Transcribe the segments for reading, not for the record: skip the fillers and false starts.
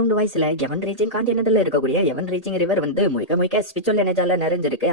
Background வாய்ஸ்ல எவன் reaching கான்டினென்ட்ல இருக்கக்கூடிய எவன் ரீச்சிங் ரிவர் வந்து முழுக்க ஸ்பிரிச்சுவல் எனர்ஜியால நிறைஞ்சிருக்கு.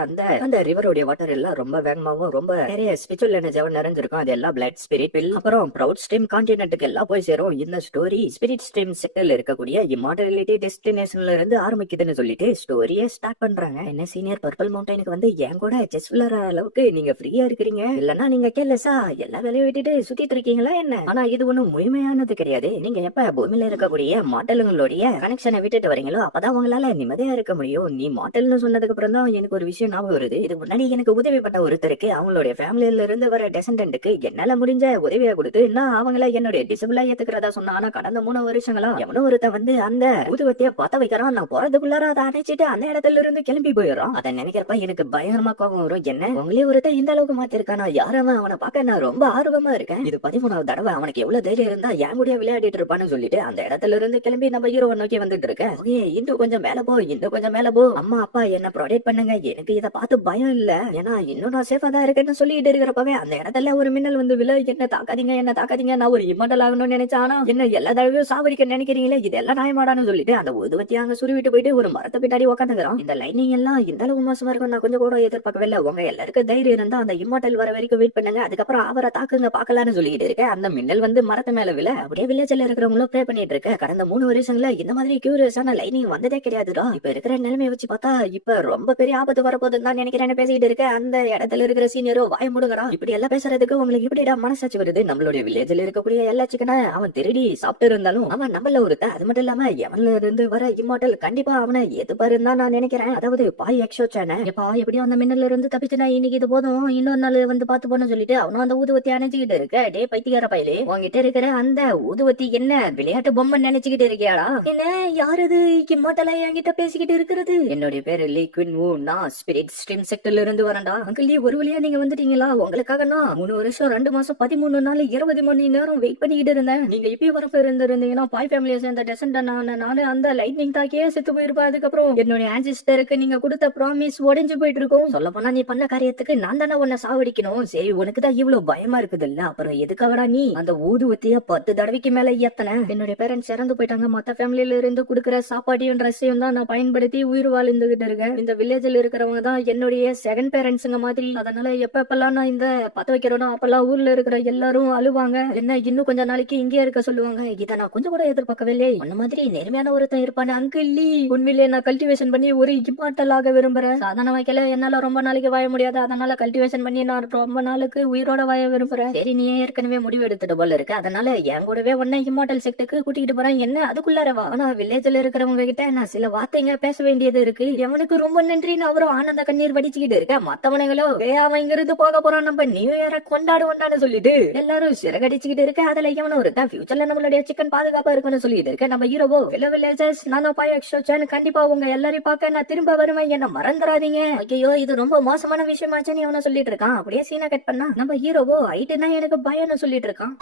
அந்த ரிவரோட வாட்டர் எல்லாம் ரொம்ப வேகமாவும் ரொம்ப நிறைய ஸ்பிரிச்சுவல் எனர்ஜியாவும் நிறைஞ்சிருக்கும். அது எல்லாம் பிளட் ஸ்பிரிட் பில் அப்புறம் ப்ரௌட் ஸ்ட்ரீம் கான்டினென்ட்டுக்கு எல்லாம் போய் சேரும். இந்த ஸ்டோரி ஸ்பிரிட் ஸ்ட்ரீம் செக்டர்ல இருக்கக்கூடிய இம்மார்டாலிட்டி டெஸ்டினேஷன்ல இருந்து ஆரம்பிக்குதுன்னு சொல்லிட்டு ஸ்டோரியை ஸ்டார்ட் பண்றாங்க. என்ன சீனியர் பர்பிள் மவுண்டனுக்கு வந்து என் கூட செஸ் விளையாடுற அளவுக்கு நீங்க ஃப்ரீயா இருக்கிறீங்க, இல்லன்னா நீங்க கேர்லெஸ்ஸா எல்லா வேலையும் விட்டுட்டு சுத்திட்டு இருக்கீங்களா என்ன? ஆனா இது ஒண்ணும் முழுமையானது கிடையாது. நீங்க எப்ப பூமியில இருக்கக்கூடிய மாடலுங்களுடைய கனெக்ஷனை விட்டுட்டு வரீங்களோ அப்பதான் உங்களால நிம்மதியா இருக்க முடியும். நீ மாடல்னு சொன்னதுக்கு அப்புறம் தான் எனக்கு ஒரு விஷயம் ஞாபகம் வருது. இது முன்னாடி எனக்கு உதவிப்பட்ட ஒருத்தருக்கு அவங்களுடைய ஃபேமிலியில இருந்து வர டெசண்டன்ட்டுக்கு என்னால முடிஞ்ச உதவியா கொடுத்து நான் அவங்கள என்னுடைய டிசபிளா ஏத்துக்கிறதா சொன்னா. ஆனா கடந்த 3 வருஷங்களா எவனோ ஒருத்த வந்து அந்த ஊதுவத்திய பத்த வைக்கிறான். நான் போறதுக்குள்ளார அதை அணைச்சிட்டு அந்த இடத்துல இருந்து கிளம்பி போயிடும். அதை நினைக்கிறப்ப எனக்கு பயங்கரமா கோபம் வரும். என்ன உங்களே ஒருத்த இந்த அளவுக்கு மாத்திருக்கானா? யாரவன்? அவனை பார்க்க நான் ரொம்ப ஆர்வமா இருக்கேன். இது 13வது தடவை. அவனுக்கு எவ்வளவு தைரியம் இருந்தா என் கூட விளையாடிட்டு இருப்பான்னு சொல்லிட்டு அந்த இடத்துல இருந்து கிளம்பி நம்ம ஹீரோவை நோக்கி வந்துட்டு இருக்கேன். இன்னும் கொஞ்சம் மேல போ, இன்னும் கொஞ்சம் மேல போ. அம்மா அப்பா என்ன ப்ரொடெக்ட் பண்ணுங்க, எனக்கு இதை பார்த்து பயம் இல்ல, ஏன்னா இன்னும் நான் சேஃபா தான் இருக்கேன்னு சொல்லிட்டு இருக்கிறப்பவே அந்த இடத்துல ஒரு மின்னல் வந்து விலை. என்ன தாக்காதீங்க, என்ன தாக்காதீங்க, நான் ஒரு இம்மண்டல் ஆகணும்னு நினைச்சேன். ஆனா என்ன எல்லா தடவையும் சாவடிக்க நினைக்கிறீங்களே, இதெல்லாம் நியாயமாடான்னு சொல்லிட்டு அந்த ஊதுவத்தி அங்க சுருவிட்டு போயிட்டு ஒரு மரத்தை பின்னாடி உட்காந்துக்கிறான். இந்த லைனிங் எல்லாம் இந்த அளவு மோசமா இருக்கும் நான் கொஞ்சம் கூட எதிர்பார்க்கவே இல்லை. உங்க எல்லாருக்கும் தைரியம் இருந்தா அந்த இம்மண்டல் வர வரைக்கும் வெயிட் பண்ணுங்க, அதுக்கப்புறம் அவரை தாக்குங்க பாக்கலான்னு சொல்லிட்டு இருக்கேன். அந்த மின்னல் வந்து மரத்து மேல விழ அப்படியே வில்லேஜ்ல இருக்கிறவங்களும் ப்ரே பண்ணிட்டு இருக்க. கடந்த 3 வருஷங்கள இந்த மாதிரி கியூரியஸான லைனிங் வந்ததே கிடையாதுடா. இப்ப இருக்கிற நிலைமையை வச்சு பார்த்தா இப்ப ரொம்ப பெரிய ஆபத்து வரப்போகுதுன்னு தான் நினைக்கிறேன்னு பேசிட்டு இருக்க. அந்த இடத்துல இருக்கிற சீனியரோ வாய் முடுங்கறான். இப்படி எல்லாம் பேசுறதுக்கு உங்களுக்கு இப்படிடா மனசாட்சி வருது? நம்மளுடைய வில்லேஜ்ல இருக்கக்கூடிய எல்லா சிக்கனை அவன் திருடி சாப்பிட்டு இருந்தாலும் அவன் நம்மள ஒருத்த. அது மட்டும் இல்லாம எவன்ல இருந்து வர இம்மார்டல் கண்டிப்பா அவனை ஏத்துப்பாருன்னு தான் நான் நினைக்கிறேன். அதாவது பாய் எக்ஸோ சேனல் எப்பா எப்படியும் அந்த மின்னல இருந்து தப்பிச்சுனா இன்னைக்கு இது போதும், இன்னொரு நாள் வந்து பாத்து போன்னு சொல்லிட்டு அவனும் அந்த ஊதுவத்தி அணைஞ்சுக்கிட்டு இருக்க. டே பைத்தியார பயலே, உங்ககிட்ட இருக்கிற அந்த ஊதுவத்தி என்ன விளையாட்டு பொம்மை நினைச்சுக்கிட்டு இருக்கியாடா? என்ன யாரது இம்மோட்டலா என்கிட்ட பேசிக்கிட்டு இருக்கிறது? என்னுடைய பேரு லிக்வின் வூ, நான் ஸ்பிரிட் ஸ்ட்ரீம் செக்டர்ல இருந்து வரேன்டா. அங்கிள் ஒரு வழியா நீங்க வந்துட்டீங்களா? உங்களுக்காக நான் 3 வருஷம் 2 மாசம் 13 நாள் 20 மணி நேரம் வெயிட் பண்ணிக்கிட்டு இருந்தேன். நீங்க இப்பயும் வரப்ப இருந்தீங்கன்னா பாய் ஃபேமிலியை சேர்ந்த டெசண்டா நானு அந்த லைட்னிங் தாக்கியே செத்து போயிருப்பேன். அதுக்கப்புறம் என்னுடைய ஆன்சிஸ்டருக்கு நீங்க கொடுத்த ப்ராமிஸ் உடைஞ்சு போயிட்டு இருக்கும். சொல்ல போனா நீ பண்ண காரியத்துக்கு நான் தானே உன்னை சாவடிக்கணும். சரி உனக்கு தான் இவ்வளவு பயமா இருக்குது இல்ல, அப்புறம் எதுக்காகடா நீ அந்த ஊதுவத்திய 10 தடவைக்கு மேல ஏத்தன? என்னுடைய பேரண்ட்ஸ் இறந்து போயிட்டாங்க. மத்த ஃபேமிலியில இருந்து கொடுக்குற சாப்பாட்டையும் ட்ரெஸ்ஸையும் தான் நான் பயன்படுத்தி உயிர் வாழ்ந்துகிட்டு இருக்கேன். இந்த வில்லேஜ்ல இருக்கிறவங்க தான் என்னுடைய செகண்ட் பேரண்ட்ஸுங்க மாதிரி. அதனால எப்பெல்லாம் நான் இந்த பத்த வைக்கிறோனோ அப்பெல்லாம் ஊர்ல இருக்கிற எல்லாரும் அழுவாங்க. என்ன இன்னும் கொஞ்ச நாளைக்கு இங்கே இருக்க சொல்லுவாங்க. இதை நான் கொஞ்சம் கூட எதிர்பார்க்கவே இல்லை. அந்த மாதிரி நேர்மையான ஒருத்தன் இருப்பானு அங்கிள் லீ. உண்மையிலே நான் கல்டிவேஷன் பண்ணி ஒரு இம்மார்டல் ஆக விரும்புறேன். சாதாரண வைக்கல என்னால ரொம்ப நாளைக்கு வாழ முடியாது. அதனால கல்டிவேஷன் பண்ணி நான் ரொம்ப நாளுக்கு உயிரோட வாழ விரும்புறேன். சரி நீ ஏற்கனவே முடிவு எடுத்துட்டு போல இருக்கு, அதனால என் கூடவே உன்னை இம்மார்டல் செக்டுக்கு கூட்டிட்டு போறேன். என்ன அதுக்குள்ளாரவா? ஆனா வில்லேஜ்ல இருக்கிறவங்க கிட்ட நான் சில வார்த்தைங்க பேச வேண்டியது இருக்கு. எவனுக்கு ரொம்ப நன்றின்னு அவரும் ஆனந்த கண்ணீர் வடிச்சுக்கிட்டு இருக்க. மத்தவனுங்களோ அவன் இங்கிருந்து போக போறான், நம்ம நியூ இயரை கொண்டாடுவோண்டான்னு சொல்லிட்டு எல்லாரும் சிறகடிச்சுக்கிட்டு இருக்க. அதுல எவனும் ஒருத்தன் ஃபியூச்சர்ல நம்மளுடைய சிக்கன் பாதுகாப்பா இருக்குன்னு சொல்லிட்டு இருக்க. நம்ம ஹீரோவோ வில்லேஜஸ் நானோ பாய் எக்ஸ்ட்ரா சேனல் கண்டிப்பா உங்க எல்லாரையும் பார்க்க நான் திரும்ப வருவேன், என்ன மறந்துடாதீங்க. ஐயோ இது ரொம்ப மோசமான விஷயமாச்சுன்னு அவனை சொல்லிட்டு இருக்கான். அப்படியே சீனா கட் பண்ணா நம்ம ஹீரோவோ ஐட்டுனா எனக்கு பயம்னு சொல்லிட்டு இருக்கான்.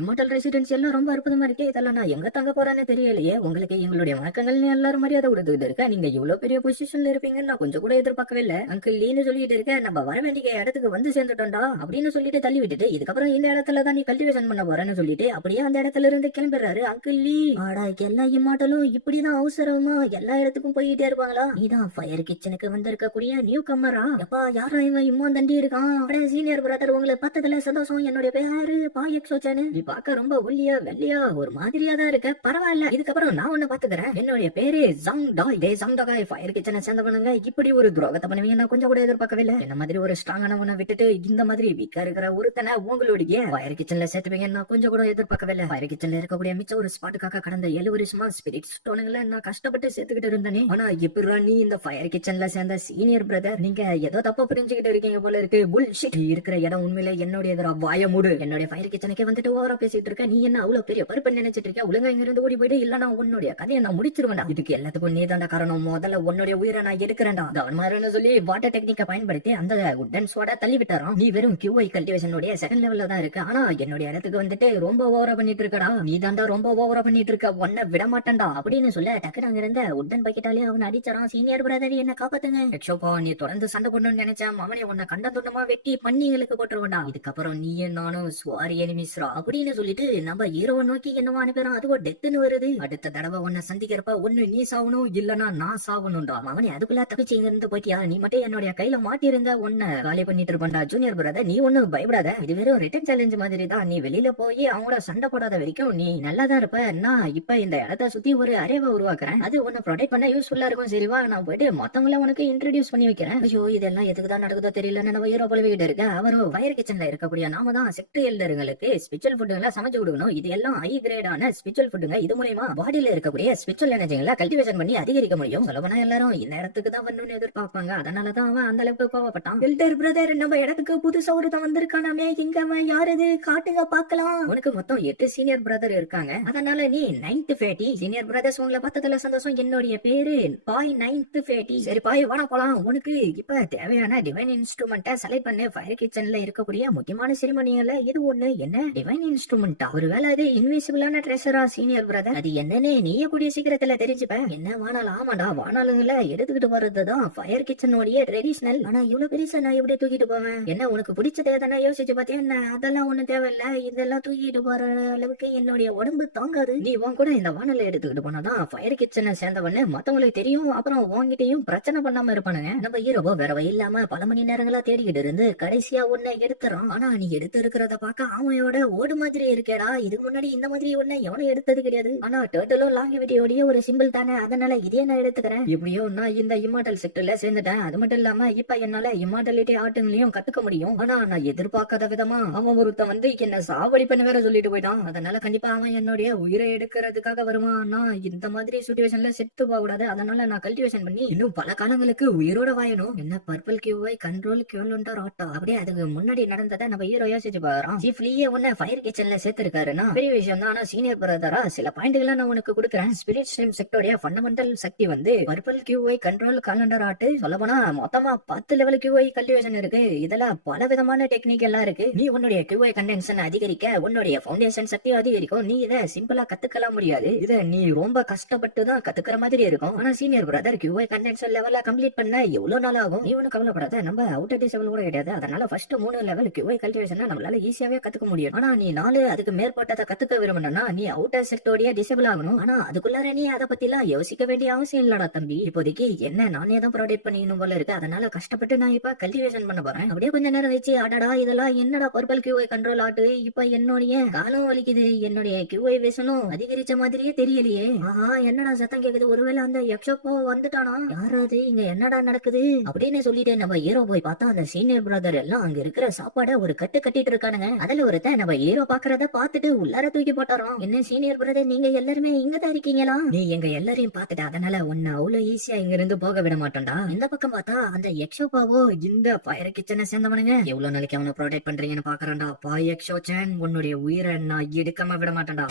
இம்மோட்டல் ரெசிடென்சி எல்லாம் ரொம்ப அற்புதமா இருக்கே. இதெல்லாம் நான் எங்க தங்க போறேன்னு தெரியலையே. உங்களுக்கு எங்களுடைய வணக்கங்கள்னு எல்லாரும் மரியாதை கொடுத்துட்டு இருக்க. நீங்க இவ்வளவு பெரிய பொசிஷன்ல இருப்பீங்கன்னு நான் கொஞ்சம் கூட எதிர்பார்க்கவே இல்ல. அங்கிள் லீன்னு சொல்லிட்டு இருக்க. நம்ம வர வேண்டிய இடத்துக்கு வந்து சேர்ந்துட்டோம்டா அப்படின்னு சொல்லிட்டு தள்ளி விட்டுட்டு இதுக்கப்புறம் இந்த இடத்துல தான் நீ கல்டிவேஷன் பண்ண போறேன்னு சொல்லிட்டு அப்படியே அந்த இடத்துல இருந்து கிளம்பிடுறாரு அங்கிள் லீ. ஆடா எல்லா இம்மாட்டலும் இப்படிதான் அவசரமா எல்லா இடத்துக்கும் போயிட்டே இருப்பாங்களா? நீதான் ஃபயர் கிச்சனுக்கு வந்திருக்கக்கூடிய நியூ கம்மரா? எப்பா யாரா இவன் இம்மா தண்டி இருக்கான்? அப்படியே சீனியர் பிரதர் உங்களை பார்த்ததுல சந்தோஷம். என்னுடைய பேரு பாய் எக்ஸோ சேனல். பார்க்க ரொம்ப ஒல்லியா வெள்ளையா ஒரு மாதிரியா தான் இருக்க. பரவாயில்ல, இதுக்கப்புறம் நான் உன்ன பாத்துக்கிறேன். என்னுடைய பேரு ஜங் டாய். டே ஜங் டாய் ஃபயர் கிச்சனை சேர்ந்தவனுங்க இப்படி ஒரு துரோகத்தை பண்ணுவீங்க நான் கொஞ்சம் கூட எதிர்பார்க்கவே. என்ன மாதிரி ஒரு ஸ்ட்ராங்கானவனை விட்டுட்டு இந்த மாதிரி வீக்கா இருக்கிற ஒருத்தனை உங்களுடைய ஃபயர் கிச்சன்ல சேர்த்துவீங்க நான் கொஞ்சம் கூட எதிர்பார்க்கவே. ஃபயர் கிச்சன்ல இருக்கக்கூடிய மிச்சம் ஒரு ஸ்பாட்டுக்காக கடந்த 7 வருஷமா ஸ்பிரிட் ஸ்டோனுங்களை நான் கஷ்டப்பட்டு சேர்த்துக்கிட்டு இருந்தேனே. ஆனா எப்படிரா நீ இந்த ஃபயர் கிச்சன்ல சேர்ந்த சீனியர் பிரதர்? நீங்க ஏதோ தப்பா புரிஞ்சுக்கிட்டு இருக்கீங்க போல இருக்கு. புல்ஷிட் இருக்கிற இடம் உண்மையில என்னுடைய வாய மூடு. என்னுடைய ஃபயர் கிச்சனுக்கே வந்துட்டு ஓவரா பேசிட்டு இருக்க, நீ என்ன அவ்வளவு பெரிய பருப்பு நினைச்சிட்டு இருக்க? ஒழுங்கா இங்க இருந்து ஓடி போயிடு, இல்லன்னா உன்னுடைய கதையை நான் முடிச்சிருவேன்டா. இதுக்கு எல்லாத்துக்கும் நீ தான்டா காரணம். முதல்ல உன்னுடைய உயிரை நான் எடுக்கிறேன்டா. கவர்மாருன்னு சொல்லி வாட்டர் டெக்னிக்கை பயன்படுத்தி அந்த உட்டன் ஸ்வாட தள்ளி விட்டாராம். நீ வெறும் QI கல்டிவேஷனுடைய செகண்ட் லெவல்ல தான் இருக்கு. ஆனா என்னுடைய இடத்துக்கு வந்துட்டு ரொம்ப ஓவரா பண்ணிட்டு இருக்கடா. நீ தான்டா ரொம்ப ஓவரா பண்ணிட்டு இருக்க, உன்னை விட மாட்டேன்டா அப்படின்னு சொல்ல டக்குனு அங்க இருந்த உட்டன் பக்கெட்டாலே அவன் அடிச்சாரான். சீனியர் பிரதர் என்ன காப்பாத்துங்க. எக்ஸோபா, நீ தொடர்ந்து சண்டை போடணும்னு நினைச்சேன், அவனை உன்னை கண்ட துண்டமா வெட்டி பண்ணிங்களுக்கு போட்டுருவா. இதுக்கப்புறம் நீயும் நானும் ஸ்வாரி எனிமிஸ்ரா அப்படின்னு சொல்லிட்டு நம்ம ஹீரோவை நோக்கி என்னவா அனுப்புறான். அதுவோ டெத்துன்னு வருது. அடுத்த தடவை உன்னை சந்திக்கிறப்ப ஒண்ணு நீ சாவணும், இல்லன்னா நான் சாவணும்டா. அவனை அதுக்குள்ள தப்பிச்சு இங்க இருந்து போயிட்டியா? நீ மட்டும் என்னுடைய கையில மாட்டி இருந்த உன்னை காலி பண்ணிட்டு இருப்பான்டா. ஜூனியர் பிரதர், நீ ஒண்ணு பயப்படாத, இது வெறும் ரிட்டன் சேலஞ்ச் மாதிரி தான். நீ வெளியில போய் அவங்கள சண்டை போடாத வரைக்கும் நீ நல்லா தான் இருப்ப. நான் இப்ப இந்த இடத்த சுத்தி ஒரு அரேவை உருவாக்குறேன், அது உன்னை ப்ரொடெக்ட் பண்ண யூஸ்ஃபுல்லா இருக்கும். சரிவா, நான் போயிட்டு மத்தவங்கள உனக்கு இன்ட்ரோடியூஸ் பண்ணி வைக்கிறேன். ஐயோ, இதெல்லாம் எதுக்குதான் நடக்குதோ தெரியல. நம்ம ஹீரோ போலவே இருக்க அவரும் ஃபயர் கிச்சன்ல இருக்கக்கூடிய நாம தான் செக்டர் எல்டருங்களுக்கு ஸ்பெஷல் ஃபுட்டுங்களை சமைச்சு கொடுக்கணும். இது எல்லாம் ஹை கிரேடான ஸ்பெஷல் ஃபுட்டுங்க. இது மூலமா பாடியில இருக்கக்கூடிய ஸ்பெஷல் எனர்ஜிகளை கல்டிவேஷன் பண்ணி அதிகரிக்க முடியும். சொல்லப்போனா எல்லாரும் இந்த இடத்துக்கு தான் வரணும்னு எதிர்பார்ப்பாங்க. அதனாலதான் அவன் அந்த அளவுக்கு கோவப்பட்டான். எல்டர் பிரதர், நம்ம இடத்துக்கு புதுசா ஒருத்தன் வந்திருக்கானாமே, இங்க அவன் யாரது காட்டுங்க பாக்கலாம். உனக்கு மொத்தம் 8 சீனியர் பிரதர் இருக்காங்க, அதனால நீ 9th ஃபேட்டி. சீனியர் பிரதர்ஸ் உங்களை பார்த்ததுல சந்தோஷம். என்னுடைய பேரு பாய் 9th ஃபேட்டி. சரி பாய், வாடா போலாம். உனக்கு இப்ப தேவையான டிவைன் இன்ஸ்ட்ருமெண்ட்டை செலக்ட் பண்ணு. ஃபயர் கிச்சன்ல இருக்கக்கூடிய முக்கியமான செரிமனியல்ல இது ஒண்ணு. என்ன டிவைன் இன்ஸ்ட்ருமெண்டா? ஒருவேளை அது இன்விசிபிளான ட்ரெஷரா சீனியர் பிரதர்? அது என்னன்னு நீயே கூடிய சீக்கிரத்துல தெரிஞ்சுப்ப. என்ன வானாலும்? ஆமாடா, வானாலுங்களை எடுத்துக்கிட்டு வர்றதுதான் ஃபயர் கிச்சனோடைய ட்ரெடிஷனல். ஆனா இவ்வளவு பெருசா நான் எப்படி தூக்கிட்டு போவேன்? என்ன உனக்கு பிடிச்சதே தானே யோசிச்சு பாத்தியா? என்ன அதெல்லாம் ஒண்ணும் தேவையில்ல. இதெல்லாம் தூக்கிட்டு போற அளவுக்கு என்னுடைய உடம்பு தாங்காது. நீ உன் கூட இந்த வானலை எடுத்துக்கிட்டு போனாதான் ஃபயர் கிச்சனை சேர்ந்தவன்னு மத்தவங்களுக்கு தெரியும். அப்புறம் உன்கிட்டயும் பிரச்சனை பண்ணாம இருப்பானுங்க. நம்ம ஹீரோவோ வேற வழி இல்லாம பல மணி நேரங்களா தேடிக்கிட்டு இருந்து கடைசியா ஒன்ன எடுத்துறான். ஆனா நீ எடுத்து இருக்கிறத பாக்க ஆமையோட ஓடு மாதிரி இருக்கேடா. இதுக்கு முன்னாடி இந்த மாதிரி ஒண்ணு எவனும் எடுத்தது கிடையாது. ஆனா டர்ட்டிலும் லாங்கிவிட்டியோடைய ஒரு சிம்பிள் தானே, அதனால இதே நான் எடுத்துக்கிறேன். எப்படியோ நான் இந்த இம்மார்டல் செக்டர்ல சேர்ந்துட்டேன். அது மட்டும் இல்லாம இப்ப என்னால இம்மார்டலிட்டி ஆர்ட்டுங்களையும் கத்துக்க முடியும். ஆனா நான் எதிர்பார்க்காத விதமா அவன் ஒருத்தன் வந்து என்ன சாவடிப்பன்னு வேற சொல்லிட்டு போயிட்டான். அதனால கண்டிப்பா அவன் என்னுடைய உயிரை எடுக்கிறதுக்காக வருவான். நான் இந்த மாதிரி சிச்சுவேஷன்ல செத்து போக கூடாது. அதனால நான் கல்டிவேஷன் பண்ணி இன்னும் பல காலங்களுக்கு உயிரோட வாயணும். என்ன பர்பிள் கியூவை கண்ட்ரோல் கியூலண்டர் ஆட்டோ அப்படியே அதுக்கு முன்னாடி நடந்ததை நம்ம ஹீரோ யோசிச்சு பாக்குறோம். சீஃப்லியே உன்ன ஃபயர் கிச்சன்ல சேர்த்திருக்காருன்னா பெரிய விஷயம் தான். ஆனா சீனியர் பிரதரா சில பாயிண்ட்களை நான் உனக்கு கொடுக்குறேன். ஸ்பிரிட் ஸ்ட்ரீம் செக்டோடைய ஃபண்டமெண்டல் சக்தி வந்து பர்பிள் கியூவை கண்ட்ரோல் காலண்டர் ஆட்டு. சொல்லப்போனா மொத்தமா 10 லெவல் கியூஐ கல்டிவேஷன் இருக்கு. இதுல பல விதமான டெக்னிக் எல்லாம் இருக்கு. நீ உன்னுடைய கியூஐ கண்டென்ஷன் அதிகரிக்க உன்னுடைய ஃபவுண்டேஷன் சக்தி அதிகரிக்கும். நீ இதை சிம்பிளா கத்துக்கலாம் முடியாது. இதை நீ ரொம்ப கஷ்டப்பட்டு தான் கத்துக்கிற மாதிரி இருக்கும். ஆனா சீனியர் பிரதர் கியூஐ கண்டென்ஷன் லெவல்ல கம்ப்ளீட் பண்ண எவ்வளவு நாள் ஆகும்? நீ ஒன்னும் கவலைப்படாத, நம்ம அவுட்டர் டிசேபிள் கூட கிடையாது. அதனால ஃபர்ஸ்ட் 3 லெவல் கியூஐ கல்டிவேஷன் நம்மளால ஈஸியாவே கத்துக்க முடியும். ஆனா நீ 4 அதுக்கு மேற்பட்டதை கத்துக்க விரும்பணும்னா நீ அவுட்டர் செக்டோடைய டிசேபிள் ஆகணும். ஆனா அதுக்குள்ளார நீ அதை பத்தி எல்லாம் யோசிக்க வேண்டிய அவசியம் இல்லடா தம்பி. இப்போதைக்கு என்ன நானே தான் ப்ரொடெக்ட் பண்ணிக்கணும் போல இருக்கு. அதனால கஷ்டப்பட்டு நான் இப்ப கல்டிவேஷன் பண்ண போறேன். அப்படியே கொஞ்ச நேரம் வச்சு அடடா இதெல்லாம் என்னடா பர்பிள் கியூஐ கண்ட்ரோல் ஆட்டு. இப்ப என்னுடைய காலம் வலிக்குது. என்னுடைய கியூஐ வேஷனும் அதிகரிச்ச மாதிரியே தெரியலையே. ஆஹா, என்னடா சத்தம் கேக்குது? ஒருவேளை அந்த எக்ஸப்போ வந்துட்டானா? யாராவது இங்க என்னடா நடக்குது அப்படின்னு சொல்லிட்டு நம்ம ஹீரோ போய் பார்த்தா அந்த சீனியர் பிரதர் எல்லாம் அங்க இருக்கிற சாப்பாட ஒரு கட்டு கட்டிட்டு இருக்கானுங்க. அதுல ஒருத்தன் நம்ம ஹீரோ பாக்குறத பாத்துட்டு உள்ளார தூக்கி போட்டாராம். என்ன சீனியர் பிரதர், நீங்க எல்லாருமே இங்கதான் இருக்கீங்களா? நீ எங்க எல்லாரையும் பாத்துட்ட, அதனால உன்னை அவ்வளவு ஈஸியா இங்க இருந்து போக விட மாட்டோம்டா. இந்த பக்கம் பார்த்தா அந்த எக்ஸோபாவோ இந்த ஃபயர் கிச்சனை சேர்ந்தவனுங்க எவ்வளவு நாளைக்கு அவனை ப்ரொடெக்ட் பண்றீங்கன்னு பாக்குறான்டா. பாய் எக்ஸோ சேன், உன்னுடைய உயிரை நான் எடுக்காம விட மாட்டேன்டா.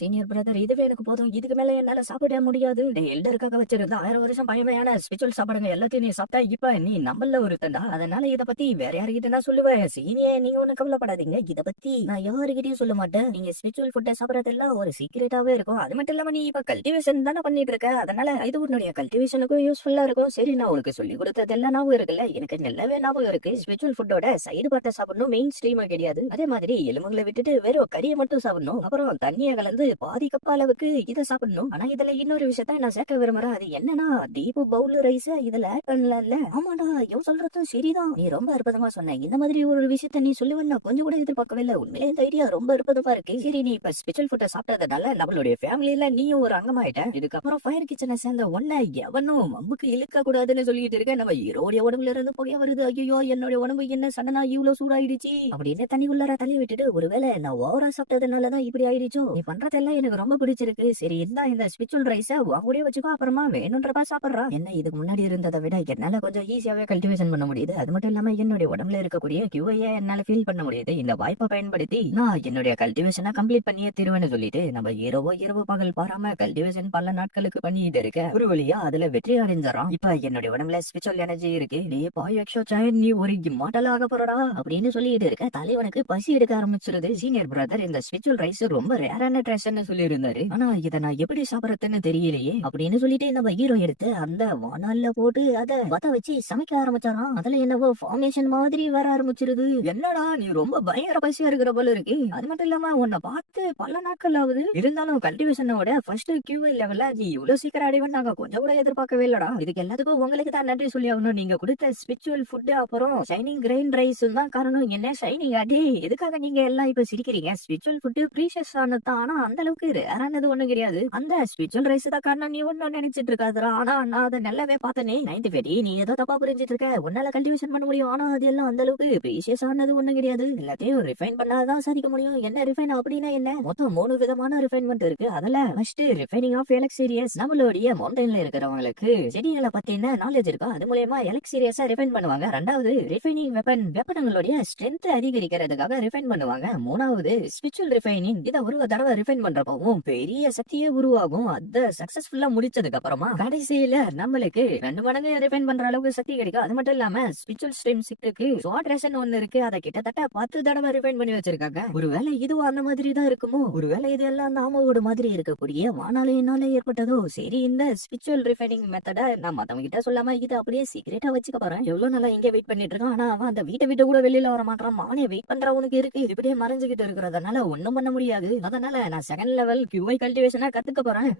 சீனியர் பிரதர், இதுவே எனக்கு போதும். இதுக்கு மேல என்னால சாப்பிட முடியாது. எல்டருக்காக வச்சிருந்தா 1000 வருஷம் பழமையான ஸ்பெஷல் சாப்பாடுங்க எல்லாத்தையும் நீ சாப்பிட்டா இப்ப நீ நம்மள ஒருத்தண்டா. அதனால இத பத்தி வேற யாருக்கிட்ட நான் சொல்லுவேன். சீனியர், நீங்க ஒண்ணு கவலைப்படாதீங்க. இத பத்தி நான் யாருக்கிட்டையும் சொல்ல மாட்டேன். நீங்க ஸ்பெஷல் ஃபுட்டை சாப்பிடறதெல்லாம் ஒரு சீக்கிரட்டாவே இருக்கும். அது மட்டும் இல்லாம நீ இப்ப கல்டிவேஷன் தானே பண்ணிட்டு இருக்க. அதனால இது உன்னுடைய கல்டிவேஷனுக்கும் யூஸ்ஃபுல்லா இருக்கும். சரி, நான் உனக்கு சொல்லி கொடுத்ததெல்லாம் ஞாபகம் இருக்குல்ல? எனக்கு நல்லாவே ஞாபகம் இருக்கு. ஸ்பெஷல் ஃபுட்டோட சைடு பார்ட்ட சாப்பிடணும், மெயின் ஸ்ட்ரீமா கிடையாது. அதே மாதிரி எலும்புகளை விட்டுட்டு வெறும் கறியை மட்டும் சாப்பிடணும். அப்புறம் தண்ணியை கலந்து பாதி கப் அளவுக்கு இதை சாப்பிடணும். ஆனா இதுல இன்னொரு விஷயத்த நான் சேர்க்க விரும்புறேன். அது என்னன்னா டீப் பவுல் ரைஸ் இதுல ஆட் பண்ணல. ஆமாடா, இவன் சொல்றது சரிதான். நீ ரொம்ப அற்புதமா சொன்ன. இந்த மாதிரி ஒரு விஷயத்த நீ சொல்லுவேன்னு கொஞ்சம் கூட எதிர்பார்க்கவே இல்லை. உண்மையிலே இந்த ஐடியா ரொம்ப அற்புதமா இருக்கு. சரி, நீ இப்ப ஸ்பெஷல் ஃபுட்டை சாப்பிட்டதுனால நம்மளுடைய ஃபேமிலியில நீயும் ஒரு அங்கமாயிட்ட. இதுக்கப்புறம் ஃபயர் கிச்சனை சேர்ந்த ஒன்ன எவனும் மம்புக்கு இழுக்க கூடாதுன்னு சொல்லிட்டு இருக்க. நம்ம ஹீரோடைய உடம்புல இருந்து புகைய வருது. ஐயோ, என்னுடைய உடம்பு என்ன சடனா இவ்வளவு சூடாயிடுச்சு அப்படின்னு தண்ணி உள்ளார தள்ளி விட்டுட்டு, ஒருவேளை நான் ஓவரா சாப்பிட்டதுனாலதான் இப்படி ஆயிடுச்சோ? நீ பண்றதெல்லாம் எனக்கு ரொம்ப பிடிச்சிருக்கு. சரி, இந்த ஸ்பெஷல் ரைஸ வாங்கூடே வச்சுக்கோ. அப்புறமா வேணும்ன்றப்பா சாப்பிடுறா. என்ன இதுக்கு முன்னாடி இருந்ததை விட என்னால கொஞ்சம் ஈஸியாவே கல்டிவேஷன் பண்ண முடியுது. அது மட்டும் இல்லாம என்னுடைய உடம்புல இருக்கக்கூடிய கியூஐ என்னால ஃபீல் பண்ண முடியுது. இந்த வாய்ப்பை பயன்படுத்தி பயன்படுத்தி நான் என்னுடைய கல்டிவேஷனை கம்ப்ளீட் பண்ணியே தருவேன்னு சொல்லிட்டு நம்ம இரவு பகல் பாராம கல்டிவேஷன் பல நாட்களுக்கு பண்ணிட்டு இருக்க ஒரு வழியா அதுல வெற்றி அடைஞ்சாராம். இப்ப என்னுடைய உடம்புல ஸ்பிரிச்சுவல் எனர்ஜி இருக்கு, நீ பாய் எக்ஸோ சாயன் நீ ஒரு இம்மார்டல் ஆக போறடா அப்படின்னு சொல்லிட்டு இருக்க. தலைவனுக்கு பசி எடுக்க ஆரம்பிச்சிருது. சீனியர் பிரதர் இந்த ஸ்பிரிச்சுவல் ரைஸ் ரொம்ப ரேரான ட்ரெஸ்ன்னு சொல்லி இருந்தாரு, ஆனா இதை நான் எப்படி சாப்பிடறதுன்னு தெரியலையே அப்படின்னு சொல்லிட்டு நம்ம ஹீரோ எடுத்து அந்த வானால்ல போட்டு அதை பத்த வச்சு சமைக்க ஆரம்பிச்சாராம். அதுல என்னவோ ஃபார்மேஷன் மாதிரி வர ஆரம்பிச்சிருது. என்னடா நீ ரொம்ப பயங்கர பசியா இருக்கிற போல இருக்கு, அது மட்டும் இல்லாம உன்னை பார்த்து பல நாட்கள் ஆகுது, இருந்தாலும் கல்டிவேஷனோட ஃபர்ஸ்ட் கியூ லெவல்ல நீ இவ்வளவு சீக்கிரம் அடைவன் நாங்க கொஞ்சம் கூட எதிர்பார்க்கவே இல்லடா. இதுக்கு எல்லாத்துக்கும் உங்களுக்கு தான் நன்றி சொல்லி ஆகணும். நீங்க கொடுத்த ஸ்பிரிச்சுவல் ஃபுட் அப்புறம் ஷைனிங் கிரெயின் ரைஸ் தான் காரணம். என்ன ஷைனிங் அடே எதுக்காக நீங்க எல்லாம் இப்ப சிரிக்கிறீங்க? ஸ்பிரிச்சுவல் ஃபுட் ப்ரீஷியஸ் ஆனதான், ஆனா அந்த அளவுக்கு ரேரானது ஒண்ணு கிடையாது. அந்த ஸ்பிரிச்சுவல் ரைஸ் தான் காரணம் நீ ஒண்ணு நினைச்சிட்டு இருக்காதரா. ஆனா நான் அதை நல்லாவே பார்த்தனே. 90 நீ ஏதோ தப்பா புரிஞ்சிட்டு இருக்க. உன்னால கல்டிவேஷன் பண்ண முடியும், ஆனா அது எல்லாம் அந்த அளவுக்கு ப்ரீஷியஸ் ஆனது ஒண்ணு கிடையாது. எல்லாத்தையும் ரிஃபைன் பண்ணாதான் சாதிக்க முடியும். என்ன ரிஃபைன் அப்படின்னா என்ன? மொத்தம் 3 விதமான ரிஃபைன்மெண்ட் இருக்கு. அதுல ஃபர்ஸ்ட் ரிஃபைனிங் ஆஃப் எலக்சீரியஸ். நம்மளுடைய மவுண்டன்ல இருக்கிறவங்களுக்கு செடிகளை பத்தின நாலேஜ் இருக்கும், அது மூலமா எலக்சீரியஸா ரிஃபைன் பண்ணுவாங்க. ரெண்டாவது ரிஃபைனிங் வெப்பன்களுடைய ஸ்ட்ரென்த் அதிகரிக்கிறதுக்காக ரிஃபைன் பண்ணுவாங்க. மூணாவது ஸ்பிரிச்சுவல் ரிஃபைனிங். இதை ஒரு தடவை ரிஃபைன் பண்றப்பவும் பெரிய சக்தியே உருவாகும். அத சக்சஸ்ஃபுல்லா முடிச்சதுக்கு அப்புறமா கடைசியில நம்மளுக்கு 2 மடங்கு ரிஃபைன் பண்ற அளவுக்கு சக்தி கிடைக்கும். அது மட்டும் இல்லாம ஸ்பிரிச்சுவல் ஸ்ட்ரீம் 6க்கு ஸ்வாட் ரேஷன் ஒன்னு இருக்கு, அதை கிட்டத்தட்ட 10 தடவை ரிஃபைன் பண்ணி வச்சிருக்காங்க. ஒருவேளை இதுவும் அந்த மாதிரி தான் இருக்குமோ? ஒருவேளை இது எல்லாம் நாமோட மாதிரி இருக்கக்கூடிய வானாலையினால ஏற்பட்டதோ? சரி, இந்த ஸ்பிரிச்சுவல் ரிஃபைனிங் மெத்தட நான் மத்தவங்க கிட்ட சொல்லாம இது அப்படியே சீக்கிரட்டா வச்சுக்க போறேன். எவ்வளவு நாளா இங்கே வெயிட் பண்ணிட்டு இருக்கான், ஆனா அவன் அந்த வீட்டை விட்டு கூட வெளியில வர மாட்டான். அவனே வெயிட் பண்றவனுக்கு இருக்கு, இப்படியே மறைஞ்சுக்கிட்டு இருக்கிறதுனால ஒண்ணும் பண்ண முடியாது. அதனால நான் செகண்ட் லெவல் QI கல்டிவேஷனா கத்துக்க போறேன்.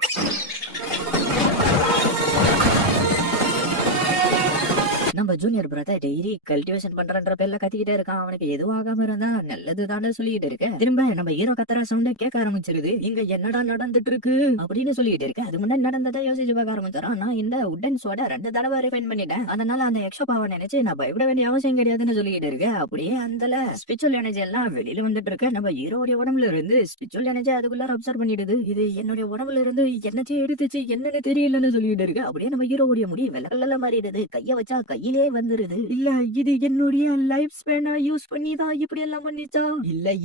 நம்ம ஜூனியர் பிரதர் டெய்லி கல்டிவேஷன் பண்றன்ற பேர்ல கத்திக்கிட்டே இருக்கான். அவனுக்கு எதுவும் ஆகாம இருந்தா நல்லதுதானே சொல்லிட்டு இருக்க. திரும்ப நம்ம ஹீரோ கத்துற சவுண்ட கேட்க ஆரம்பிச்சிருது. இங்க என்னடா நடந்துட்டு இருக்கு அப்படின்னு சொல்லிட்டு இருக்கு. அது முன்னாடி நடந்ததை யோசிச்சு பார்க்க ஆரம்பிச்சாரான். நான் இந்த உட்டன் சோட 2 தடவை ரிஃபைன் பண்ணிட்டேன், அதனால அந்த எக்ஸ்ட்ரா பவர் நினைச்சு நான் பயப்பட வேண்டிய அவசியம் கிடையாதுன்னு சொல்லிட்டு இருக்கேன். அப்படியே அந்த ஸ்பிரிச்சுவல் எனர்ஜி எல்லாம் வெளியில வந்துட்டு இருக்க. நம்ம ஹீரோடைய உடம்புல இருந்து ஸ்பிரிச்சுவல் எனர்ஜி அதுக்குள்ள அப்சர்வ் பண்ணிடுது. இது என்னுடைய உடம்புல இருந்து என்னத்தையும் எடுத்துச்சு, என்னன்னு தெரியலன்னு சொல்லிட்டு இருக்கு. அப்படியே நம்ம ஹீரோடைய முடி வெள்ளக்கல்ல மாறிடுது. கைய வச்சா கையிலே வந்துருது. இல்ல இது என்னுடைய லைஃப் ஸ்பேனை யூஸ் பண்ணி தான் இப்படி எல்லாம் பண்ணிச்சா?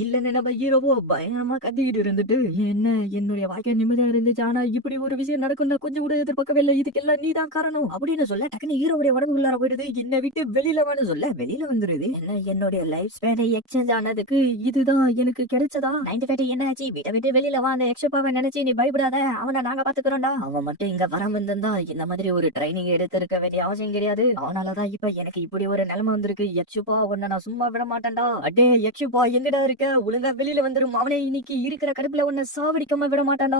இல்லன்னு நம்ம ஹீரோவோ பயங்கரமா கத்திக்கிட்டு இருந்துட்டு, என்ன என்னுடைய வாழ்க்கை நிம்மதியா இருந்துச்சு, ஆனா இப்படி ஒரு விஷயம் நடக்கும் கொஞ்சம் கூட எதிர்பார்க்கவே இல்லை, இதுக்கெல்லாம் நீ தான் காரணம் அப்படின்னு சொல்ல டக்குனு ஹீரோவுடைய உடம்புக்குள்ளார போயிடுது. என்னை விட்டு வெளியில வேணும் சொல்ல வெளியில வந்துருது. என்ன என்னுடைய லைஃப் ஸ்பேனை எக்ஸ்சேஞ்ச் ஆனதுக்கு இதுதான் எனக்கு கிடைச்சதா? 90 என்ன ஆச்சு? வீட்டை விட்டு வெளியில வா, அந்த எக்ஸ்ட்ரா நினைச்சு நீ பயப்படாத, அவனை நாங்க பாத்துக்கிறோம்டா. அவன் மட்டும் இங்க வராம இருந்தா இந்த மாதிரி ஒரு ட்ரைனிங் எடுத்திருக்க வேண்டிய அவசியம் கிடையாது. அவனாலதான் இப்ப எனக்கு இப்படி ஒரு நிலைமை வந்திருக்கு. யக்ஷுபா உன்னை நான் சும்மா விட மாட்டேன்டா. அடே யக்ஷுபா எங்கடா இருக்க? ஒழுங்கா வெளியில வந்துரும். அவனே இன்னைக்கு இருக்கிற கடுப்புல உன்னை சாவடிக்காம விட மாட்டான்டா.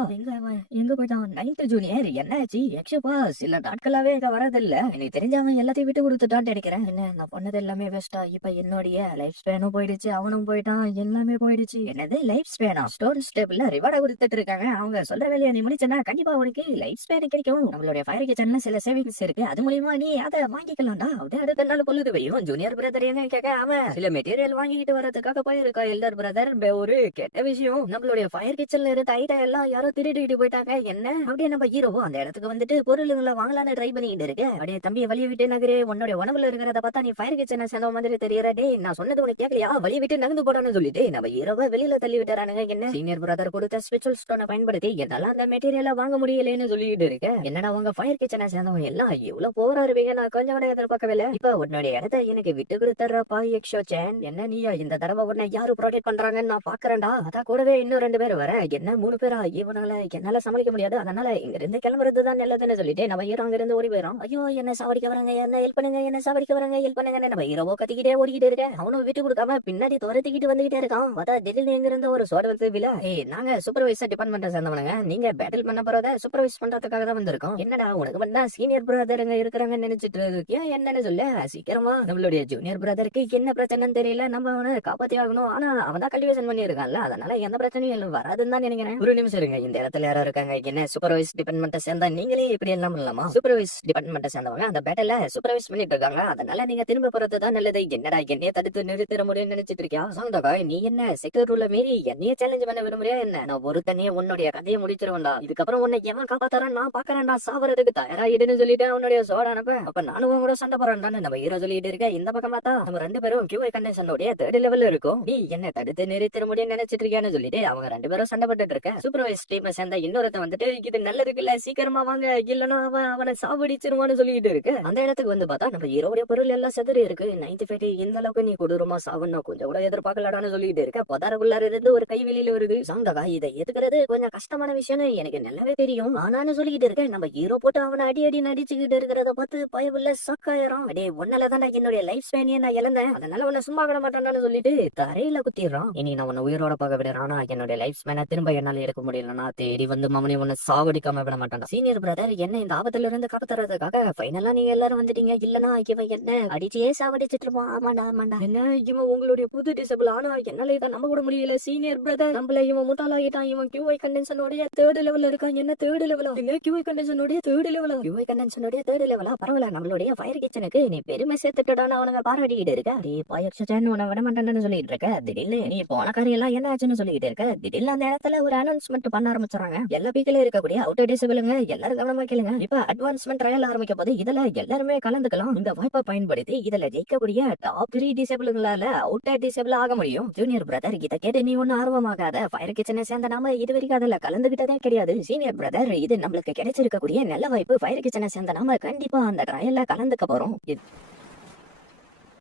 எங்க போயிட்டான்? 9th ஜூனியர் என்னாச்சு? யக்ஷுபா சில நாட்களாவே இங்க வரதில்ல. எனக்கு தெரிஞ்சவன் எல்லாத்தையும் விட்டு கொடுத்துட்டான்னு நினைக்கிறேன். என்ன நான் பண்ணது எல்லாமே வேஸ்டா? இப்ப என்னுடைய லைஃப் ஸ்பேனும் போயிடுச்சு, அவனும் போயிட்டான், எல்லாமே போயிடுச்சு. என்னது லைஃப் ஸ்பேனா? ஸ்டோன் ஸ்டேபிள்ல ரிவார்டா கொடுத்துட்டு இருக்காங்க. அவங்க சொல்ற வேலையை நீ முடிச்சனா கண்டிப்பா உனக்கு லைஃப் ஸ்பேன் கிடைக்கும். நம்மளுடைய ஃபயர் கிச்சன்ல சில சேவிங்ஸ் இருக்கு, அது மூலியமா நீ அதை வாங்கிக்கலாம்டா. அடுத்த நாள் கொல்லுது வையும். ஜூனியர் பிரதர் என்ன கேட்க அவன் சில மெட்டீரியல் வாங்கிட்டு வரதுக்காக போயிருக்கா. எல்டர் பிரதர் ஒரு கெட்ட விஷயம், நம்மளுடைய ஃபயர் கிச்சன்ல இருந்த ஐட்டம் எல்லாம் யாரோ திருடிட்டு போயிட்டாங்க. என்ன அப்படியே நம்ம ஹீரோவும் அந்த இடத்துக்கு வந்துட்டு பொருளுங்களை வாங்கலான்னு ட்ரை பண்ணிட்டு இருக்கு. அப்படியே தம்பியை வழிய விட்டு நகரே, உன்னோட உணவுல இருக்கிறத பார்த்தா நீ ஃபயர் கிச்சனை சேர்ந்த மாதிரி தெரியற. டே நான் சொன்னது உனக்கு கேட்கலையா? வழிய விட்டு நகர்ந்து போடான்னு சொல்லிட்டு நம்ம ஹீரோவை வெளியில தள்ளி விட்டுறானுங்க. என்ன சீனியர் பிரதர் கொடுத்த ஸ்பிரிச்சுவல் ஸ்டோனை பயன்படுத்தி என்னால அந்த மெட்டீரியலை வாங்க முடியலன்னு சொல்லிட்டு இருக்க. என்னடா உங்க ஃபயர் கிச்சனை சேர்ந்தவங்க எல்லாம் எவ்வளவு போரா இருப்பீங்க, நான் கொஞ்சம் கூட எதிர்பார்க்கவே இல்லை. இப்ப உன்னுடைய இடத்த எனக்கு விட்டு கொடுத்துறப்பா எக்ஸோ சேன். என்ன நீயா இந்த தடவை உன்னை யாரு ப்ரொடெக்ட் பண்றாங்கன்னு நான் பாக்குறேன்டா. அதான் கூடவே இன்னும் 2 பேர் வர. என்ன 3 பேரா? இவனால என்னால சமாளிக்க முடியாது, அதனால இங்க இருந்து கிளம்புறதுதான் நல்லதுன்னு சொல்லிட்டு நம்ம ஹீரோ அங்க இருந்து ஓடி போயிடும். ஐயோ என்ன சாவடிக்க வராங்க, என்ன ஹெல்ப் பண்ணுங்க, என்ன சாவடிக்க வராங்க, ஹெல்ப் பண்ணுங்க. நம்ம ஹீரோவோ கத்திக்கிட்டே ஓடிக்கிட்டே இருக்க. அவனும் விட்டு கொடுக்காம பின்னாடி துரத்திக்கிட்டு வந்துகிட்டே இருக்கான். பார்த்தா திடீர்னு எங்க இருந்து ஒரு சோட வந்து விழா. நாங்க சூப்பர்வைசர் டிபார்ட்மெண்ட் சேர்ந்தவனுங்க, நீங்க பேட்டில் பண்ண போறத சூப்பர்வைஸ் பண்றதுக்காக தான் வந்திருக்கோம். என்னடா உனக்கு மட்டும் சீனியர் பிரதருங்க இருக்கிறாங்கன்னு நினைச்சிட்டு இருக்கியா என்னன்னு சொல்ல. சீக்கிரமா நம்மளுடைய ஜூனியர் பிரதருக்கு என்ன பிரச்சனைன்னு தெரியல, நம்ம அவனை காப்பாத்தி ஆகணும். ஆனா அவன் தான் கல்டிவேஷன் பண்ணி இருக்கான்ல, அதனால எந்த பிரச்சனையும் வராதுன்னு தான் நினைக்கிறேன். ஒரு நிமிஷம் இருங்க, இந்த இடத்துல யாரோ இருக்காங்க. என்ன சூப்பர்வைஸ் டிபார்ட்மெண்ட் சேர்ந்தா நீங்களே இப்படி எல்லாம் பண்ணலாமா? சூப்பர்வைஸ் டிபார்ட்மெண்ட் சேர்ந்தவங்க அந்த பேட்டல சூப்பர்வைஸ் பண்ணிட்டு இருக்காங்க, அதனால நீங்க திரும்ப போறது தான் நல்லது. என்னடா என்னைய தடுத்து நிறுத்திட முடியும்னு நினைச்சிட்டு இருக்கியா? சாந்தகா நீ என்ன செக்யூர் ரூல மீறி என்னைய சேலஞ்ச் பண்ண விரும்புறியா என்ன? நான் ஒரு தனியே உன்னுடைய கதையை முடிச்சிருவேன்டா. இதுக்கப்புறம் உன்னை எவன் காப்பாத்தாரா நான் பாக்குறேன்டா. சாவறதுக்கு தயாராயிடுன்னு சொல்லிட்டு அவனுடைய சோட அனுப்ப. அப்ப நானும் கூட சண்டை போறான்னு நம்ம ஹீரோ சொல்லிட்டு இருக்க. இந்த பக்கம் பார்த்தா நம்ம ரெண்டு பேரும் கியூஐ கண்டென்ஷனோட தேர்ட் லெவல்ல இருக்கும். நீ என்ன தடுத்து நிறுத்த முடியும்னு நினைச்சிட்டு இருக்கியான்னு சொல்லிட்டு அவங்க ரெண்டு பேரும் சண்டை போட்டுட்டு இருக்க. சூப்பர்வைஸ் டீமை சேர்ந்த இன்னொருத்த வந்துட்டு இது நல்லதுக்கு இல்ல, சீக்கிரமா வாங்க, இல்லன்னா அவனை சாவடிச்சிருவான்னு சொல்லிட்டு இருக்கு. அந்த இடத்துக்கு வந்து பார்த்தா நம்ம ஹீரோடைய பொருள் எல்லாம் செதறி இருக்கு. 95 இந்த அளவுக்கு நீ கொடூரமா சாவணும் கொஞ்சம் கூட எதிர்பார்க்கலாடான்னு சொல்லிட்டு இருக்க. பதாரக்குள்ளார இருந்து ஒரு கை வெளியில வருது. சாந்தகா இதை எதுக்குறது கொஞ்சம் கஷ்டமான விஷயம்னு எனக்கு நல்லாவே தெரியும், ஆனான்னு சொல்லிட்டு இருக்கேன். நம்ம ஹீரோ போட்டு அவனை அடி அடி நடிச்சுக்கிட்டு இருக்கிறத பார்த்து பயவுள்ள சக்காயிரம். அடே ஒன்னால தான் என்னுடைய லைஃப் ஸ்பேனியை நான் இழந்தேன், அதனால உன்னை சும்மா விட மாட்டேன்னு சொல்லிட்டு தரையில குத்திடுறான். இனி நான் உன்னை உயிரோட பார்க்க விடுறானா என்னுடைய லைஃப் ஸ்பேனை திரும்ப என்னால எடுக்க முடியலன்னா தேடி வந்து மமனி உன்னை சாவடிக்காம விட மாட்டான். சீனியர் பிரதர் என்ன இந்த ஆபத்துல இருந்து காப்பாத்துறதுக்காக ஃபைனலா நீங்க எல்லாரும் வந்துட்டீங்க, இல்லன்னா இவன் என்ன அடிச்சே சாவடிச்சிட்டு இருப்பான். ஆமாண்டா ஆமாண்டா, என்ன இவன் உங்களுடைய புது டிசபிள், ஆனா என்னால இதை நம்ப கூட முடியல சீனியர் பிரதர். நம்மள இவன் முட்டாளாகிட்டான், இவன் கியூஐ கண்டென்ஷனோட தேர்ட் லெவல்ல இருக்கான். என்ன தேர்ட் லெவலா? கியூஐ கண்டென்ஷனோட தேர்ட் லெவலா? கியூஐ கண்டென்ஷனோட தேர்ட் லெவலா? பரவாயில்ல, நம்மளுடைய ஃபயர் கிச்சனுக்கு நீ பெருமை சேர்த்துட்டடான்னு அவனுங்க பாராட்டிக்கிட்டு இருக்க. அதே பாயக்ஷன் உன விட மாட்டேன்னு சொல்லிட்டு இருக்க. திடீர்னு நீ போன காரியம் எல்லாம் என்ன ஆச்சுன்னு சொல்லிட்டு இருக்க. திடீர்னு அந்த இடத்துல ஒரு அனௌன்ஸ்மெண்ட் பண்ண ஆரம்பிச்சாங்க. எல்லா பீக்கில இருக்கக்கூடிய அவுட்டர் டிசபிளுங்க எல்லாரும் கவனமா கேளுங்க, இப்ப அட்வான்ஸ்மெண்ட் ட்ரையல் ஆரம்பிக்க போது இதுல எல்லாருமே கலந்துக்கலாம். இந்த வாய்ப்பை பயன்படுத்தி இதுல ஜெயிக்கக்கூடிய டாப் 3 டிசபிளுங்களால அவுட்டர் டிசபிள் ஆக முடியும். ஜூனியர் பிரதர் இதை கேட்டு நீ ஒன்னும் ஆர்வமாகாத. ஃபயர் கிச்சனை சேர்ந்த நாம இது வரைக்கும் அதுல கலந்துகிட்டதே கிடையாது. சீனியர் பிரதர் இது நம்மளுக்கு கிடைச்சிருக்கக்கூடிய நல்ல வாய்ப்பு. ஃபயர் கிச்சனை சேர்ந்த நாம கண்டிப்பா அந்த ட்ரையல்ல கலந்துக்க போறோம்.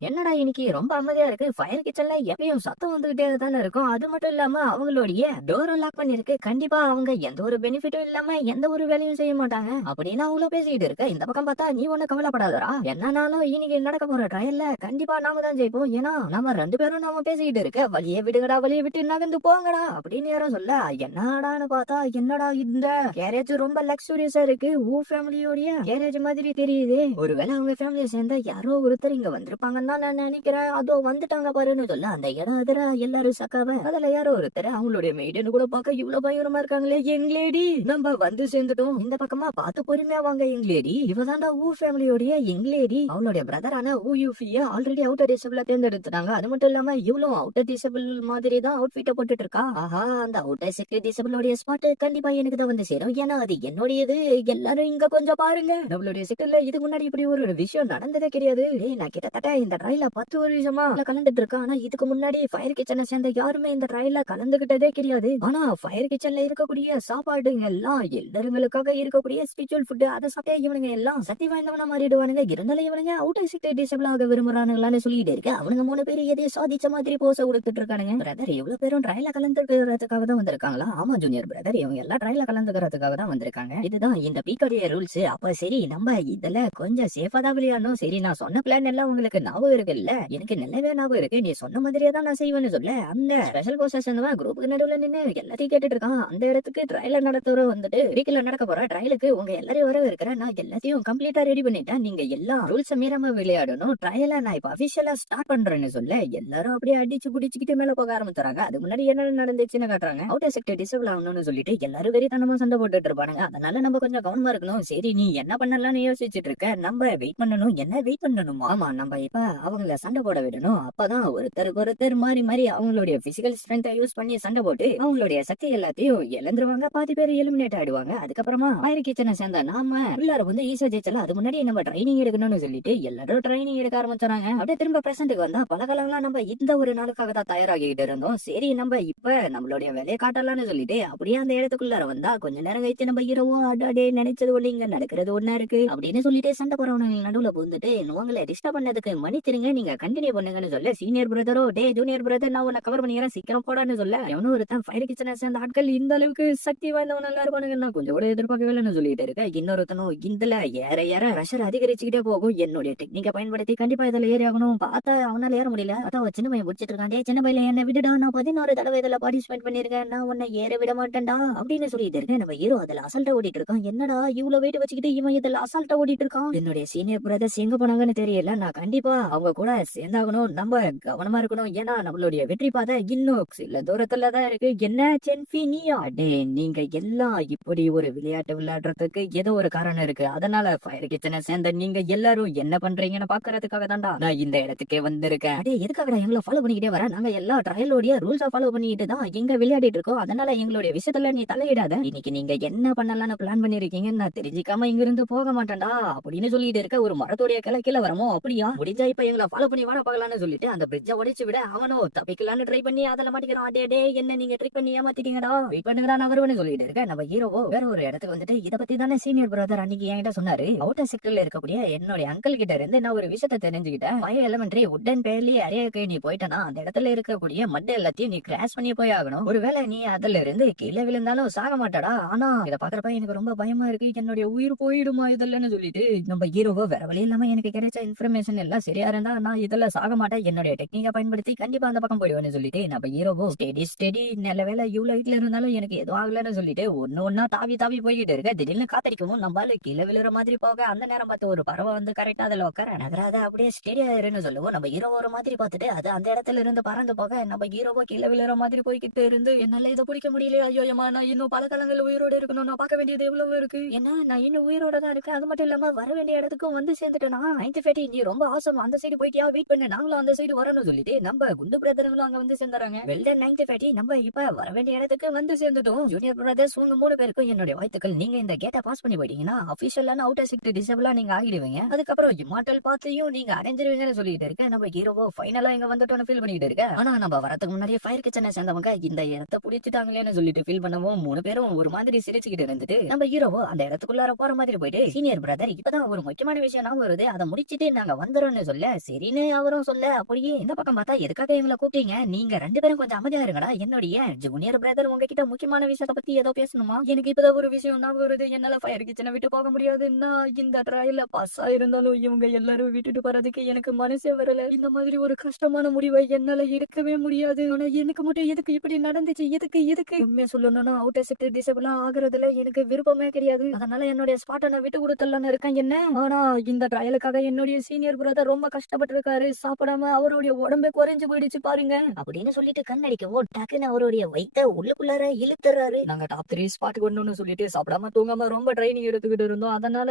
என்னடா இன்னைக்கு ரொம்ப அமைதியா இருக்கு, ஃபயர் கிச்சன்ல எப்பயும் சத்தம் வந்துகிட்டே தானே இருக்கும். அது மட்டும் இல்லாம அவங்களுடைய டோரும் லாக் பண்ணிருக்கு, கண்டிப்பா அவங்க எந்த ஒரு பெனிஃபிட்டும் இல்லாம எந்த ஒரு வேலையும் செய்ய மாட்டாங்க அப்படின்னு அவங்களும் பேசிக்கிட்டு இருக்க. இந்த பக்கம் பார்த்தா நீ ஒண்ணு கவலைப்படாதரா, என்னன்னாலும் இன்னைக்கு நடக்க போற ட்ரையல்ல கண்டிப்பா நாம தான் ஜெயிப்போம். ஏன்னா நம்ம ரெண்டு பேரும் நாம பேசிக்கிட்டு இருக்க. வழியே விடுங்கடா, வழியை விட்டு நகர்ந்து போங்கடா அப்படின்னு யாரும் சொல்ல. என்னடான்னு பார்த்தா என்னடா இந்த கேரேஜ் ரொம்ப லக்ஸூரியஸா இருக்கு, ஊ ஃபேமிலியோடைய கேரேஜ் மாதிரி தெரியுது. ஒருவேளை அவங்க ஃபேமிலியை சேர்ந்த யாரோ ஒருத்தர் இங்க வந்திருப்பாங்க நான் நினைக்கிறேன். அதோ வந்துட்டாங்க பாருன்னு சொல்ல அந்த இடம் எதிர எல்லாரும் சக்காவ. அதுல யாரோ ஒருத்தர் அவங்களுடைய மெய்டன்னு கூட பார்க்க இவ்வளவு பயங்கரமா இருக்காங்களே. யங்லேடி நம்ம வந்து சேர்ந்துட்டோம், இந்த பக்கமா பார்த்து பொறுமையா வாங்க யங்லேடி. இவதாண்டா ஊ ஃபேமிலியோடைய யங்லேடி. அவளுடைய பிரதரான ஊ யூஃபிய ஆல்ரெடி அவுட்டர் டிசபிளா தேர்ந்தெடுத்துட்டாங்க. அது மட்டும் இல்லாம இவ்வளவு அவுட்டர் டிசபிள் மாதிரி தான் அவுட்ஃபிட்ட போட்டுட்டு இருக்கா. ஆஹா, அந்த அவுட்டர் செக்ரட் டிசபிளோடைய ஸ்பாட் கண்டிப்பா எனக்கு தான் வந்து சேரும், ஏன்னா அது என்னுடையது. எல்லாரும் இங்க கொஞ்சம் பாருங்க, நம்மளுடைய செக்டர்ல இது முன்னாடி இப்படி ஒரு விஷயம் நடந்ததே கிடையாது. நான் கிட்டத்தட்ட இந்த ட்ரையல 10 வருஷமா கலந்துட்டு இருக்கேன், ஆனா இதுக்கு முன்னாடி ஃபயர் கிச்சனை சேர்ந்த யாருமே இந்த ட்ரையல கலந்துகிட்டதே கிடையாது. ஆனா ஃபயர் கிச்சன்ல இருக்கக்கூடிய சாப்பாடுங்க எல்லாம் எல்லாருங்களுக்காக இருக்கக்கூடிய ஸ்பிரிச்சுவல் ஃபுட், அதை சாப்பிட்டே இவனுங்க எல்லாம் சக்தி வாய்ந்தவனா மாறிடுவானுங்க. இருந்தாலும் இவனுங்க அவுட்டர் செக்டர் டிசபிள் ஆக விரும்புறானுங்களான்னு சொல்லிட்டு இருக்க. அவனுங்க 3 பேர் எதையும் சாதிச்ச மாதிரி போச கொடுத்துட்டு இருக்கானுங்க. பிரதர் இவ்வளவு பேரும் ட்ரையல கலந்துக்கிறதுக்காக தான் வந்திருக்காங்களா? ஆமா ஜூனியர் பிரதர், இவங்க எல்லாம் ட்ரையல கலந்துக்கிறதுக்காக தான் வந்திருக்காங்க. இதுதான் இந்த பீக்கோடைய ரூல்ஸ். அப்ப சரி, நம்ம இதுல கொஞ்சம் சேஃபா தான் விளையாடணும். சரி, நான் சொன்ன பிளான் எல்லாம் உங்களுக்கு ஞாபகம் இருக்குல்ல? எனக்கு நல்லாவே ஞாபகம் இருக்கு, நீ சொன்ன மாதிரியே தான் நான் செய்வேன்னு சொல்ல அந்த ஸ்பெஷல் போர்சஸ் குரூப்புக்கு நடுவுல நின்று எல்லாத்தையும் கேட்டுட்டு இருக்கான். அந்த இடத்துக்கு ட்ரையல நடத்துற வந்துட்டு வீக்கில் நடக்க போற ட்ரையலுக்கு உங்க எல்லாரையும் வர இருக்கிறேன். நான் எல்லாத்தையும் கம்ப்ளீட்டா ரெடி பண்ணிட்டேன், நீங்க எல்லாம் ரூல்ஸ் மீறாம விளையாடணும். ட்ரையல நான் இப்ப அபிஷியலா ஸ்டார்ட் பண்றேன்னு சொல்ல எல்லாரும் அப்படியே அடிச்சு புடிச்சுக்கிட்டு மேல போக ஆரம்பிச்சாங்க. அது முன்னாடி என்ன நடந்துச்சுன்னு காட்டுறாங்க. அவுட்டர் செக்டர் டிசபிள் ஆகணும்னு சொல்லிட்டு எல்லாரும் வெறித்தனமா சண்டை போட்டுட்டு இருப்பானுங்க. அதனால நம்ம கொஞ்சம் கவனமா இருக்கணும். சரி, நீ என்ன பண்ணலாம்னு யோசிச்சுட்டு இருக்க? நம்ம வெயிட் பண்ணணும். என்ன வெயிட் பண்ணணுமா? ஆமா, நம்ம இப்ப அவங்கள சண்டை போட விடணும். அப்பதான் ஒருத்தருக்கு ஒருத்தர் மாறி மாறி அவங்களுடைய பிசிக்கல் ஸ்ட்ரென்த்தை யூஸ் பண்ணி சண்டை போட்டு அவங்களுடைய சக்தி எல்லாத்தையும் இழந்துருவாங்க. பாதி பேர் எலிமினேட் ஆயிடுவாங்க. அதுக்கப்புறமா ஃபயர் கிச்சனை சேர்ந்த நாம உள்ளார வந்து ஈஸியா ஜெயிச்சலாம். அது முன்னாடி நம்ம ட்ரைனிங் எடுக்கணும்னு சொல்லிட்டு எல்லாரும் ட்ரைனிங் எடுக்க ஆரம்பிச்சாங்க. அப்படியே திரும்ப பிரசன்ட்டுக்கு வந்தா பல காலங்களா நம்ம இந்த ஒரு நாளுக்காக தான் தயாராகிட்டு இருந்தோம். சரி, நம்ம இப்ப நம்மளுடைய வேலையை காட்டலாம்னு சொல்லிட்டு அப்படியே அந்த இடத்துக்குள்ளார வந்தா கொஞ்ச நேரம் கழிச்சு நம்ம ஹீரோவோ அடாடே நினைச்சது ஒண்ணு இங்க நடக்கிறது ஒண்ணா இருக்கு அப்படின்னு சொல்லிட்டு சண்டை போறவங்க நடுவுல புகுந்துட்டு உங்களை டிஸ்டர்ப் பண்ணதுக்கு மன்னிச்சிருங்க, நீங்க கண்டினியூ பண்ணுங்கன்னு சொல்ல சீனியர் பிரதரோ டே ஜூனியர் பிரதர் நான் உன்னை கவர் பண்ணிக்கிறேன் சீக்கிரம் போடான்னு சொல்ல எவனும் ஒருத்தன் ஃபயர் கிச்சனை சேர்ந்த ஆட்கள் இந்த அளவுக்கு சக்தி வாய்ந்தவனா இருப்பானுங்க நான் கொஞ்சம் கூட எதிர்பார்க்கவே சொல்லிட்டு இருக்கேன். இன்னொருத்தனும் இதுல ஏற ஏற பிரஷர் அதிகரிச்சுக்கிட்டே போகும். என்னுடைய டெக்னிக்கை பயன்படுத்தி கண்டிப்பா இதுல ஏறி ஆகணும். பார்த்தா அவனால ஏற முடியல. அதான் சின்ன பையன் முடிச்சிட்டு இருக்கான். டே சின்ன பையில என்ன விடுடா, நான் 11 தடவை இதுல பார்ட்டிசிபேட் பண்ணிருக்கேன், நான் உன்னை ஏற விட மாட்டேன்டா அப்படின்னு சொல்லிட்டு இருக்கேன். நம்ம ஹீரோ அதுல அசால்ட்டா ஓடிட்டு இருக்கான். என்னடா இவ்வளவு வெயிட் வச்சுக்கிட்டு இவன் இதுல அசால்ட்டா ஓடிட்டு இருக்கான். என்னுடைய சீனியர் பிரதர்ஸ் எங்க போனாங்கன்னு தெரியல. நான் கண்டிப்பா அவங்க கூட சேர்ந்தாகணும், நம்ம கவனமா இருக்கணும். ஏன்னா நம்மளுடைய வெற்றி பாதை இன்னும் சில தூரத்துல தான் இருக்கு. என்ன சென்ஃபினியா டே, நீங்க எல்லாம் இப்படி ஒரு விளையாட்டு விளையாடுறதுக்கு ஏதோ ஒரு காரணம் இருக்கு. அதனால ஃபயர் கிச்சனை சேர்ந்த நீங்க எல்லாரும் என்ன பண்றீங்கன்னு பாக்குறதுக்காக தான்டா நான் இந்த இடத்துக்கே வந்திருக்கேன். அடே எதுக்காக எங்களை ஃபாலோ பண்ணிக்கிட்டே வர? நாங்க எல்லா ட்ரையலோடைய ரூல்ஸா ஃபாலோ பண்ணிட்டு தான் இங்க விளையாடிட்டு இருக்கோம். அதனால எங்களுடைய விஷயத்துல நீ தலையிடாத. இன்னைக்கு நீங்க என்ன பண்ணலாம்னு பிளான் பண்ணிருக்கீங்கன்னு நான் தெரிஞ்சுக்காம இங்க இருந்து போக மாட்டேன்டா அப்படின்னு சொல்லிட்டு இருக்க. ஒரு மரத்தோடைய கிளை வரமோ அப்படியா? முடிஞ்சா இப்ப எங்களை ஃபாலோ பண்ணி வாட பாக்கலாம்னு சொல்லிட்டு அந்த பிரிட்ஜை உடைச்சு விட அவனோ தப்பிக்கலான்னு ட்ரை பண்ணி அதில் மாட்டிக்கிறான். டே என்ன நீங்க ட்ரை பண்ணி ஏமாத்திட்டீங்கடா, வெயிட் பண்ணுங்கடா நான் வருவேன்னு சொல்லிட்டு இருக்க. நம்ம ஹீரோவோ வேற ஒரு இடத்துக்கு வந்துட்டு இதை பத்தி தானே சீனியர் பிரதர் அன்னைக்கு என்கிட்ட சொன்னாரு. அவுட்டர் செக்டர்ல இருக்கக்கூடிய என்னுடைய அங்கிள் கிட்ட இருந்து நான் ஒரு விஷயத்தை தெரிஞ்சுக்கிட்டேன். 5 எலிமெண்டரி உட்டன் பேர்லி அறையக்கு நீ போயிட்டனா அந்த இடத்துல இருக்கக்கூடிய மட் எல்லாத்தையும் நீ கிராஷ் பண்ணி போய் ஆகணும். ஒருவேளை நீ அதுல இருந்து கீழே விழுந்தாலும் சாக மாட்டாடா. ஆனா இதை பாக்குறப்ப எனக்கு ரொம்ப பயமா இருக்கு, என்னுடைய உயிர் போயிடுமா இதெல்லாம் சொல்லிட்டு நம்ம ஹீரோவோ வேற வழி இல்லாம எனக்கு கிடைச்ச இன்ஃபர்மேஷன் எல்லாம் சரியா இருந்தா நான் இதுல சாக மாட்டேன், என்னுடைய டெக்னிக்கை பயன்படுத்தி கண்டிப்பா அந்த பக்கம் போயிடுவேன்னு சொல்லிட்டு நம்ம ஹீரோவோ ஸ்டெடி நல்ல வேலை இவ்வளவு வீட்டுல இருந்தாலும் எனக்கு எதுவும் ஆகலன்னு சொல்லிட்டு ஒன்னா தாவி போய்கிட்டு இருக்க. திடீர்னு காத்தடிக்கவும் நம்மளால கீழே விழுற மாதிரி போக அந்த நேரம் பார்த்து ஒரு பறவை வந்து கரெக்டா அதுல உட்கார நகராத அப்படியே ஸ்டேடியா சொல்லுவோம். நம்ம ஹீரோ ஒரு மாதிரி பார்த்துட்டு அது அந்த இடத்துல இருந்து பறந்து போக நம்ம ஹீரோவோ கீழே விழுற மாதிரி போய்கிட்டு இருந்து என்னால இதை பிடிக்க முடியல. ஐயோ நான் இன்னும் பல காலங்கள் உயிரோட இருக்கணும், நான் பார்க்க வேண்டியது எவ்வளவு இருக்கு, என்ன நான் இன்னும் உயிரோட தான் இருக்கேன். அது மட்டும் இல்லாம வர வேண்டிய இடத்துக்கும் வந்து சேர்ந்துட்டேனா. 9th ஃபேட்டி நீ ரொம்ப ஆசம், அந்த சைடு போயிட்டியா, வெயிட் பண்ணு நாங்களும் அந்த சைடு வரணும்னு சொல்லிட்டு நம்ம குண்டு பிரதர்களும் அங்க வந்து சேர்ந்துறாங்க. வெல்டன் 9th ஃபேட்டி நம்ம இப்ப வர வேண்டிய இடத்துக்கு வந்து சேர்ந்துட்டோம். ஜூனியர் பிரதர்ஸ் உங்க 3 பேருக்கும் என்னுடைய வாழ்த்துக்கள். நீங்க இந்த கேட்டை பாஸ் பண்ணி போயிட்டீங்கன்னா அபிஷியலான அவுட்டர் செக்டர் டிசேபிளா நீங்க ஆகிடுவீங்க. அதுக்கப்புறம் இம்மார்டல் பாத்தையும் நீங்க அடைஞ்சிருவீங்கன்னு சொல்லிட்டு இருக்கேன். நம்ம ஹீரோவோ ஃபைனலா இங்க வந்துட்டோம்னு ஃபீல் பண்ணிட்டு இருக்க. ஆனா நம்ம வரதுக்கு முன்னாடியே ஃபயர் கிச்சனை சேர்ந்தவங்க இந்த இடத்தை புடிச்சிட்டாங்களேன்னு சொல்லிட்டு ஃபீல் பண்ணவும் 3 பேரும் ஒரு மாதிரி சிரிச்சுக்கிட்டு இருந்துட்டு நம்ம ஹீரோவோ அந்த இடத்துக்குள்ளார போற மாதிரி போயிட்டு சீனியர் பிரதர் இப்பதான் ஒரு முக்கியமான விஷயம் நான் வருது, அதை முடிச்சிட்டு நாங்க வந்துடும்னு சொல்ல சரின்னு அவரும் சொல்ல. அப்படியே இந்த பக்கம் பார்த்தா எதுக்காக எங்களை கூப்பிட்டீங்க, நீங்க 2 பேரும் கொஞ்சம் அமைதியா இருங்கடா, என்னுடைய ஜூனியர் பிரதர் உங்ககிட்ட முக்கியமான விஷயத்தை பத்தி ஏதோ பேசணுமா, எனக்கு இப்பதான் ஒரு விஷயம் தான் வருது, என்னால ஃபயர் கிச்சனை விட்டு போக முடியாதுன்னா இந்த ட்ரையல்ல பாஸ் ஆயிருந்தாலும் இவங்க எல்லாரும் விட்டுட்டு போறதுக்கு எனக்கு மனசே வரல. இந்த மாதிரி ஒரு கஷ்டமான முடிவை என்னால எடுக்கவே முடியாது. ஆனா எனக்கு மட்டும் எதுக்கு இப்படி நடந்துச்சு, எதுக்கு உண்மையா சொல்லணும்னா அவுட்டர் செக்டர் டிசேபிள் ஆகுறதுல எனக்கு விருப்பமே கிடையாது. அதனால என்னுடைய ஸ்பாட்டை நான் விட்டு கொடுத்தலான்னு இருக்கேன். என்ன ஆனா இந்த ட்ரையலுக்காக என்னுடைய சீனியர் பிரதர் ரொம்ப கஷ்டப்பட்டு இருக்காரு, சாப்பிடாம அவருடைய உடம்பே குறைஞ்சு போயிடுச்சு பாருங்க அப்படின்னு சொல்லிட்டு கண்ணடிக்கவும் டக்குன்னு அவருடைய வயித்தை உள்ளுக்குள்ளார இழுத்துறாரு. நாங்க டாப் 3 ஸ்பாட்டுக்கு வரணும்னு சொல்லிட்டு சாப்பிடாம தூங்காம ரொம்ப ட்ரைனிங் எடுத்துக்கிட்டு இருந்தோம். அதனால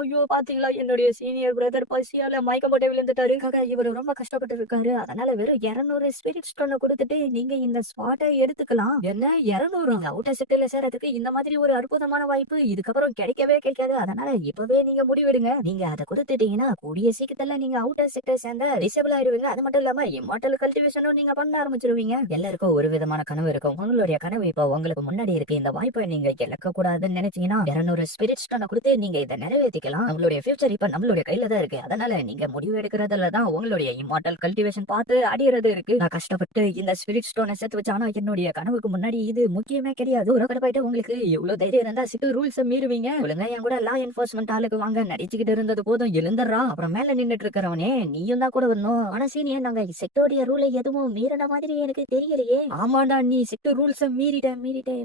ஐயோ பாத்தீங்களா என்னுடைய சீனியர் பிரதர் பசியால மயக்கம் போட்டு விழுந்துட்டாரு. இவர் ரொம்ப கஷ்டப்பட்டு இருக்காரு. அதனால வெறும் 200 ஸ்பிரிட் ஸ்டோனை கொடுத்துட்டு நீங்க இந்த ஸ்பாட்டை எடுத்துக்கலாம். என்ன 200 அவுட்டர் செக்டர்ல சேரத்துக்கு இந்த மாதிரி ஒரு அற்புதமான வாய்ப்பு இதுக்கப்புறம் கிடைக்கவே கிடைக்காது. அதனால இப்பவே நீங்க முடிவெடுங்க. நீங்க அதை கொடுத்துட்டீங்கன்னா கூடிய சீக்கிரத்துல நீங்க அவுட்டர் செக்டர் சேர்ந்த டிசேபிள் ஆயிடுவீங்க. அது மட்டும் இல்லாம இம்மார்டல் கல்டிவேஷனும் நீங்க பண்ண ஆரம்பிச்சிருவீங்க. எல்லாருக்கும் ஒரு விதமான கனவு இருக்கும். உங்களுடைய கனவு இப்ப உங்களுக்கு முன்னாடி இருக்கு. இந்த வாய்ப்பை நீங்க இழக்க கூடாதுன்னு நினைச்சீங்கன்னா 200 ஸ்பிரிட் ஸ்டோனை கொடுத்து நீங்க இதை நிறைவேற்றிக்கலாம். நம்மளுடைய ஃபியூச்சர் இப்ப நம்மளுடைய கையில தான் இருக்கு. அதனால நீங்க முடிவு எடுக்கிறதுல தான் உங்களுடைய இம்மார்டல் கல்டிவேஷன் பார்த்து அடியறது இருக்கு. நான் கஷ்டப்பட்டு இந்த ஸ்பிரிட் ஸ்டோனை சேர்த்து வச்சானா என்னுடைய கனவுக்கு முன்னாடி இது முக்கியமே கிடையாது. ஒரு கடப்பாயிட்டு உங்களுக்கு எவ்வளவு தைரியம் இருந்தா சிட்டு ரூல்ஸ் மீறுவீங்க. ஒழுங்கா என் கூட லா என்போர்ஸ்மெண்ட் ஆளுக்கு வாங்க, நடிச்சுக்கிட்டு இருந்தது போதும் எழுந்துறா. அப்புறம் மேல நின்னுட்டு இருக்கிறவனே நீயும் தான் கூட வரணும். ஆனா சீனியர் நாங்க செக்டோடைய ரூலை எதுவும் மீறின மாதிரி எனக்கு தெரியலையே. ஆமாண்டா நீ செக்டர் ரூல்ஸ் மீறிட்டேன்.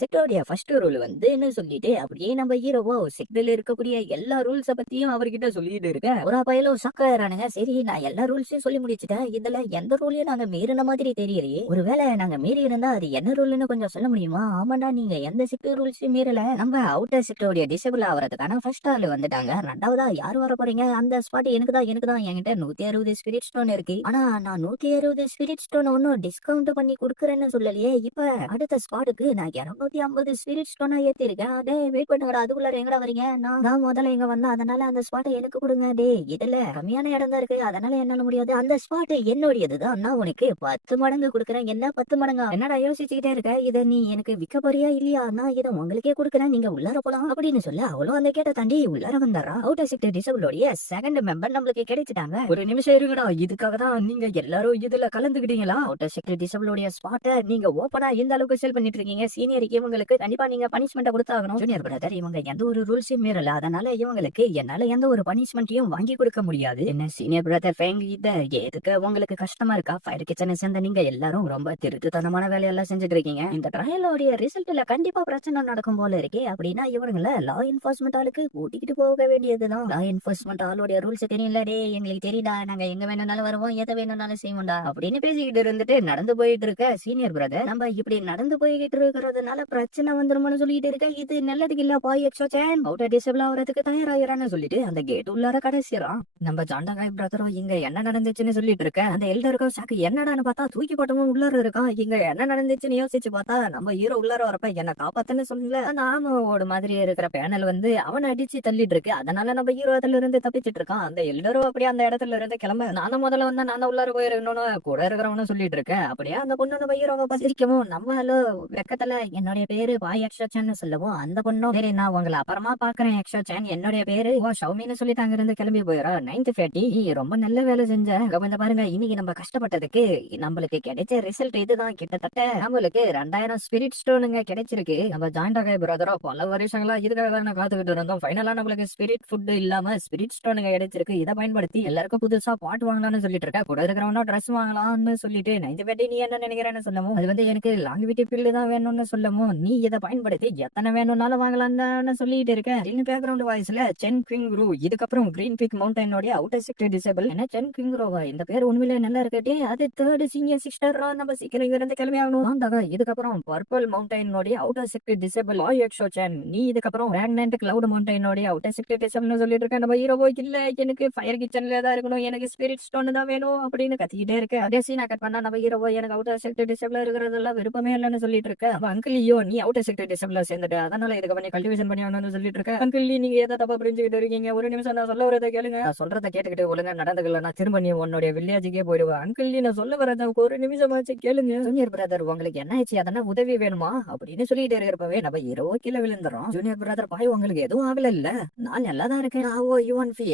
செக்டோடைய ஃபர்ஸ்ட் ரூல் வந்து என்ன சொல்லிட்டு அப்படியே நம்ம ஹீரோவோ செக்டர்ல இருக்கக்கூடிய எல்லா ரூல்ஸ பத்தியும் அவர்கிட்ட சொல்லிட்டு இருக்க. ஒரு பயலும் சக்கரானுங்க. சரி நான் எல்லா ரூல்ஸையும் சொல்லி முடிச்சுட்டேன், இதுல எந்த ரூலையும் நாங்க மீறின மாதிரி தெரியலையே. ஒருவேளை நாங்க மீறி இருந்தா அது என்ன ரூல்னு கொஞ்சம் சொல்ல முடியுமா? ஆமாண்டா நீங்க எந்த செக்டர் ரூல்ஸையும் மீறல. நம்ம அவுட்டர் செக்டருடைய டிசேபிள் ஆகிறதுக்கான ஃபர்ஸ்ட் ஆள் வந்துட்டாங்க. 2வதா யார் வர போறீங்க? அந்த ஸ்பாட் எனக்கு தான் என்கிட்ட 160 ஸ்பிரிட் ஸ்டோன் இருக்கு. ஆனா நான் 160 ஸ்பிரிட் ஸ்டோன் ஒன்னும் டிஸ்கவுண்ட் பண்ணி கொடுக்குறேன்னு சொல்லலையே. இப்ப அடுத்த ஸ்பாட்டுக்கு நான் 250 ஸ்பிரிட் ஸ்டோனா ஏத்திருக்கேன். டே வெயிட் பண்ணுங்கடா, அதுக்குள்ள எங்கடா வரீங்க? நான் முதல்ல இங்க வந்தேன், அதனால அந்த ஸ்பாட்டை எனக்கு கொடுங்க. டே இதுல கம்மியான இடம் தான் இருக்கு, அதனால என்னால முடியாது. அந்த ஸ்பாட் என்னுடையதுதான், நான் உனக்கு 10 மடங்கு கொடுக்குறேன். என்ன 10 மடங்கா? என்னடா யோசிச்சுக்கிட்டே இருக்க? இதை நீ எனக்கு விற்க போறியா இல்லையா? நான் இதை உங்களுக்கே கொடுக்குறேன், நீங்க உள்ளார போலாம் அப்படின்னு சொல்ல அவளும் அந்த கேட்ட தாண்டி உள்ளார வந்தாரா. அவுட்டர் செக்டர் டிசேபிளோடைய செகண்ட் மெம்பர் நம்மளுக்கு கிடைச்சிட்டாங்க. ஒரு நிமிஷம் இருங்கடா, இதுக்காக தான் நீங்க எல்லாரும் இதுல கலந்துக்கிட்டீங்களா? அவுட்டர் செக்டர் டிசேபிளோடைய ஸ்பாட்டை நீங்க ஓப்பனா இந்த அளவுக்கு செல் பண்ணிட்டு இருக்கீங்க. சீனியர் இவங்களுக்கு கண்டிப்பா நீங்க பனிஷ்மெண்ட் கொடுத்தாகணும். ஜூனியர் பிரதர் இவங்க எந்த ஒரு ரூல்ஸையும் மீறல, அதனால இவங்களுக்கு என்னால எந்த ஒரு பனிஷ்மெண்ட்டையும் வாங்கி கொடுக்க முடியாது. என்ன சீனியர் பிரதர் ஃபேங் இத எதுக்கு உங்களுக்கு கஷ்டமா இருக்கா? ஃபயர் கிச்சனை சேர்ந்த நீங்க எல்லாரும் ரொம்ப திருட்டுத்தனமான வேலையெல்லாம் செஞ்சுட்டு இருக்கீங்க. இந்த ட்ரையலோடைய ரிசல்ட்ல கண்டிப்பா பிரச்சனை நடக்கும் போல இருக்கே. அப்படின்னா இவங்கள லா என்போர்ஸ்மெண்ட் ஆளுக்கு கூட்டிக்கிட்டு போக வேண்டியதுதான். லா என்போர்ஸ்மெண்ட் என்ஃபோர்ஸ்மெண்ட் ஆளுடைய ரூல்ஸ் தெரியல டே, எங்களுக்கு தெரியுடா, நாங்க எங்க வேணும்னாலும் வருவோம், எதை வேணும்னாலும் செய்வோம்டா அப்படின்னு பேசிக்கிட்டு இருந்துட்டு நடந்து போயிட்டு இருக்க சீனியர் பிரதர், நம்ம இப்படி நடந்து போய்கிட்டு இருக்கிறதுனால பிரச்சனை வந்துருமோன்னு சொல்லிட்டு இருக்க, இது நல்லதுக்கு இல்ல பாய் எக்ஸோ சேன் அவுட்டர் டிசேபிள் ஆகிறதுக்கு தயாராகிறான்னு சொல்லிட்டு அந்த கேட் உள்ளார கடைசிறான். நம்ம ஜாண்டகாய் பிரதரும் இங்க என்ன நடந்துச்சுன்னு சொல்லிட்டு இருக்க, அந்த எல்டருக்கும் ஷாக்கு என்னடான்னு பார்த்தா தூக்கி போட்டவன் உள்ளார இருக்கான். இங்க என்ன நடந்துச்சுன்னு யோசிச்சு பார்த்தா நம்ம ஹீரோ உள்ளார வரப்ப என்ன காப்பாத்துன்னு சொல்லல, அந்த ஆமோட மாதிரி இருக்கிற பேனல் வந்து அவனை அடிச்சு தள்ளிட்டு இருக்கு. அதனால நம்ம ஹீரோ அதுல இருந்து தப்பிச்சிட்டு இருக்கான். அந்த எல்லோரும் அப்படியே அந்த இடத்துல இருந்து கிளம்ப, நானும் முதல்ல வந்து நான் உள்ளார போயிருக்கணும்னு கூட இருக்கிறவனும் சொல்லிட்டு இருக்கேன். அப்படியே அந்த பொண்ணு நம்ம ஹீரோவை பசிரிக்கவும், நம்மள வெக்கத்துல என்னுடைய பேரு பாய் எக்ஸோச்சேன்னு சொல்லவும், அந்த பொண்ணும் சரி நான் உங்களை அப்புறமா பாக்குறேன் எக்ஸோச்சேன், என்னுடைய பேரு ஷவுமின்னு சொல்லிட்டு அங்க இருந்து கிளம்பி போயிடா. 9th ஃபேட்டி ரொம்ப நல்ல வேலை செஞ்ச, கொஞ்சம் பாருங்க இன்னைக்கு நம்ம கஷ்டப்பட்டதுக்கு நம்மளுக்கு கிடைச்ச ரிசல்ட் இதுதான். கிட்டத்தட்ட நம்மளுக்கு 2000 ஸ்பிரிட் ஸ்டோனுங்க கிடைச்சிருக்கு. நம்ம ஜாயிண்ட் ஆக பிரதரோ பல வருஷங்களா இதுக்காக தான் காத்துக்கிட்டு இருந்தோம். ஃபைனலா நம்மளுக்கு ஸ்பிரிட் ஃபுட் இல்லாம ஸ்பிரிட் ஸ்டோனுங்க கிடைச்சிருக்கு. இதை பயன்படுத்தி எல்லாருக்கும் புதுசா பாட்டு வாங்கலாம்னு சொல்லிட்டு இருக்க, கூட இருக்கிறவனா ட்ரெஸ் வாங்கலாம்னு சொல்லிட்டு 9th ஃபேட்டி நீ என்ன நினைக்கிறேன்னு சொல்லவும், அது வந்து எனக்கு லாங்கிவிட்டி பில்லு தான் வேணும்னு சொல்லவும், நீ இதை பயன்படுத்தி எத்தனை வேணும்னாலும் வாங்கலாம்னு சொல்லிட்டு இருக்க. பேக்ரவுண்ட் வாய்ஸ்ல சென் கிங் ரூ, இதுக்கப்புறம் கிரீன் பீக் மவுண்டனோட அவுட்டர் செக்டர் டிசேபிள். என்ன சென் கிங் ரூவா, இந்த பேர் உண்மையிலே நல்லா இருக்கே. அது 3rd சீனியர் சிஸ்டர், நம்ம சீக்கிரம் இருந்து கிளம்பி ஆகணும். இதுக்கப்புறம் பர்பிள் மவுண்டனோட அவுட்டர் செக்டர் டிசேபிள் பாய் எக்ஸோ சேன், நீ இதுக்கப்புறம் பிராக்னன்ட் கிளவுட் மவுண்டனோட அவுட்டர் செக்டர் டிசேபிள்னு சொல்லிட்டு இருக்க. நம்ம ஹீரோவோ இல்ல எனக்கு ஃபயர் கிச்சன்ல தான் இருக்கணும், எனக்கு ஸ்பிரிட் ஸ்டோன் தான் வேணும் அப்படின்னு கத்திக்கிட்டே இருக்க. அதே சீனா கட் பண்ணா நம்ம ஹீரோவோ எனக்கு அவுட்டர் செக்டர் டிசேபிள் இருக்கிறதெல்லாம் விருப்பமே இல்லைன்னு சொல்லிட்டு இருக்க. அங்கிள் ஐயோ நீ அவுட்டர் செக்டர் டிசேபிள் சேர்ந்துட்டு அதனால இதுக்கு பண்ணி கல்டிவேஷன் பண்ணி ஆகணும்னு சொல்லிட்டு இருக்க. அங்கிள் நீங்க எதை தப்பா புரிஞ்சுக்கிட்டு இருக்கீங்க, ஒரு நிமிஷம் நான் சொல்ல வரதை கேளுங்க, நான் சொல்றதை கேட்டுக்கிட்டு ஒழுங்கா நடந்துக்கல நான் திரும்ப நீ உன்னுடைய வில்லேஜுக்கே போயிடுவேன். அங்கிள் நான் சொல்ல வரத ஒரு நிமிஷமாச்சு கேளுங்க. ஜூனியர் பிரதர் உங்களுக்கு என்ன ஆச்சு, அதெல்லாம் உதவி வேணுமா அப்படின்னு சொல்லிட்டு இருக்கிறப்பவே நம்ம ஹீரோ கீழே விழுந்துறோம். ஜூனியர் பிரதர் பாய் உங்களுக்கு எதுவும் ஆகல இல்ல, நான் நல்லா தான் இருக்கேன்.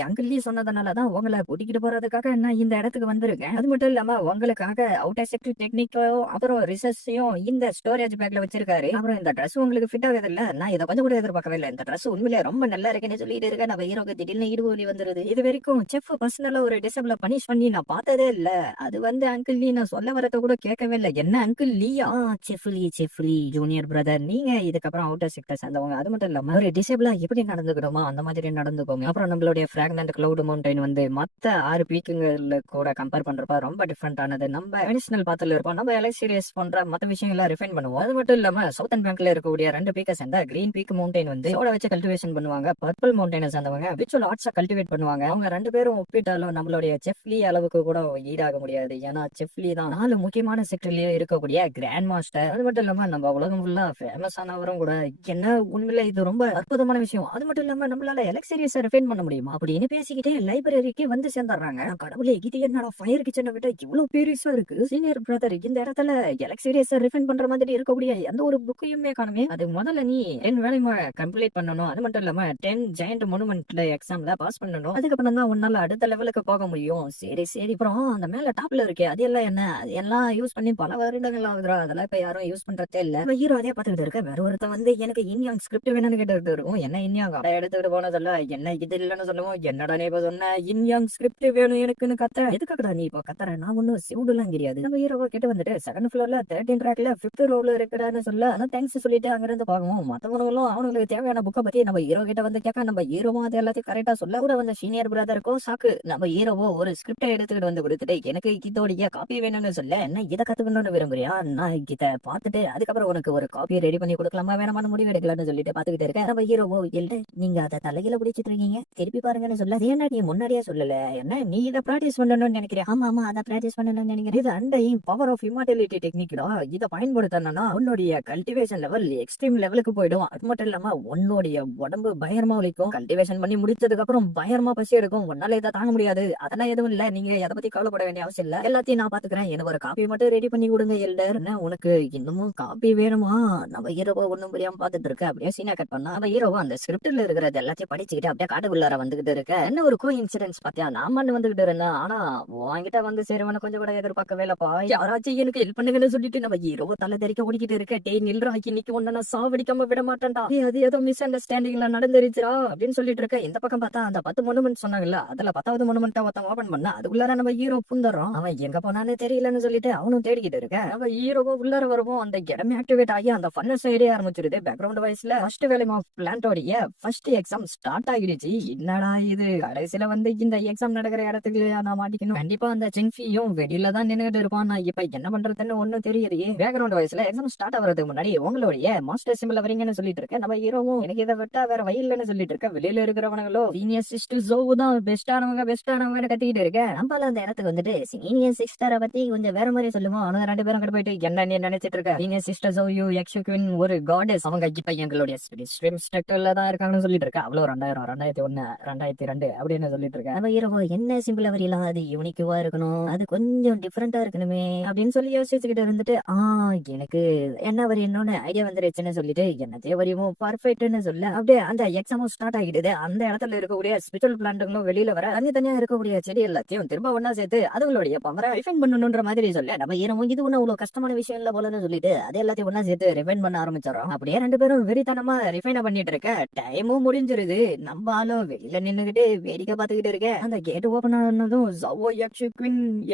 அங்கிள் சொன்னதுனாலதான் உங்களை கூட்டிக்கிட்டு போறதுக்காக நான் இந்த இடத்துக்கு வந்திருக்கேன். அது மட்டும் இல்லாம உங்களுக்காக அவுட்டர் செக்டர் டெக்னிக்கோ அப்புறம் ரிசர்ச்சையும் இந்த ஸ்டோரேஜ் பேக்ல வச்சிருக்காரு. அப்புறம் இந்த ட்ரெஸ் உங்களுக்கு ஃபிட் ஆகுது இல்ல, நான் இதை கொஞ்சம் கூட எதிர்பார்க்கவே இல்லை. இந்த ட்ரெஸ் உண்மையிலே ரொம்ப நல்லா இருக்குன்னு சொல்லிட்டு இருக்க. நம்ம ஹீரோக்கு திடீர்னு இடுவலி வந்துருது. இது வரைக்கும் செஃப் பர்சனலா ஒரு டிசபிள பனிஷ் பண்ணி நான் பார்த்ததே இல்ல. அது வந்து அங்கிள் லீ நான் சொல்ல வரத கூட கேட்கவே இல்லை. என்ன அங்கிள் லீயா, செஃப்லி ஜூனியர் பிரதர், நீங்க இதுக்கப்புறம் அவுட்டர் செக்டர் சேர்ந்தவங்க. அது மட்டும் இல்லாம ஒரு டிசபிளா எப்படி நடந்துக்கணுமோ அந்த மாதிரி நடந்துக்கோங்க. அப்புறம் நம்மளுடைய பிராக்னன்ட் கிளவுட் மவுண்டைன் வந்து மத்த 6 பீக்குங்கள்ல கூட கம்பேர் பண்றப்ப ரொம்ப டிஃபரெண்ட் ஆனது. நம்ம அடிஷனல் பாத்துல இருப்போம், நம்ம எலக்சீரியஸ் போன்ற மத்த விஷயங்களை ரிஃபைன் பண்ணுவோம். அது மட்டும் இல்லாம சவுத்தன் பேங்க்ல இருக்கக்கூடிய 2 பீக்கை சேர்ந்த கிரீன் பீக் மவுண்டைன் வந்து சோட வச்சு கல்டிவேஷன் பண்ணுவாங்க. பர்பிள் மவுண்டைனை சேர்ந்தவங்க விச்சுவல் ஆர்ட்ஸா கல்டிவேட் பண்ணுவாங்க. அவங்க 2 பேரும் ஒப்பிட்டாலும் நம்மளுடைய செஃப்லி அளவுக்கு கூட ஈடாக முடியாது. ஏன்னா செஃப்லி தான் 4 முக்கியமான செக்டர்லயே இருக்கக்கூடிய கிராண்ட் மாஸ்டர். அது மட்டும் இல்லாம நம்ம உலகம் ஃபுல்லா ஃபேமஸ் ஆனவரும் கூட. என்ன உண்மையில இது ரொம்ப அற்புதமான விஷயம். அது மட்டும் இல்லாம நம்மளால எலக்சீரியஸை ரிஃபைன் பண்ண முடியுமா அப்படின்னு பேசிக்கிட்டே லைப்ரரிக்கு வந்து சேர்ந்துடுறாங்க. கடவுளே இது என்னடா ஃபயர் கிச்சனை விட இவ்வளவு பெருசா இருக்கு. சீனியர் பிரதர் இந்த இடத்துல எலக்சீரியஸை ரிஃபைன் பண்ற மாதிரி இருக்கக்கூடிய எந்த ஒரு புக்கையுமே காணுமே. அது முதல்ல நீ 10 வேலையை கம்ப்ளீட் பண்ணணும். அது மட்டும் இல்லாம 10 ஜெயண்ட் மொனுமெண்ட்ல எக்ஸாம்ல பாஸ் பண்ணணும். அதுக்கப்புறம் தான் உன்னால அடுத்த லெவலுக்கு போக முடியும். சரி அப்புறம் அந்த மேல டாப்ல இருக்கே அது எல்லாம் என்ன, அது எல்லாம் யூஸ் பண்ணி பல வருடங்கள் ஆகுதுரா, அதெல்லாம் இப்ப யாரும் யூஸ் பண்றதே இல்ல. ஹீரோ அதே பார்த்துக்கிட்டு இருக்க. வேற ஒருத்த வந்து எனக்கு இன்யாங் ஸ்கிரிப்ட் வேணும்னு கேட்டு இருக்கும். என்ன இன்யாங் அதை எடுத்துக்கிட்டு போனதல்ல, என்ன இது இல்லன்னு சொல்லுவோம். என்னடா நீ இப்ப சொன்ன இன்யாங் ஸ்கிரிப்ட் வேணும் எனக்குன்னு கத்த, எதுக்காகடா நீ இப்ப கத்துற, நான் ஒன்னும் சிவுடுலாம் கிடையாது. நம்ம ஹீரோவை கேட்டு வந்துட்டு 2nd ஃப்ளோர்ல 13 ட்ராக்ல 5th ரோல இருக்கடான்னு சொல்ல, ஆனா தேங்க்ஸ் சொல்லிட்டு அங்க இருந்து பாக்குவோம். மத்தவங்களும் அவங்களுக்கு தேவையான புக்கை பத்தி நம்ம ஹீரோ கிட்ட வந்து கேட்க, நம்ம ஹீரோவும் அது எல்லாத்தையும் கரெக்டா சொல்ல கூட வந்து சீனியர் பிரதருக்கும் சாக்கு. நம்ம ஹீரோவோ ஒரு ஸ்கிரிப்டை எடுத்துக்கிட்டு வந்து கொடுத்துட்டு எனக்கு இதோடைய காப்பி வேணும்னு சொல்ல, என்ன இதை கத்துக்கணும்னு விரும்புறியா, நான் இதை பார்த்துட்டு அதுக்கப்புறம் உனக்கு ஒரு காப்பி ரெடி பண்ணி கொடுக்கலாமா வேணாமான முடிவு எடுக்கலாம்னு சொல்லிட்டு பாத்துக்கிட்டு இருக்கேன். நம்ம ஹீரோவோ இல்ல நீங்க அதை தலையில பிடிச்சிட்டு இருக்கீங்க, திருப்பி பாருங்கன்னு சொல்ல, ஏன்னா நீ முன்னாடியே சொல்லல, என்ன நீ இதை பிராக்டிஸ் பண்ணணும்னு நினைக்கிறேன். ஆமா அதை பிராக்டிஸ் பண்ணணும்னு நினைக்கிறேன். இது அண்டையும் பவர் ஆஃப் இமார்டலிட்டி டெக்னிக்டா, இதை பயன்படுத்தணும்னா உன்னுடைய கல்டிவேஷன் லெவல் எக்ஸ்ட்ரீம் லெவலுக்கு போயிடும். அது மட்டும் இல்லாம உன்னுடைய உடம்பு பயங்கரமா வலிக்கும். கல்டிவேஷன் பண்ணி முடிச்சதுக்கு அப்புறம் பயங்கரமா பசி எடுக்கும். உன்னால இதை தாங்க முடியாது. அதெல்லாம் எதுவும் இல்ல, நீங்க எதை பத்தி கவலைப்பட வேண்டிய அவசியம் இல்ல, எல்லாத்தையும் நான் பாத்துக்கிறேன். எனக்கு ஒரு காப்பி மட்டும் ரெடி பண்ணி கொடுங்க எல்டர். உனக்கு இன்னமும் காப்பி வேணுமா? நம்ம ஹீரோவா ஒண்ணும் புரியாம பாத்துட்டு இருக்க. அப்படியே சீனா கட் பண்ணா நம்ம ஹீரோவா அந்த ஸ்கிரிப்ட்ல இருக்கிறது எல்லாத்தையும் படிச்சுக்கிட்டு அப்படியே காட்டுக்குள்ளார வந்துகிட்டு இருக்க. என்ன ஒரு கோ இன்சிடென்ட்ஸ் பாத்தியா, நான் வந்துகிட்டு இருந்தேன். ஆனா வாங்கிட்ட வந்து சேருவன கொஞ்சம் கூட எதிர்பார்க்கவே இல்லப்பா. யாராச்சும் எனக்கு ஹெல்ப் பண்ணுங்கன்னு சொல்லிட்டு நம்ம ஹீரோவா தலை தெரிக்க ஓடிக்கிட்டு இருக்க. டேய் நில்றா, இன்னைக்கு ஒன்ன நான் சாவடிக்காம விட மாட்டேன்டா, அது ஏதோ மிஸ் அண்டர்ஸ்டாண்டிங்ல நடந்துருச்சுரா அப்படின்னு சொல்லிட்டு இருக்க. இந்த பக்கம் பார்த்தா அந்த 10 மொனுமெண்ட் சொன்னாங்கல்ல, அதுல 10வது மொனுமெண்ட் ஒருத்தன் ஓபன் பண்ணா அதுக்குள்ளார நம்ம ஹீரோ புந்தறோம். அவன் எங்க போனானே தெரியலன்னு சொல்லிட்டு அவனும் தேடிக்கிட்டு இருக்க. நம்ம ஹீரோவோ உள்ளார வரவும் அந்த இடமே ஆக்டிவேட் ஆகி அந்த ஃபன்னஸ் ஐடியா ஆரம்பிச்சிருது. பேக்ரவுண்ட் வாய்ஸ்ல ஃபர்ஸ்ட் வேலை ஆஃப் பிளான்டோடைய ஃபர்ஸ்ட் எக்ஸாம் ஸ்டார்ட் ஆகிடுச்சு. என்ன என்னடா இது கடைசியில வந்து இந்த எக்ஸாம் நடக்கிற இடத்துக்கு நான் மாட்டிக்கணும். கண்டிப்பா அந்த செங்ஃபியும் வெளியில தான் நின்னுட்டு இருப்பான். நான் இப்ப என்ன பண்றதுன்னு ஒண்ணும் தெரியலையே. பேக்ரவுண்ட் வாய்ஸ்ல எக்ஸாம் ஸ்டார்ட் ஆகிறதுக்கு முன்னாடி உங்களுடைய மாஸ்டர் சிம்பிள் வரீங்கன்னு சொல்லிட்டு இருக்கேன். நம்ம ஹீரோவும் எனக்கு இதை விட்டா வேற வழி இல்லைன்னு சொல்லிட்டு இருக்க. வெளியில இருக்கிறவங்களோ சீனியர் சிஸ்டர் ஜோவு தான் பெஸ்டானவங்க கத்திக்கிட்டு இருக்க. நம்மள அந்த இடத்துக்கு வந்துட்டு சீனியர் சிஸ்டரை பத்தி கொஞ்சம் வேற மாதிரி சொல்லுவோம். ஆனா 2 பேரும் கிட்ட போயிட்டு என்ன நீ நினைச்சிட்டு இருக்க, சீனியர் சிஸ்டர் ஜோயூ எக்ஸுக்வின் ஒரு காடஸ், அவங்க இப்ப எங்களுடைய ஸ்ட்ரீம் ஸ்ட்ரக்டர்ல தான் இருக்காங்கன்னு சொல்லிட்டு இருக்க. அவ்வளவு 2000 2001 2002 அப்படின்னு சொல்லிட்டு இருக்க. நம்ம ஹீரோ என்ன சிம்பிள் வரியலாம், அது யூனிக்குவா இருக்கணும், அது கொஞ்சம் டிஃபரெண்டா இருக்கணுமே அப்படின்னு சொல்லி யோசிச்சுக்கிட்டு இருந்துட்டு எனக்கு என்ன வரியணும்னு ஐடியா வந்துருச்சுன்னு சொல்லிட்டு என்னத்தையும் வரையும் பர்ஃபெக்ட்னு சொல்ல அப்படியே அந்த எக்ஸாமும் ஸ்டார்ட் ஆகிடுது. அந்த இடத்துல இருக்கக்கூடிய ஸ்பிரிச்சுவல் பிளான்ட்டுகளும் வெளியில வர தனித்தனியா இருக்கக்கூடிய செடி எல்லாத்தையும் திரும்ப ஒன்னா சேர்த்து அதுங்களுடைய பவரை ரிஃபைன் பண்ணணும்ன்ற மாதிரி சொல்ல நம்ம ஹீரோவும் இது ஒன்னும் அவ்வளவு கஷ்டமான விஷயம் இல்ல போலன்னு சொல்லிட்டு அது எல்லாத்தையும் ஒன்னா சேர்த்து ரிஃபைன் பண்ண ஆரம்பிச்சிடறோம். அப்படியே 2 பேரும் வெறித்தனமா ரிஃபைன் பண்ணிட்டு இருக்க. டைமும் முடிஞ்சிருது. நம்ம ஆளும் வெளியில நின்னுகிட்டு வேடிக்கை பார்த்துக்கிட்டு இருக்க. அந்த கேட் ஓபன் ஆனதும்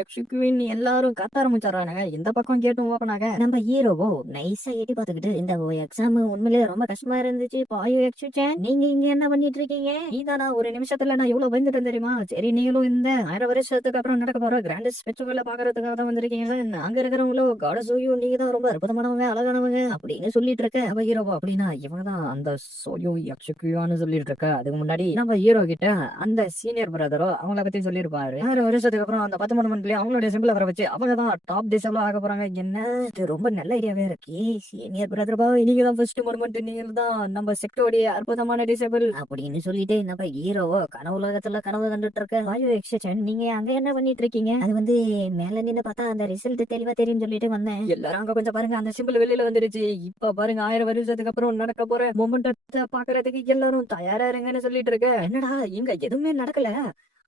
எக்ஸுக்வின் எல்லாரும் கத்த ஆரம்பிச்சிடறாங்க. இந்த பக்கம் கேட்டும் ஓபன் ஆக நம்ம ஹீரோவோ நைஸா எட்டி பார்த்துக்கிட்டு இந்த எக்ஸாம் உண்மையிலேயே ரொம்ப கஷ்டமா இருந்துச்சு பாயோ எக்ஸுச்சேன், நீங்க இங்க என்ன பண்ணிட்டு இருக்கீங்க, நீதானா ஒரு நிமிஷத்துல நான் எவ்வளவு பயந்துட்டேன் தெரியுமா, சரி நீங்களும் இந்த 1000 வருஷத்துக்கு அப்புறம் நடக்க போற கிராண்ட் ஸ்பெக்டர்ல பாக்குறதுக்காக தான் வந்திருக்கீங்க, நாங்க இருக்கிறவங்களோ காடசோயோ நீங்க தான் ரொம்ப அற்புதமானவங்க அழகானவங்க அப்படின்னு சொல்லிட்டு இருக்க. அவ ஹீரோவா அப்படின்னா இவங்க தான் அந்த சோயோ எக்ஸுக்யூன்னு சொல்லிட்டு இருக்க. அதுக்கு முன்னாடி நம்ம ஹீரோ கிட்ட அந்த சீனியர் பிரதரோ அவங்கள பத்தி சொல்லியிருப்பாரு. 1000 வருஷத்துக்கு அப்புறம் அந்த 10 மணிமணிலேயே அவங்களுடைய சிம்பிள வர வச்சு அவங்க தான் டாப் டிசபிள் ஆக போறாங்க. என்ன இது ரொம்ப நல்ல ஐடியாவே இருக்கு. சீனியர் பிரதர் பா நீங்க தான் ஃபர்ஸ்ட் மொமெண்ட், நீங்க தான் நம்ம செக்டோடைய அற்புதமான டிசபிள் அப்படின்னு சொல்லிட்டு நம்ம ஹீரோ கனவு உலகத்துல கனவு கண்டுட்டு இருக்க. வாயு எக்ஸ்சேஞ்ச் நீங்க அங்க என்ன பண்ணிட்டு இருக்கீங்க, அது வந்து மேல நின்னு பார்த்தா அந்த ரிசல்ட் தெளிவா தெரியும் சொல்லிட்டு வந்தேன். எல்லாரும் அங்க கொஞ்சம் பாருங்க அந்த சிம்பிள் வெளியில வந்துருச்சு. இப்ப பாருங்க 1000 வருஷத்துக்கு அப்புறம் நடக்க போற மொமெண்ட்டை பாக்குறதுக்கு எல்லாரும் தயாரா இருங்கன்னு சொல்லிட்டு இருக்க. என்னடா இங்க எதுவுமே நடக்கல,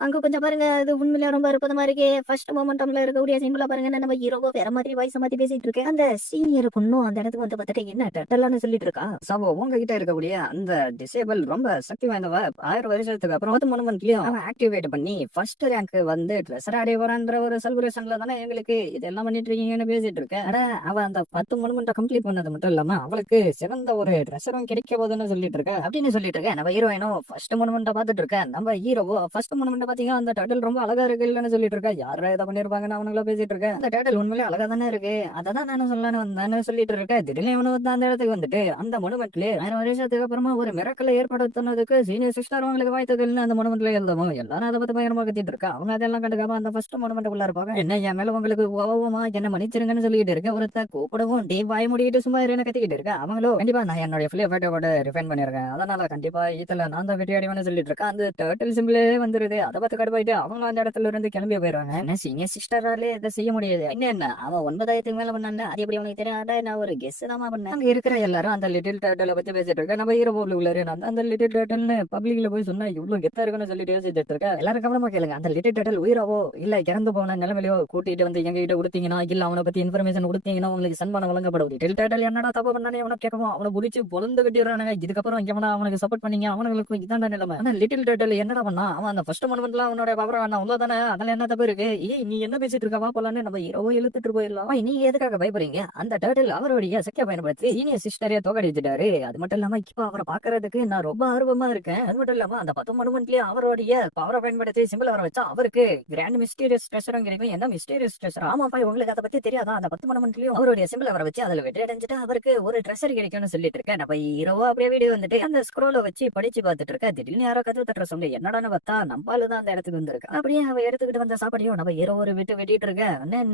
அங்க கொஞ்சம் பாருங்க அது உண்மையில ரொம்ப அற்புதமா இருக்கு. ஃபர்ஸ்ட் மொமெண்டம்ல இருக்கக்கூடிய சிம்பிளா பாருங்க நம்ம ஹீரோவோ வேற மாதிரி வாய்ஸ் மாத்தி பேசிட்டு இருக்கு. அந்த சீனியர் பொண்ணும் அந்த இடத்துக்கு வந்து பார்த்துட்டு என்ன டட்டலான்னு சொல்லிட்டு இருக்கா. சோ உங்ககிட்ட இருக்கக்கூடிய அந்த டிசேபிள் ரொம்ப சக்தி வாய்ந்தவ 1000 வருஷத்துக்கு அப்புறம் 10 மொமெண்ட்லயும் அவன் ஆக்டிவேட் பண்ணி ஃபர்ஸ்ட் ரேங்க் வந்து ட்ரெஸர் அடைய வரான்ற ஒரு செலிப்ரேஷன்ல தானே எங்களுக்கு இதெல்லாம் பண்ணிட்டு இருக்கீங்கன்னு பேசிட்டு இருக்க. அவ அந்த 10 மொமெண்ட்டை கம்ப்ளீட் பண்ணது மட்டும் இல்லாம அவளுக்கு சிறந்த ஒரு ட்ரெஸரும் கிடைக்க போதுன்னு சொல்லிட்டு இருக்க. அப்படின்னு சொல்லிட்டு இருக்க. நம்ம ஹீரோயினும் ஃபர்ஸ்ட் மொமெண்ட்டை பார்த்துட்டு இருக்க. நம்ம ஹீரோவோ ஃபர்ஸ்ட் மொமெண்ட் பாத்தீங்கன்னா அந்த டைட்டில் ரொம்ப அழகா இருக்கு இல்லன்னு சொல்லிட்டு இருக்கா. யாரா இதை பண்ணிருப்பாங்கன்னு அவனுங்களா பேசிட்டு இருக்கேன். அந்த டைட்டில் உண்மையிலே அழகா தானே இருக்கு, அதான் நானும் சொல்லலான்னு வந்தான்னு சொல்லிட்டு இருக்கேன். திடீர்னு இவனு வந்து அந்த இடத்துக்கு வந்துட்டு அந்த மொனுமெண்ட்ல 1000 வருஷத்துக்கு அப்புறமா ஒரு மிரக்கலை ஏற்படுத்தினதுக்கு சீனியர் சிஸ்டர் அவங்களுக்கு வாய்த்ததுன்னு அந்த மொனுமெண்ட்ல எழுதவும் எல்லாரும் அதை பத்தி பயங்கரமா கத்திட்டு இருக்கா. அவங்க அதெல்லாம் கண்டுக்காம அந்த ஃபர்ஸ்ட் மொனுமெண்ட் உள்ள இருப்பாங்க. என்ன என் மேல உங்களுக்கு ஓவமா என்ன மன்னிச்சிருங்கன்னு சொல்லிட்டு இருக்க. ஒருத்த கூப்பிடவும் டே வாய முடிக்கிட்டு சும்மா இருன்னு கத்திக்கிட்டு இருக்கா. அவங்களோ கண்டிப்பா நான் என்னுடைய ஃபிளேவர்ட்டோட ரிஃபைன் பண்ணிருக்கேன், அதனால கண்டிப்பா இதுல நான் தான் வெற்றி அடைவேன்னு சொல்லிட்டு இருக்கேன். அந்த டைட்டில் சிம்பிளே வந்துருது. அதை பார்த்து கடுப்பாயிட்டு அவங்க அந்த இடத்துல இருந்து கிளம்பி போயிடுவாங்க. என்ன சீனியர் சிஸ்டராலே இதை செய்ய முடியாது, என்ன அவன் 9000க்கு மேல பண்ணாங்க, அது எப்படி அவனுக்கு தெரியாத நான் ஒரு கெஸ் தான் பண்ணேன். அங்க இருக்கிற எல்லாரும் அந்த லிட்டில் டர்ட்டில பத்தி பேசிட்டு இருக்க. நம்ம ஹீரோ உள்ள அந்த லிட்டில் டர்ட்டில்னு பப்ளிக்ல போய் சொன்னா இவ்வளவு கெத்தா இருக்குன்னு சொல்லிட்டு யோசிச்சுட்டு இருக்க. எல்லாரும் கவனமா கேளுங்க, அந்த லிட்டில் டர்ட்டில் உயிராவோ இல்ல இறந்து போன நிலைமையிலோ கூட்டிட்டு வந்து எங்க கிட்ட கொடுத்தீங்கன்னா இல்ல அவனை பத்தி இன்ஃபர்மேஷன் கொடுத்தீங்கன்னா உங்களுக்கு சன்மானம் வழங்கப்படும். லிட்டில் டர்ட்டில் என்னடா தப்பு பண்ணானே அவனை கேட்கவும் அவனை புடிச்சு பொழுந்து கட்டிடுறானுங்க. இதுக்கப்புறம் எவனா அவனுக்கு சப்போர்ட் பண்ணீங்க அவனுக்கு இதான் நிலைமை. ஆனா லிட்டில் டர்ட்டில் என்னடா பண்ணா அவன் அந்த ஃபர்ஸ்ட் மொமெண்ட்ல அவனோட பவரை அவ்வளவுதானே, அதெல்லாம் என்ன தப்பு இருக்கு, நீ என்ன பேசிட்டு இருக்கவா போலான்னு நம்ம ஹீரோவோ இழுத்துட்டு போயிடலாம். நீங்க எதுக்காக பயப்படுறீங்க, அந்த டர்ட்டில் அவருடைய சக்தியை பயன்படுத்தி சீனியர் சிஸ்டரே தோக்கடிச்சிட்டாரு. அது மட்டும் இல்லாம இப்ப அவரை பாக்குறதுக்கு நான் ரொம்ப ஆர்வமா இருக்கேன். அது மட்டும் இல்லாம அந்த 10 மொமெண்ட்லயே அவருடைய பவரை பயன்படுத்தி சிம்பிள் வர வச்சா அவருக்கு கிராண்ட் மிஸ்டீரியஸ் ட்ரெஷரும் கிடைக்கும். என்ன மிஸ்டீரியஸ் ட்ரெஷர், ஆமாப்பா உங்களுக்கு அதை பத்தி தெரியாதா, அந்த 10 மொமெண்ட்லயும் அவருடைய சிம்பிள் வர வச்சு அதுல வெற்றி அடைஞ்சிட்டு அவருக்கு ஒரு ட்ரெஷர் கிடைக்கும்னு சொல்லிட்டு இருக்கேன். நம்ம ஹீரோவோ அப்படியே வீடியோ வந்துட்டு அந்த ஸ்க்ரோல வச்சு படிச்சு பார்த்துட்டு இருக்க. திடீர்னு யாரோ கதவு தட்டுற சொல்லி என்னடான்னு பார்த்தா நம்பாலுதான் அந்த இடத்துக்கு வந்திருக்கு. அப்படியே அவ எடுத்துக்கிட்டு வந்த சாப்பாடையும் நம்ம ஹீரோ ஒரு விட்டு வெட்டிட்டு இருக்க.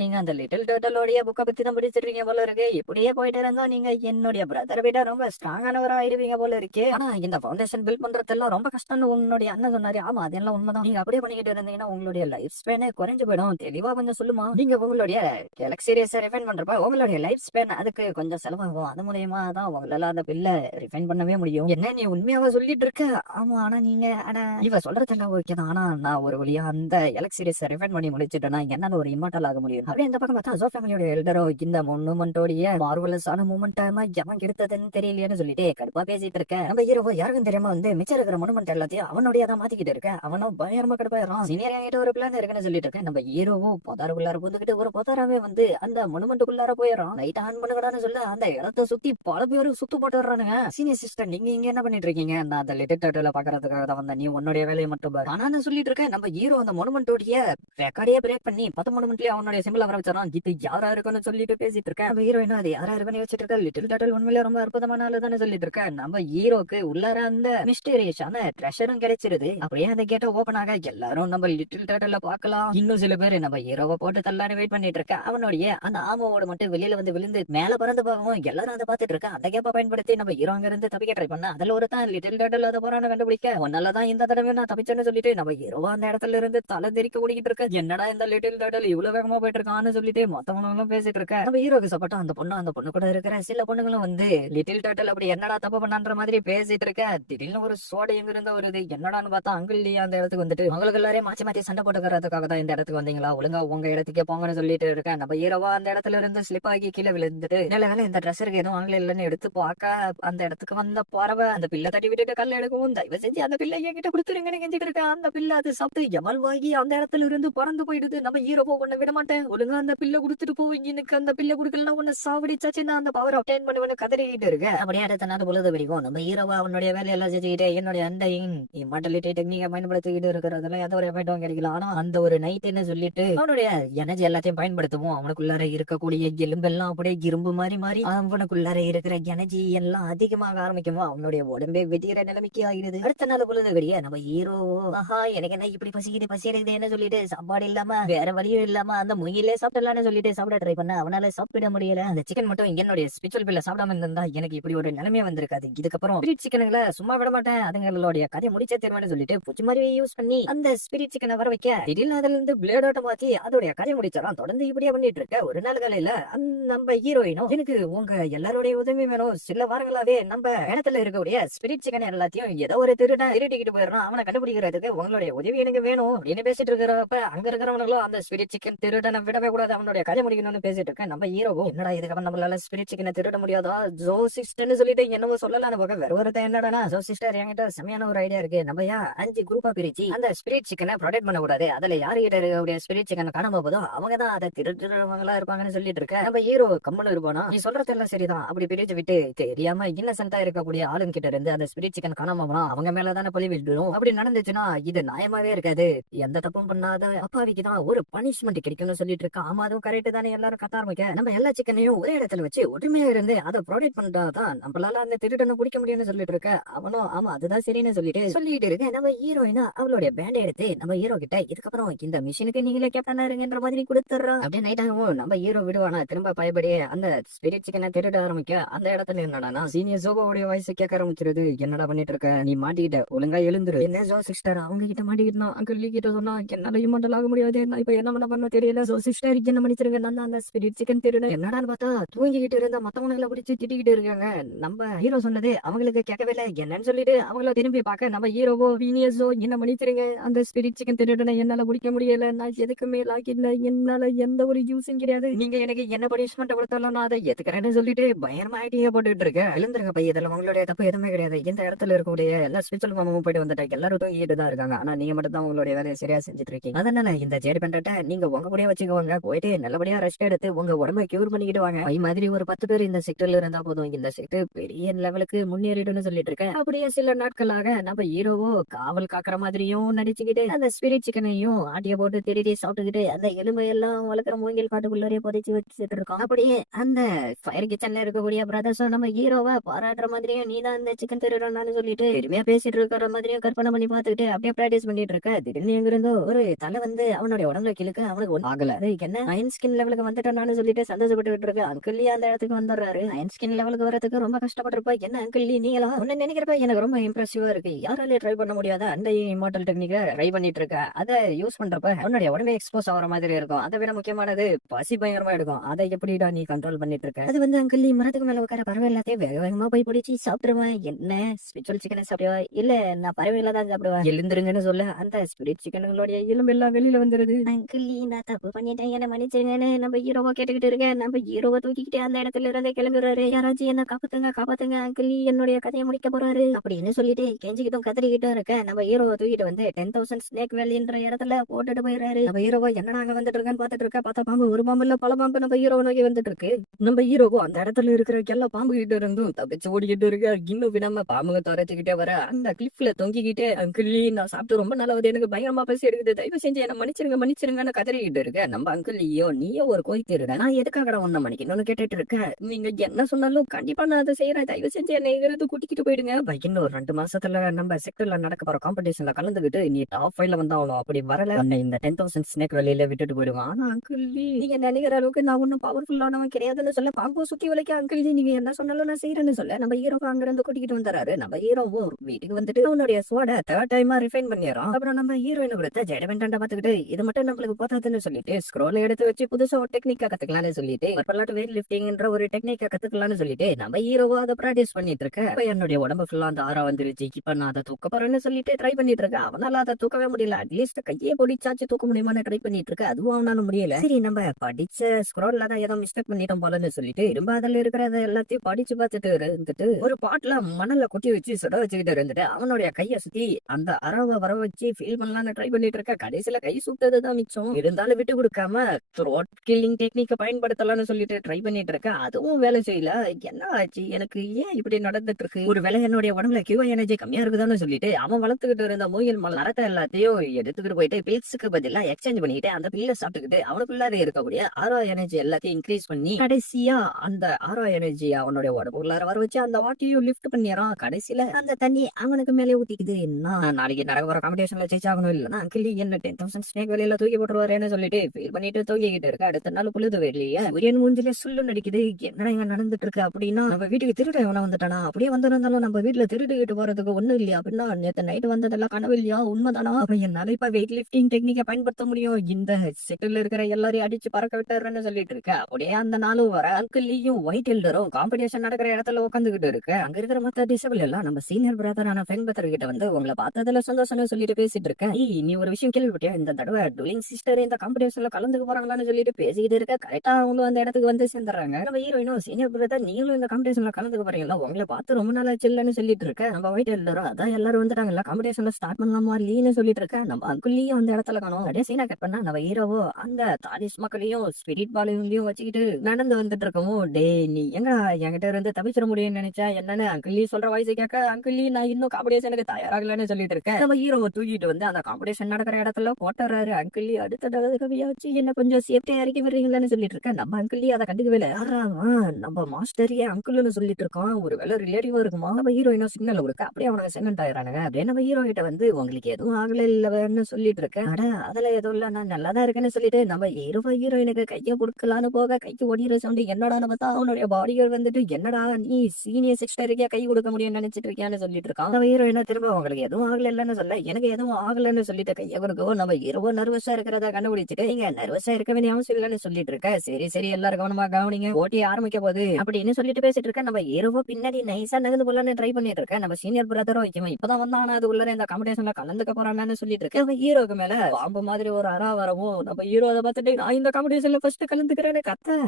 நீங்க அந்த லிட்டில் டர்ட்டிலோடைய புக்கை பத்தி தான் படிச்சிருக்கீங்க போல இருக்கு. இப்படியே போயிட்டு இருந்தா நீங்க என்னுடைய பிரதரை விட ரொம்ப ஸ்ட்ராங்கானவரா ஆயிருவீங்க போல இருக்கு. ஆனா இந்த ஃபவுண்டேஷன் பில்ட் பண்றதெல்லாம் ரொம்ப கஷ்டம்னு உன்னுடைய அண்ணன் சொன்னாரு. ஆமா அதெல்லாம் உண்மைதான். நீங்க அப்படியே பண்ணிக்கிட்டு இருந்தீங்கன்னா உங்களுடைய லைஃப் ஸ்பேனே குறைஞ்சு போயிடும். தெளிவா கொஞ்சம் சொல்லுமா, நீங்க உங்களுடைய கேலக்ஸி ரேஸை ரிஃபைன் பண்றப்ப உங்களுடைய லைஃப் ஸ்பேன் அதுக்கு கொஞ்சம் செலவாகும். அது மூலியமா தான் உங்களால அந்த பில்ல ரிஃபைன் பண்ணவே முடியும். என்ன நீ உண்மையாவா சொல்லிட்டு இருக்க, ஆமா ஆனா நீங்க இவ சொல்றதெல்லாம் ஓகே தான், ஆனா நான் ஒரு வழியா அந்த எலக்ட்ரிஸ் ரிஃபைன் பண்ணி முடிச்சிட்டேன்னா என்னால ஒரு இம்மார்டல் ஆக முடியும். அப்படியே இந்த பக்கம் பார்த்தா ஜோ ஃபேமிலியோட எல்டரோ இந்த மொமெண்டோடைய மார்வலஸான மூமெண்ட் எவன் எடுத்ததுன்னு தெரியலையேன்னு சொல்லிட்டு கடுப்பா பேசிட்டு இருக்க. நம்ம ஹீரோவோ யாருக்கும் தெரியாம வந்து மிச்சம் இருக்கிற மொமெண்ட் எல்லாத்தையும் அவனுடைய தான் மாத்திக்கிட்டு இருக்க. அவனும் பயங்கரமா கடுப்பாயிரும். சீனியர் என்கிட்ட ஒரு பிளான் இருக்குன்னு சொல்லிட்டு இருக்கேன். நம்ம ஹீரோவோ பொதாருக்குள்ளார புந்துக்கிட்டு ஒரு பொதாராவே வந்து அந்த மொமெண்ட்டுக்குள்ளார போயிடும். லைட் ஆன் பண்ணுங்கடான்னு சொல்ல அந்த இடத்த சுத்தி பல பேரு சுத்து போட்டு வர்றானுங்க. சீனியர் சிஸ்டர் நீங்க இங்க என்ன பண்ணிட்டு இருக்கீங்க? நான் அந்த லிட்டில் டர்ட்டில பாக்குறதுக்காக தான் வந்தேன். நீ உன்னுடைய வேலையை மட்டும் பாரு. ஆனா சொல்லிட்டு இருக்கேன். நம்ம ஹீரோ அந்த மொமெண்டோடைய ரெக்கார்டே பிரேக் பண்ணி 10 மொமெண்ட்லயே அவனுடைய சிம்பிள் வர வச்சாரான். இது யாரா இருக்குன்னு சொல்லிட்டு பேசிட்டு இருக்கேன். நம்ம ஹீரோ என்ன அது யாரா இருக்குன்னு வச்சிட்டு இருக்க. லிட்டில் டர்ட்டில் உண்மையிலே ரொம்ப அற்புதமான ஆளு தானே சொல்லிட்டு இருக்கேன். நம்ம ஹீரோக்கு உள்ளார அந்த மிஸ்டீரியஸான ட்ரெஷரும் கிடைச்சிருது. அப்படியே அந்த கேட்ட ஓபன் ஆக எல்லாரும் நம்ம லிட்டில் டர்ட்டில பாக்கலாம். இன்னும் சில பேர் நம்ம ஹீரோவை போட்டு தள்ளாரு வெயிட் பண்ணிட்டு இருக்க. அவனுடைய அந்த ஆமோட மட்டும் வெளியில வந்து விழுந்து மேல பறந்து போகவும் எல்லாரும் அதை பாத்துட்டு இருக்க. அந்த கேப்ப பயன்படுத்தி நம்ம ஹீரோ அங்க இருந்து தப்பிக்க ட்ரை பண்ண. அதுல ஒரு தான் லிட்டில் டர்ட்டில் அதை போறான்னு கண்டுபிடிக்க ஒன்னாலதான் இந்த தடவை நான் தப்பிச்சேன்னு சொல்லிட்டு நம்ம ஹீரோவா அந்த இடத்துல இருந்து தலை தெறிக்க ஓடிக்கிட்டு இருக்க. என்னடா இந்த லிட்டில் டர்ட்டில் இவ்வளவு வேகமா போயிட்டு இருக்கான்னு சொல்லிட்டு மத்தவங்களும் பேசிட்டு இருக்க. நம்ம ஹீரோக்கு சப்போர்ட்டா அந்த பொண்ணு கூட இருக்கிற சில பொண்ணுங்களும் வந்து லிட்டில் டர்ட்டில் அப்படி என்னடா தப்பு பண்ணான்ற மாதிரி பேசிட்டு இருக்க. திடீர்னு ஒரு சோடை எங்க இருந்த ஒரு இது என்னடான்னு பார்த்தா அங்கிள் அந்த இடத்துக்கு வந்துட்டு உங்களுக்கு எல்லாரையும் மாற்றி மாற்றி சண்டை போட்டுக்கிறதுக்காக தான் இந்த இடத்துக்கு வந்தீங்களா? ஒழுங்கா உங்க இடத்துக்கே போங்கன்னு சொல்லிட்டு இருக்கேன். நம்ம ஹீரோவா அந்த இடத்துல இருந்து ஸ்லிப் ஆகி கீழே விழுந்துட்டு நல்ல வேலை இந்த ட்ரெஸ்ஸருக்கு எதுவும் ஆங்கில இல்லைன்னு எடுத்து பார்க்க அந்த இடத்துக்கு வந்த பறவை அந்த பிள்ளை தட்டி விட்டுட்டு கல்ல எடுக்கவும் தயவு செஞ்சு அந்த பிள்ளை என்கிட்ட கொடுத்துருங்கன்னு கெஞ்சிட்டு இருக்கேன். அந்த பிள்ளை அது சாப்பிட்டு எமல்வாகி அந்த இடத்துல இருந்து பறந்து போயிடுது. நம்ம ஹீரோவோ உன்னை விட மாட்டேன், ஒழுங்கா அந்த பிள்ளை கொடுத்துட்டு போவீங்க, எனக்கு அந்த பிள்ளை கொடுக்கலன்னா உன்னை சாவடிச்சாச்சு நான் அந்த பவர் அப்டைன் பண்ணுவேன்னு கதறிக்கிட்டு இருக்கேன். அப்படியே அடுத்த நாள் பொழுது பிடிக்கும். நம்ம ஹீரோவா அவனுடைய வேலையெல்லாம் செஞ்சுக்கிட்டே என்னுடைய அந்த இம்மார்டாலிட்டி டெக்னிக்கை பயன்படுத்திக்கிட்டு இருக்கிறதுல எந்த ஒரு எஃபெக்டும் கிடைக்கல. ஆனா அந்த ஒரு நைட் என்ன சொல்லிட்டு அவனுடைய எனர்ஜி எல்லாத்தையும் பயன்படுத்துவோம். அவனுக்குள்ளார இருக்கக்கூடிய எலும்பெல்லாம் அப்படியே இரும்பு மாதிரி மாறி அவனுக்குள்ளார இருக்கிற எனர்ஜி எல்லாம் அதிகமாக ஆரம்பிக்குமோ அவனுடைய உடம்பே வெடிக்கிற நிலைமைக்கு ஆகிடுது. அடுத்த நாள் பொழுது வெளியே நம்ம ஹீரோ ஆஹா எனக்கு என்ன இப்படி பசிக்குது என்ன சொல்லிட்டு சாப்பாடு இல்லாம வேற வழியும் இல்லாம அந்த முயிலே சாப்பிடலான்னு சொல்லிட்டு சாப்பிட ட்ரை பண்ண. அவனால சாப்பிட முடியல. அந்த சிக்கன் மட்டும் என்னுடைய ஸ்பிரிச்சுவல் பில்ல சாப்பிடாம இருந்தா எனக்கு இப்படி ஒரு நிலைமையே வந்திருக்காது. இதுக்கப்புறம் ஸ்பிரிட் சிக்கனுங்களை சும்மா விட மாட்டேன், அதுங்களுடைய கதையை முடிச்சே தருவேன்னு சொல்லிட்டு பூச்சி மாதிரி யூஸ் பண்ணி அந்த ஸ்பிரிட் சிக்கனை வர வைக்க திடீர்னு அதுல இருந்து பிளேடோட்ட மாத்தி அதோடைய கதையை முடிச்சாராம். தொடர்ந்து இப்படியே பண்ணிட்டு இருக்க. ஒரு நாள் காலையில நம்ம ஹீரோயினும் எனக்கு உங்க எல்லாருடைய உதவி வேணும், சில வாரங்களாவே நம்ம இடத்துல இருக்கக்கூடிய ஸ்பிரிட் சிக்கன் எல்லாத்தையும் ஏதோ ஒரு திருட்டிக்கிட்டு போயிடறான், அவனை கண்டுபிடிக்கிறதுக்கு உங்களுடைய உதவி எனக்கு வேணும் அப்படின்னு பேசிட்டு இருக்கிறப்ப அங்க இருக்கிறவங்களும் அந்த ஸ்பிரிட் சிக்கன் திருடனை விடவே கூடாது, அவனுடைய கதை முடிக்கணும்னு பேசிட்டு இருக்கேன். நம்ம ஹீரோவும் என்னடா இதுக்கப்புறம் நம்மளால ஸ்பிரிட் சிக்கனை திருட முடியாதா ஜோ சிஸ்டர்னு சொல்லிட்டு என்னவோ சொல்லலான்னு போக வேற ஒருத்த என்னடா ஜோ சிஸ்டர் என்கிட்ட செமையான ஒரு ஐடியா இருக்கு, நம்ம 5 குரூப்பா பிரிச்சு அந்த ஸ்பிரிட் சிக்கனை ப்ரொடெக்ட் பண்ண கூடாது, அதுல யாருகிட்ட இருக்கக்கூடிய ஸ்பிரிட் சிக்கன் காணாம போதோ அவங்க தான் அதை திருடுறவங்களா இருப்பாங்கன்னு சொல்லிட்டு இருக்க. நம்ம ஹீரோ கம்மனு இருப்பானா நீ சொல்றது எல்லாம் சரிதான், அப்படி பிரிச்சு விட்டு தெரியாம இன்னசென்ட்டா இருக்கக்கூடிய ஆளுங்க கிட்ட இருந்து அந்த ஸ்பிரிட் சிக்கன் காணாம போனா அவங்க மேலதானே பழி விட்டுரும். அப்படி நடந்துச்சுன்னா இது நியாயமாவே இருக்காது, எந்த தப்பும் பண்ணாத அப்பாவிக்கு தான் ஒரு பனிஷ்மெண்ட் கிடைக்கும்னு சொல்லிட்டு இருக்கா. ஆமா அதுவும் கரெக்ட் தானே, எல்லாரும் கத்த ஆரம்பிக்க நம்ம எல்லா சிக்கனையும் ஒரே இடத்துல வச்சு ஒற்றுமையா இருந்து அதை ப்ரொடெக்ட் பண்றாதான் நம்மளால அந்த திருடனை பிடிக்க முடியும்னு சொல்லிட்டு இருக்க. அவனும் ஆமா அதுதான் சரின்னு சொல்லிட்டு இருக்க. நம்ம ஹீரோயினா அவளுடைய பேண்ட் எடுத்து நம்ம ஹீரோ கிட்ட இதுக்கப்புறம் இந்த மிஷினுக்கு நீங்களே கேப்டனா இருங்கன்ற மாதிரி கொடுத்துறான். அப்படியே நைட் ஆகும். நம்ம ஹீரோ விடுவானா திரும்ப பயப்படி அந்த ஸ்பிரிட் சிக்கனை திருட ஆரம்பிக்க. அந்த இடத்துல என்னடா சீனியர் ஜோபாவுடைய வாய்ஸ் கேட்க ஆரம்பிச்சிருது. என்னடா பண்ணிட்டு இருக்க, நீ மாட்டிக்கிட்ட, ஒழுங்கா எழுந்துரு. என்ன ஜோ சிஸ்டர் அவங்க கிட்ட மாட்டிக்கிட்டான், அங்கிள் கிட்ட சொன்னா என்னால இம்மார்டல் ஆக முடியாது, நான் இப்ப என்ன பண்ண தெரியல, ஜோ சிஸ்டர் என்ன பண்ணிச்சிருங்க, நான் அந்த ஸ்பிரிட் சிக்கன் திருட. என்னடான்னு பார்த்தா தூங்கிக்கிட்டு இருந்த மத்தவங்களை பிடிச்சு திட்டிக்கிட்டு இருக்காங்க. நம்ம ஹீரோ சொன்னது அவங்களுக்கு கேட்கவே இல்லை. என்னன்னு சொல்லிட்டு அவங்கள திரும்பி பார்க்க நம்ம ஹீரோவோ வீனியஸோ என்ன பண்ணிச்சிருங்க, அந்த ஸ்பிரிட் சிக்கன் திருடனை என்னால பிடிக்க முடியல, நான் எதுக்குமே லாக்கில என்னால எந்த ஒரு யூஸும் கிடையாது, நீங்க எனக்கு என்ன பனிஷ்மெண்ட் கொடுத்தாலும் நான் அதை எதுக்குறேன்னு சொல்லிட்டு பயங்கரமா ஐடியா போட்டுட்டு இருக்கேன். எழுந்திருக்க பையன், இதுல உங்களுடைய தப்பு எதுவுமே கிடையாது. இந்த இடத்துல இருக்கக்கூடிய எல்லா ஸ்பிரிச்சுவல் மாமும் போயிட்டு வந்துட்டாங்க, எல்லாரும் தூங்கிட்டு தான் இருக்காங்க. ஆனா நீங்க மட்டும் தான் உங்களுடைய வேலையை சரியா செஞ்சுட்டு இருக்கீங்க. அதனால இந்த ஜேடி பண்றட்ட நீங்க உங்க கூட வச்சுக்கோங்க, போயிட்டு நல்லபடியா ரெஸ்ட் எடுத்து உங்க உடம்பை கியூர் பண்ணிக்கிட்டு வாங்க. பை மாதிரி ஒரு 10 பேர் இந்த செக்டர்ல இருந்தா போதும், இந்த செக்டர் பெரிய லெவலுக்கு முன்னேறிடும்னு சொல்லிட்டு இருக்கேன். அப்படியே சில நாட்களாக நம்ம ஹீரோவோ காவல் காக்குற மாதிரியும் நடிச்சுக்கிட்டு அந்த ஸ்பிரிட் சிக்கனையும் ஆட்டிய போட்டு திருடி சாப்பிட்டுக்கிட்டு அந்த எலும்பையெல்லாம் வளர்க்குற மூங்கில் காட்டுக்குள்ளே புதைச்சு வச்சுட்டு இருக்கோம். அப்படியே அந்த ஃபயர் கிச்சன்ல இருக்கக்கூடிய பிரதர்ஸும் நம்ம ஹீரோவை பாராட்டுற மாதிரியும் நீ தான் இந்த சிக்கன் திருடனான்னு சொல்லிட்டு பெருமையா பேசிட்டு இருக்கிற மாதிரியும் கற்பனை பண்ணி பார்த்துக்கிட்டு அப்படியே பிராக்டிஸ் பண்ணிட்டு இருக்க. திடீர்னு எங்க இருந்தோ ஒரு தலை வந்து அவனுடைய உடம்புல கிழக்கு அவனுக்கு ஒன்றும் ஆகல. என்ன அயன் ஸ்கின் லெவலுக்கு வந்துட்டான்னு சொல்லிட்டு சந்தோஷப்பட்டு இருக்க. அங்கிள் அந்த இடத்துக்கு வந்துடுறாரு. அயன் ஸ்கின் லெவலுக்கு வரதுக்கு ரொம்ப கஷ்டப்பட்டிருப்பா. என்ன அங்கிள் நீங்களா ஒன்னு நினைக்கிறப்ப எனக்கு ரொம்ப இம்ப்ரெசிவா இருக்கு, யாராலே ட்ரை பண்ண முடியாத அந்த இம்மார்டல் டெக்னிக்கை ட்ரை பண்ணிட்டு இருக்க. அதை யூஸ் பண்றப்ப அவனுடைய உடம்பே எக்ஸ்போஸ் ஆகிற மாதிரி இருக்கும். அதை விட முக்கியமானது பசி பயங்கரமா எடுக்கும். அதை எப்படிடா நீ கண்ட்ரோல் பண்ணிட்டு இருக்க? அது வந்து அங்கிள் மரத்துக்கு மேல உட்கார பறவை எல்லாத்தையும் வேக வேகமா போய் பிடிச்சி சாப்பிடுவேன். என்ன ஸ்பிரிச்சுவல் சிக்கனை சாப்பிடுவா? இல்ல நான் பறவைகள தான் சாப்பிடுவேன். எழுந்துருங்கன்னு சொல்ல அதுக்குள்ள அந்த ஸ்பிரிட் சிக்கன்களுடைய எலும்பு எல்லாம் வெளியில வந்துருது. அங்கிள் நான் தப்பு பண்ணிட்டேன் என்ன மன்னிச்சிருங்கன்னு நம்ம ஹீரோவை கேட்டுக்கிட்டு இருக்கேன். நம்ம ஹீரோவை தூக்கிக்கிட்டு அந்த இடத்துல இருந்தே கிளம்புறாரு. யாராச்சும் என்ன காப்பாத்துங்க காப்பாத்துங்க அங்கிள் என்னுடைய கதையை முடிக்க போறாரு அப்படின்னு சொல்லிட்டு கெஞ்சிக்கிட்டும் கதறிக்கிட்டும் இருக்க நம்ம ஹீரோவை தூக்கிட்டு வந்து 10,000 ஸ்னேக் வேலின்ற இடத்துல போட்டுட்டு போயிடுறாரு. நம்ம ஹீரோவை என்னடா அங்க வந்துட்டு இருக்கான்னு பாத்துட்டு இருக்க. பார்த்தா பாம்பு ஒரு பாம்பு இல்ல பல பாம்பு நம்ம ஹீரோவை நோக்கி வந்துட்டு இருக்கு. நம்ம ஹீரோவும் அந்த இடத்துல இருக்கிற எல்லா பாம்பு கிட்ட இருந்தும் தப்பிச்சு ஓடிக்கிட்டு இருக்க. இன்னும் விடாம பாம்புங்க துரைச்சுக்கிட்டே வர அந்த கிளிப்ல தொங்கிக்கிட்டே அங்கிள் நான் சாப்பிட்டு ரொம்ப நாளாவது எனக்கு பயங்கரமா பசி எடுக்குது தயவு செஞ்சு என்ன மன்னிச்சிருங்கன்னு கதறிக்கிட்டு இருக்க. நம்ம அங்கிள் நீயோ ஒரு கோய் திருட நான் எதுக்காக உன்ன மன்னிக்கணும்னு கேட்டுட்டு இருக்கேன். நீங்க என்ன சொன்னாலும் கண்டிப்பா நான் அதை செய்யறேன் தயவு செஞ்சு என்னை இருந்து கூட்டிக்கிட்டு போயிடுங்க. இன்னும் ஒரு 2 மாசத்துல நம்ம செக்டர்ல நடக்க போற காம்படிஷன்ல கலந்துக்கிட்டு நீ டாப் 5ல வந்தாலும் அப்படி வரல உன்னை இந்த 10,000 ஸ்னேக் வேலையில விட்டுட்டு போயிடுவான். ஆனா அங்கிள் நீங்க நினைக்கிற அளவுக்கு நான் ஒன்னும் பவர்ஃபுல்லானவன் கிடையாதுன்னு சொல்ல பாம்பு சுத்தி வளைக்க அங்கிள் நீங்க என்ன சொன்னாலும் நான் செய்யறேன்னு சொல்ல நம்ம ஹீரோ அங்க இருந்து கூட்டிக்கிட்டு வந்துறாரு. நம்ம ஹீரோவும் வீட்டுக்கு வந்துட்டு அவனுடைய சோட தேர்ட் டைமா ரிஃபைன் பண்ணிடுறான். அப்புறம் நம்ம ஹீரோயின் கொடுத்த ஜெடவெண்டா பாத்துக்கிட்டு இது மட்டும் நம்மளுக்கு போதாதுன்னு சொல்லிட்டு ஸ்க்ரோல எடுத்து வச்சு புதுசா ஒரு டெக்னிக்கா கத்துக்கலாம்னு சொல்லிட்டு வெயிட் லிஃப்டிங்ன்ற ஒரு டெக்னிக்கா கத்துக்கலாம்னு சொல்லிட்டு நம்ம ஹீரோவா அதை ப்ராக்டிஸ் பண்ணிட்டு இருக்க. இப்ப என்னுடைய உடம்பு ஃபுல்லா அந்த ஆறா வந்துருச்சு. இப்ப நான் அதை தூக்க போறேன்னு சொல்லிட்டு ட்ரை பண்ணிட்டு இருக்கேன். அவனால அதை தூக்கவே முடியல. அட்லீஸ்ட் கையே பொடிச்சாச்சு தூக்க முடியுமான்னு ட்ரை பண்ணிட்டு இருக்க. அதுவும் அவனால முடியல. சரி நம்ம படிச்ச ஸ்க்ரோல்ல தான் ஏதோ மிஸ்டேக் பண்ணிட்டோம் போலன்னு சொல்லிட்டு திரும்ப அதுல இருக்கிறத எல்லாத்தையும் படிச்சு பார்த்துட்டு இருந்துட்டு ஒரு பாட்டுல மணல கொட்டி வச்சு சுட வச்சுக்கிட்டு இருந்துட்டு அவனுடைய கையை சுத்தி அந்த அறாவை வர வச்சு ஃபீல் பண்ணலாம்னு ட்ரை பண்ணிட்டு இருக்க. கடைசியில கை சுட்டதுதான் மிச்சம். இருந்தாலும் விட்டு கொடுக்காம த்ரோட் கில்லிங் டெக்னிக்க பயன்படுத்தலாம்னு சொல்லிட்டு ட்ரை பண்ணிட்டு இருக்க. அதுவும் வேலை செய்யல. என்ன ஆச்சு எனக்கு ஏன் இப்படி நடந்துட்டு இருக்கு. ஒரு வேலை என்னுடைய உடம்புல கியூ எனர்ஜி கம்மியா இருக்குதான்னு சொல்லிட்டு அவன் வளர்த்துக்கிட்டு இருந்த மூங்கில் மரத்தை எல்லாத்தையும் எடுத்துக்கிட்டு போயிட்டு பில்ஸுக்கு பதிலா எக்ஸ்சேஞ்ச் பண்ணிக்கிட்டு அந்த பில்ல சாப்பிட்டுக்கிட்டு அவனுக்குள்ளார இருக்கக்கூடிய ஆரோ எனர்ஜி எல்லாத்தையும் இன்க்ரீஸ் பண்ணி கடைசியா அந்த ஆரோ எனர்ஜி அவனுடைய உடம்புக்குள்ளார வர வச்சு அந்த வாட்டியும் லிஃப்ட் பண்ணிடுறான். கடைசியில அந்த தண்ணி அவனுக்கு மேலே ஊத்திக்குது. என்ன நாளைக்கு நடக்க போற காம்படிஷன்ல ஜெயிச்சாகணும் இல்லன்னா அங்கிள் என்ன 10,000 ஸ்னேக் வேலையில தூக்கி போட்டுருவாருன்னு சொல்லிட்டு ஃபீல் பண்ணிட்டு தூக்கிக்கிட்டு இருக்க. அடுத்த நாள் பொழுது வெளியே உரியன் மூஞ்சில சுள்ளு நடிக்குது. என்ன இங்க நடந்துட்டு இருக்கு அப்படின்னா நம்ம வீட்டுக்கு திருட எவனா வந்துட்டானா. அப்படியே வந்திருந்தாலும் நம்ம வீட்டுல திருடிக்கிட்டு போறதுக்கு ஒண்ணும் இல்லையா அப்படின்னா நேற்று நைட்டு வந்ததெல்லாம் கனவு இல்லையா உண்மைதானா. அப்ப என்னால இப்ப வெயிட் லிஃப்டிங் டெக்னிக்கை பயன்படுத்த முடியும். இந்த செட்டில் இருக்கிற எல்லாரையும் அடிச்சு பறக்க விட்டுறேன்னு சொல்லிட்டு இருக்க. அப்படியே அந்த நாளும் வர அங்கிள்லையும் ஒயிட் எல்டரும் காம்படிஷன் நடக்கிற இடத்துல உட்காந்துக்கிட்டு இருக்கு. அங்க இருக்கிற மத்த டிசபிள் எல்லாம் நம்ம சீனியர் பிரதரான ஃபெங் பத்தர் கிட்ட வந்து உங்களை பார்த்ததுல சந்தோஷம்னு சொல்லிட்டு பேசிட்டு இருக்கேன். நீ ஒரு விஷயம் கேள்விப்பட்டியா இந்த தடவை டுலிங் சிஸ்டர் இந்த காம்படிஷன்ல கலந்துக்க போறாங்களான்னு சொல்லிட்டு பேசிக்கிட்டு இருக்க. கரெக்டா அவங்களும் அந்த இடத்துக்கு வந்து சேர்ந்துறாங்க. நம்ம ஹீரோயினும் சீனியர் பிரதர் நீங்களும் இந்த காம்படிஷன்ல கலந்துக்க போறீங்களா உங்களை பார்த்து ரொம்ப நாளா சில்லுன்னு சொல்லிட்டு இருக்க. நம்ம ஒயிட் எல்டரும் அதான் எல்லாரும் வந்துட்டாங்கல்ல காம்படிஷன்ல ஸ்டார்ட் பண்ணலாமா இல்லைன்னு சொல்லிட்டு இருக்க. நம்ம அங்குள்ளையும் அந்த இடத்துல காணும். அப்படியே சீனா கட் பண்ணா நம்ம ஹீரோவோ அந்த தாலிஸ் மக்களையும் ஸ்பிரிட் பாலையும் வச்சுக்கிட்டு நடந்து வந்துட்டு இருக்கவும் டே நீ எங்க என்கிட்ட இருந்து தப்பிச்சிட முடியும்னு நினைச்சா என்னன்னு அங்கிள்ளி சொல்ற வாய்ஸ் கேட்க அங்கிள்ளி நான் இன்னும் காம்படிஷனுக்கு தயாராகலன்னு சொல்லிட்டு இருக்கேன். நம்ம ஹீரோவை தூக்கிட்டு வந்து அந்த காம்படிஷன் நடக்கிற இடத்துல போட்டுறாரு. அங்கிள்ளி அடுத்த தடவை என்ன கொஞ்சம் சேஃப்டியா இறக்கி விடுறீங்களான்னு சொல்லிட்டு இருக்கேன். நம்ம அங்கிள்ளி அதை கண்டுக்கவே இல்லை. நம்ம மாஸ்டரியே அங்கிள்னு சொல்லிட்டு இருக்கோம். ஒரு வேலை ரிலேட்டிவா இருக்குமா. நம்ம ஹீரோயினா சிக்னல் கொடுக்க அப்படியே அவனுக்கு சென்ட் ஆயிரானுங்க. அப்படியே நம்ம ஹீரோ கிட்ட வந்து உங்களுக்கு எதுவும் ஆகல இல்லன்னு சொல்லிட்டு இருக்கேன். அட அதுல எதுவும் இல்ல நான் நல்லாதான் இருக்கேன்னு சொல்லிட்டு நம்ம ஹீரோயினுக்கு கையை கொடுக்கலான்னு போக கைக்கு ஓடிற சவுண்ட் என்னடான்னு பார்த்தா அவனுடைய பாடிகள் வந்துட்டு என்னடா நீ சீனியர் சிஸ்டருக்கே கை கொடுக்க முடியும்னு நினைச்சிட்டு இருக்கியான்னு சொல்லிட்டு இருக்கான். நம்ம ஹீரோயினா திரும்ப உங்களுக்கு எதுவும் ஆகல இல்லன்னு சொல்ல எனக்கு எதுவும் ஆகலன்னு சொல்லிட்டு கையை கொடுக்கவும் நம்ம ஹீரோ நர்வஸா இருக்கிறத கண்டுபிடிச்சிட்டு நீங்க நர்வஸா இருக்க வேண்டிய அவசியம் இல்லன்னு சொல்லிட்டு இருக்க. சரி எல்லாரும் கவனமா கவனிங்க போட்டி ஆரம்பிக்க போகுது அப்படின்னு சொல்லிட்டு பேசிட்டு இருக்க. நம்ம ஹீரோவோ பின்னாடி நைஸா நகர்ந்து போலான்னு ட்ரை பண்ணிட்டு இருக்கேன். நம்ம சீனியர் பிரதரோ இப்பதான் வந்தானா அது உள்ள இந்த காம்படிஷன்ல கலந்துக்க போறான்னு சொல்லிட்டு இருக்கேன். நம்ம ஹீரோக்கு மேல பாம்பு மாதிரி ஒரு அரா வரவும் நம்ம ஹீரோ அதை பார்த்துட்டு நான் இந்த காம்படிஷன்ல ஃபர்ஸ்ட் கலந்துக்கிறேன்னு கத்த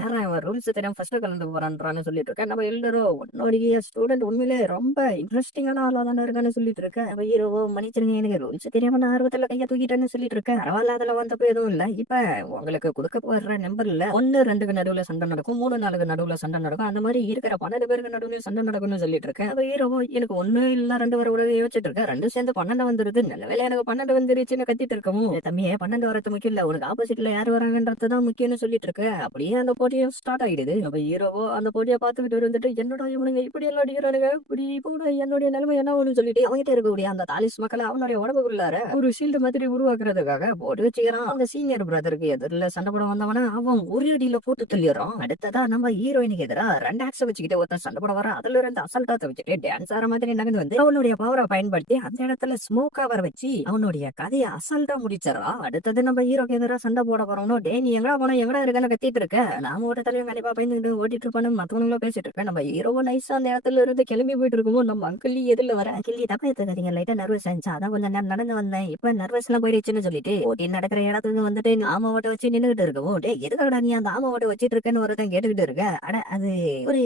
ரூல்ஸ் தெரியாம ஃபர்ஸ்ட் கலந்துக்க போறான்னு சொல்லிட்டு இருக்கேன். நம்ம எல்லோரும் உன்னோடைய ஸ்டூடெண்ட் உண்மையிலே ரொம்ப இன்ட்ரெஸ்டிங்கான ஆளா தானே இருக்கான்னு சொல்லிட்டு இருக்கேன். நம்ம ஹீரோவோ மன்னிச்சிருங்க எனக்கு ரூல்ஸ் தெரியாம நான் ஆர்வத்துல கையை தூக்கிட்டேன்னு சொல்லிட்டு இருக்கேன். பரவாயில்ல அதுல வந்தப்போ எதுவும் இல்ல. இப்ப உங்களுக்கு கொடுக்க போற நம்பர்ல 1 2க்கு நடுவுல சண்டை நடக்கும் 3 4க்கு நடுவுல சண்டை நடக்கும். அந்த மாதிரி இருக்கிற 12 பேருக்கு நடுவுல சண்டை நடக்கும்னு சொல்லிட்டு இருக்கேன். அப்ப ஹீரோவோ எனக்கு 1 இல்ல 2 வர கூட யோசிச்சுட்டு இருக்கேன். 2 சேர்ந்து 12 வந்துருது. நல்ல வேலை எனக்கு 12 வந்துருச்சுன்னு கத்திட்டு இருக்கவும் தம்பியே 12 வரது முக்கியம் இல்ல உனக்கு ஆப்போசிட்ல யார் வராங்கன்றதுதான் முக்கியம்னு சொல்லிட்டு இருக்கேன். அப்படியே அந்த போட்டியும் ஸ்டார்ட் ஆயிடுது. நம்ம ஹீரோவோ அந்த போட்டியை பார்த்துக்கிட்டு இருந்துட்டு என்னடா இவனுங்க இப்படி எல்லாம் அடிக்கிறானுங்க இப்படி போட என்னுடைய நிலைமை என்ன ஒண்ணு சொல்லிட்டு அவங்கிட்ட இருக்கக்கூடிய அந்த தாலிஸ் மக்களை அவனுடைய உடம்புக்குள்ளார ஒரு ஷீல்டு மாதிரி உருவாக்குறதுக்காக போட்டு வச்சுக்கிறான். அந்த சீனியர் பிரதருக்கு எதிரில சண்டை போட வந்தவன அவன் ஒரு அடியில போட்டு தள்ளிடுறான். அடுத்ததா நம்ம ஹீரோயினுக்கு எதிரா 2 ஆக்ஸ வச்சுக்கிட்டு ஒருத்தன் சண்டை போட வர அதுல இருந்து அசால்ட்டா வச்சுட்டு டான்ஸ் ஆற மாதிரி நகர்ந்து வந்து அவனுடைய பவரை பயன்படுத்தி அந்த இடத்துல ஸ்மோக்கா வர வச்சு அவனுடைய கதையை அசால்ட்டா முடிச்சிடறான். அடுத்தது நம்ம ஹீரோக்கு எதிராக சண்டை போட போறோம். டே நீ எங்கடா போனா எங்கடா இருக்கன்னு கத்திட்டு இருக்க. நாம ஓட்டத்திலையும் கண்டிப்பா பயந்துட்டு ஓட்டிட்டு இருப்பானு மத்தவங்களும் பேசிட்டு இருக்கேன். நம்ம ஹீரோவும் நைஸா அந்த இடத்துல இருந்து கிளம்பி போயிட்டு இருக்கோம். நம்ம அங்கிள்ளி எதிரில வர அங்கிள்ளி தப்பா எடுத்துக்காதீங்க லைட்டா நர்வஸ் ஆயிடுச்சு அதான் கொஞ்சம் நேரம் நடந்து வந்தேன், இப்ப நர்வஸ் எல்லாம் போயிடுச்சுன்னு சொல்லிட்டு போட்டி நடக்கிற இடத்துக்கு வந்துட்டு ஆமை ஓட்ட வச்சு நின்னுகிட்டு இருக்கவும், டே எதுக்காடா நீ அந்த ஆமை ஓட்ட வச்சிட்டு இருக்கேன்னு ஒருத்தன் கேட்டுக்கிட்டு இருக்க. அட அது ஒரு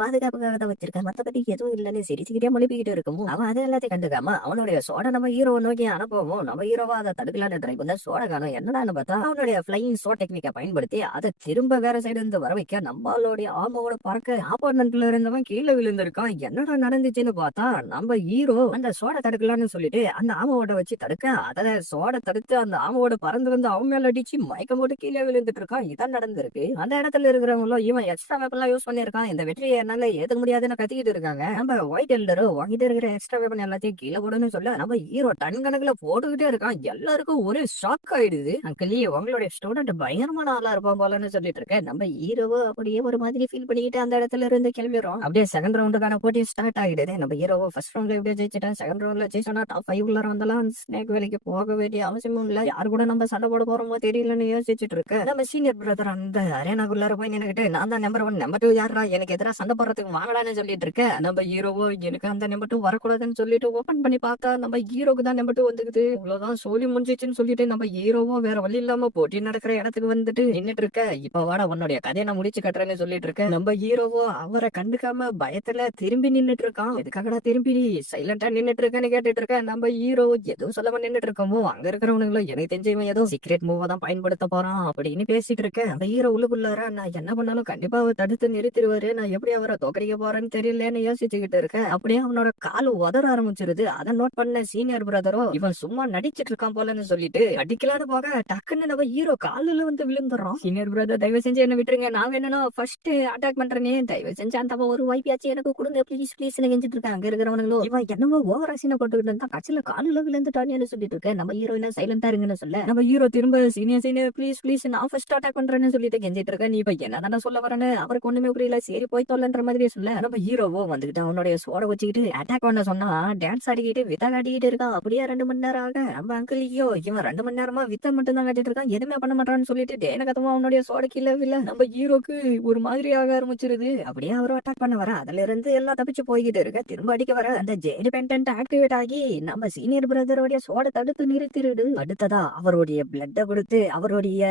பாதுகாப்புக்காக தான் வச்சிருக்கேன், மத்தபடி எதுவும் இல்லன்னு சிரிச்சுக்கிட்டே மொழிப்பிக்கிட்டு இருக்கும். அவன் அதை எல்லாத்தையும் கண்டுக்காம அவனுடைய சோட நம்ம ஹீரோவை நோக்கி அனுப்பவும், நம்ம ஹீரோவா அதை தடுக்கலான்னு ட்ரை பண்ண சோட காணும். என்னடான்னு பார்த்தா அவனுடைய பிளையிங் ஷோ டெக்னிக்கை பயன்படுத்தி அதை திரும்ப வேற சைடு இருந்து வர வைக்க நம்மளுடைய ஆமாவோட பறக்க ஆப்போனன்ட்ல இருந்தவன் கீழே விழுந்திருக்கான். என்னடா நடந்துச்சுன்னு பார்த்தா நம்ம ஹீரோ அந்த சோட தடுக்கலான்னு சொல்லிட்டு அந்த ஆமாவோட வச்சு தடுக்க, அதை சோட தடுத்து அந்த ஆமாவோட பறந்து வந்து அவன் மேல அடிச்சு மயக்கம் போட்டு கீழே விழுந்துட்டு இருக்கான். இதான் நடந்திருக்கு. அந்த இடத்துல இருக்கிறவங்களும் இவன் எக்ஸ்ட்ரா வெப்பன் எல்லாம் யூஸ் பண்ணிருக்கான், இந்த வெற்றியை என்னால ஏத்துக்க முடியாதுன்னு கத்திக்கிட்டு இருக்காங்க. நம்ம ஒயிட் எல்டரோ வாங்கிட்டு இருக்கிற எக்ஸ்ட்ரா வெப்பன் எல்லாத்தையும் கீழே போடுன்னு சொல்ல நம்ம ஹீரோ டன் கணக்குல போட்டுக்கிட்டே இருக்கான். எல்லாருக்கும் ஒரு ஷாக் ஆயிடுது. அங்கிள் உங்களுடைய ஸ்டூடெண்ட் பயங்கரமான ஆளா இருப்பான் போலன்னு சொல்லிட்டு இருக்கேன். நம்ம ஹீரோவோ அப்படியே ஒரு மாதிரி ஃபீல் பண்ணிக்கிட்டு அந்த இடத்துல இருந்து கிளம்பிடுறோம். அப்படியே செகண்ட் ரவுண்டுக்கான போட்டி ஸ்டார்ட் ஆகிடுது. நம்ம ஹீரோவோ ஃபர்ஸ்ட் ரவுண்ட்ல எப்படியோ ஜெயிச்சிட்டேன், செகண்ட் ரவுண்ட்ல ஜெயிச்சோன்னா டாப் 5 உள்ள வந்தாலும் ஸ்னேக் வேலைக்கு போக வேண்டிய அவசியமும் இல்ல. யாரு கூட நம்ம சண்டை போட போறோமோ தெரியலன்னு யோசிச்சுட்டு இருக்க நம்ம சீனியர் பிரதர் அந்த அரேனாக்குள்ளார போய் நின்னுக்கிட்டு, நான் தான் நம்பர் 1 நம்பர் 2 யாரா எனக்கு எதிராக சண்டை போடுறதுக்கு வாங்கலான்னு சொல்லிட்டு இருக்க. நம்ம ஹீரோவோ எனக்கு அந்த நம்பர் 2 வரக்கூடாதுன்னு சொல்லிட்டு ஓபன் பண்ணி பார்த்தா நம்ம ஹீரோக்கு தான் நம்பர் 2 வந்துக்குது. இவ்வளவுதான் சோலி முடிஞ்சிச்சுன்னு சொல்லிட்டு நம்ம ஹீரோவோ வேற வழி இல்லாம போட்டி நடக்கிற இடத்துக்கு வந்துட்டு நின்னுட்டு இருக்க. இப்ப வாடா உன்னுடைய கதையை நான் முடிச்சு கட்டுறேன்னு சொல்லிட்டு இருக்க. நம்ம ஹீரோவோ அவரை கண்டுக்காம பயத்துல திரும்பி நின்னுட்டு இருக்கான். எதுக்காகடா திரும்பி சைலண்டா நின்னுட்டு இருக்கேன்னு கேட்டுட்டு இருக்க. நம்ம ஹீரோ எதுவும் சொல்லாம நின்னுட்டு இருக்கோமோ அங்க இருக்கிறவனுங்களும் எனக்கு தெரிஞ்சவன் ஏதோ சீக்ரெட் மூவா தான் பயன்படுத்த போறான் அப்படின்னு பேசிட்டு இருக்க. அந்த ஹீரோ உள்ளுக்குள்ளார நான் என்ன பண்ணாலும் கண்டிப்பா அவர் தடுத்து நிறுத்திடுவாரு, நான் எப்படி அவரை தோக்கடிக்க போறேன்னு தெரியலன்னு யோசிச்சுக்கிட்டு இருக்க. அப்படியே அவனோட காலு உதற ஆரம்பிச்சிருது. அதை நோட் பண்ண சீனியர் பிரதரோ இவன் சும்மா நடிச்சிட்டு இருக்கான் போலன்னு சொல்லிட்டு அடிக்கலான்னு போக டக்குன்னு நம்ம ஹீரோ காலுல வந்து விழுந்துடுறோம். சீனியர் பிரதர் தயவு செஞ்சு என்ன விட்டுருங்க, நான் வேணும்னா ஃபர்ஸ்ட் அட்டாக் பண்றேனே, தயவு செஞ்சு அந்த ஒரு வைப்பியாச்சு எனக்கு கொடுங்க ப்ளீஸ் ப்ளீஸ் கெஞ்சிட்டு இருக்காங்க. அங்க இருக்கிறவனுங்களோ இவன் என்னமோ ஓவர் அசின போட்டுக்கிட்டு இருந்தா கட்சியில காலுல விழுந்துட்டானு சொல்லிட்டு இருக்க. நம்ம ஹீரோயினா சைலண்டா இருங்கன்னு சொல்ல நம்ம ஹீரோ திரும்ப சீனியர் ப்ளீஸ் ப்ளீஸ் நான் ஃபர்ஸ்ட் அட்டாக் பண்றேன்னு சொல்லிட்டு கெஞ்சிட்டு இருக்க. நீ இப்ப என்ன சொல்ல வரேன்னு அவருக்கு ஒண்ணுமே புரியல. சரி போய் தொல்லன்ற மாதிரி சொல்ல நம்ம ஹீரோவோ வந்துகிட்டு அவனுடைய சோட வச்சுக்கிட்டு அட்டாக் பண்ண சொன்னா டான்ஸ் ஆடிக்கிட்டு வித்தா காட்டிக்கிட்டு இருக்கான். அப்படியே 2 மணி நேரம் ஆக நம்ம அங்கிள் ஐயோ இவன் 2 மணி நேரமா வித்த மட்டும் தான் காட்டிட்டு இருக்கான், எதுவுமே பண்ண மாட்டான்னு சொல்லிட்டு டேன கதமா அவனுடைய சோட கீழே இல்ல. நம்ம ஹீரோக்கு ஒரு மாதிரி ஆக ஆரம்பிச்சிருது. அப்படியே அவரும் அட்டாக் பண்ண வர அதுல இருந்து எல்லாம் தப்பிச்சு போய்கிட்டு இருக்க. திரும்ப அடிக்க வர அந்த ஜெயிலு பென்டென்ட் ஆக்டிவேட் ஆகி நம்ம சீனியர் பிரதரோடைய சோட தடுத்து நிறுத்திடுது. அடுத்ததா அவருடைய பிளட்ட கொடுத்து அவருடைய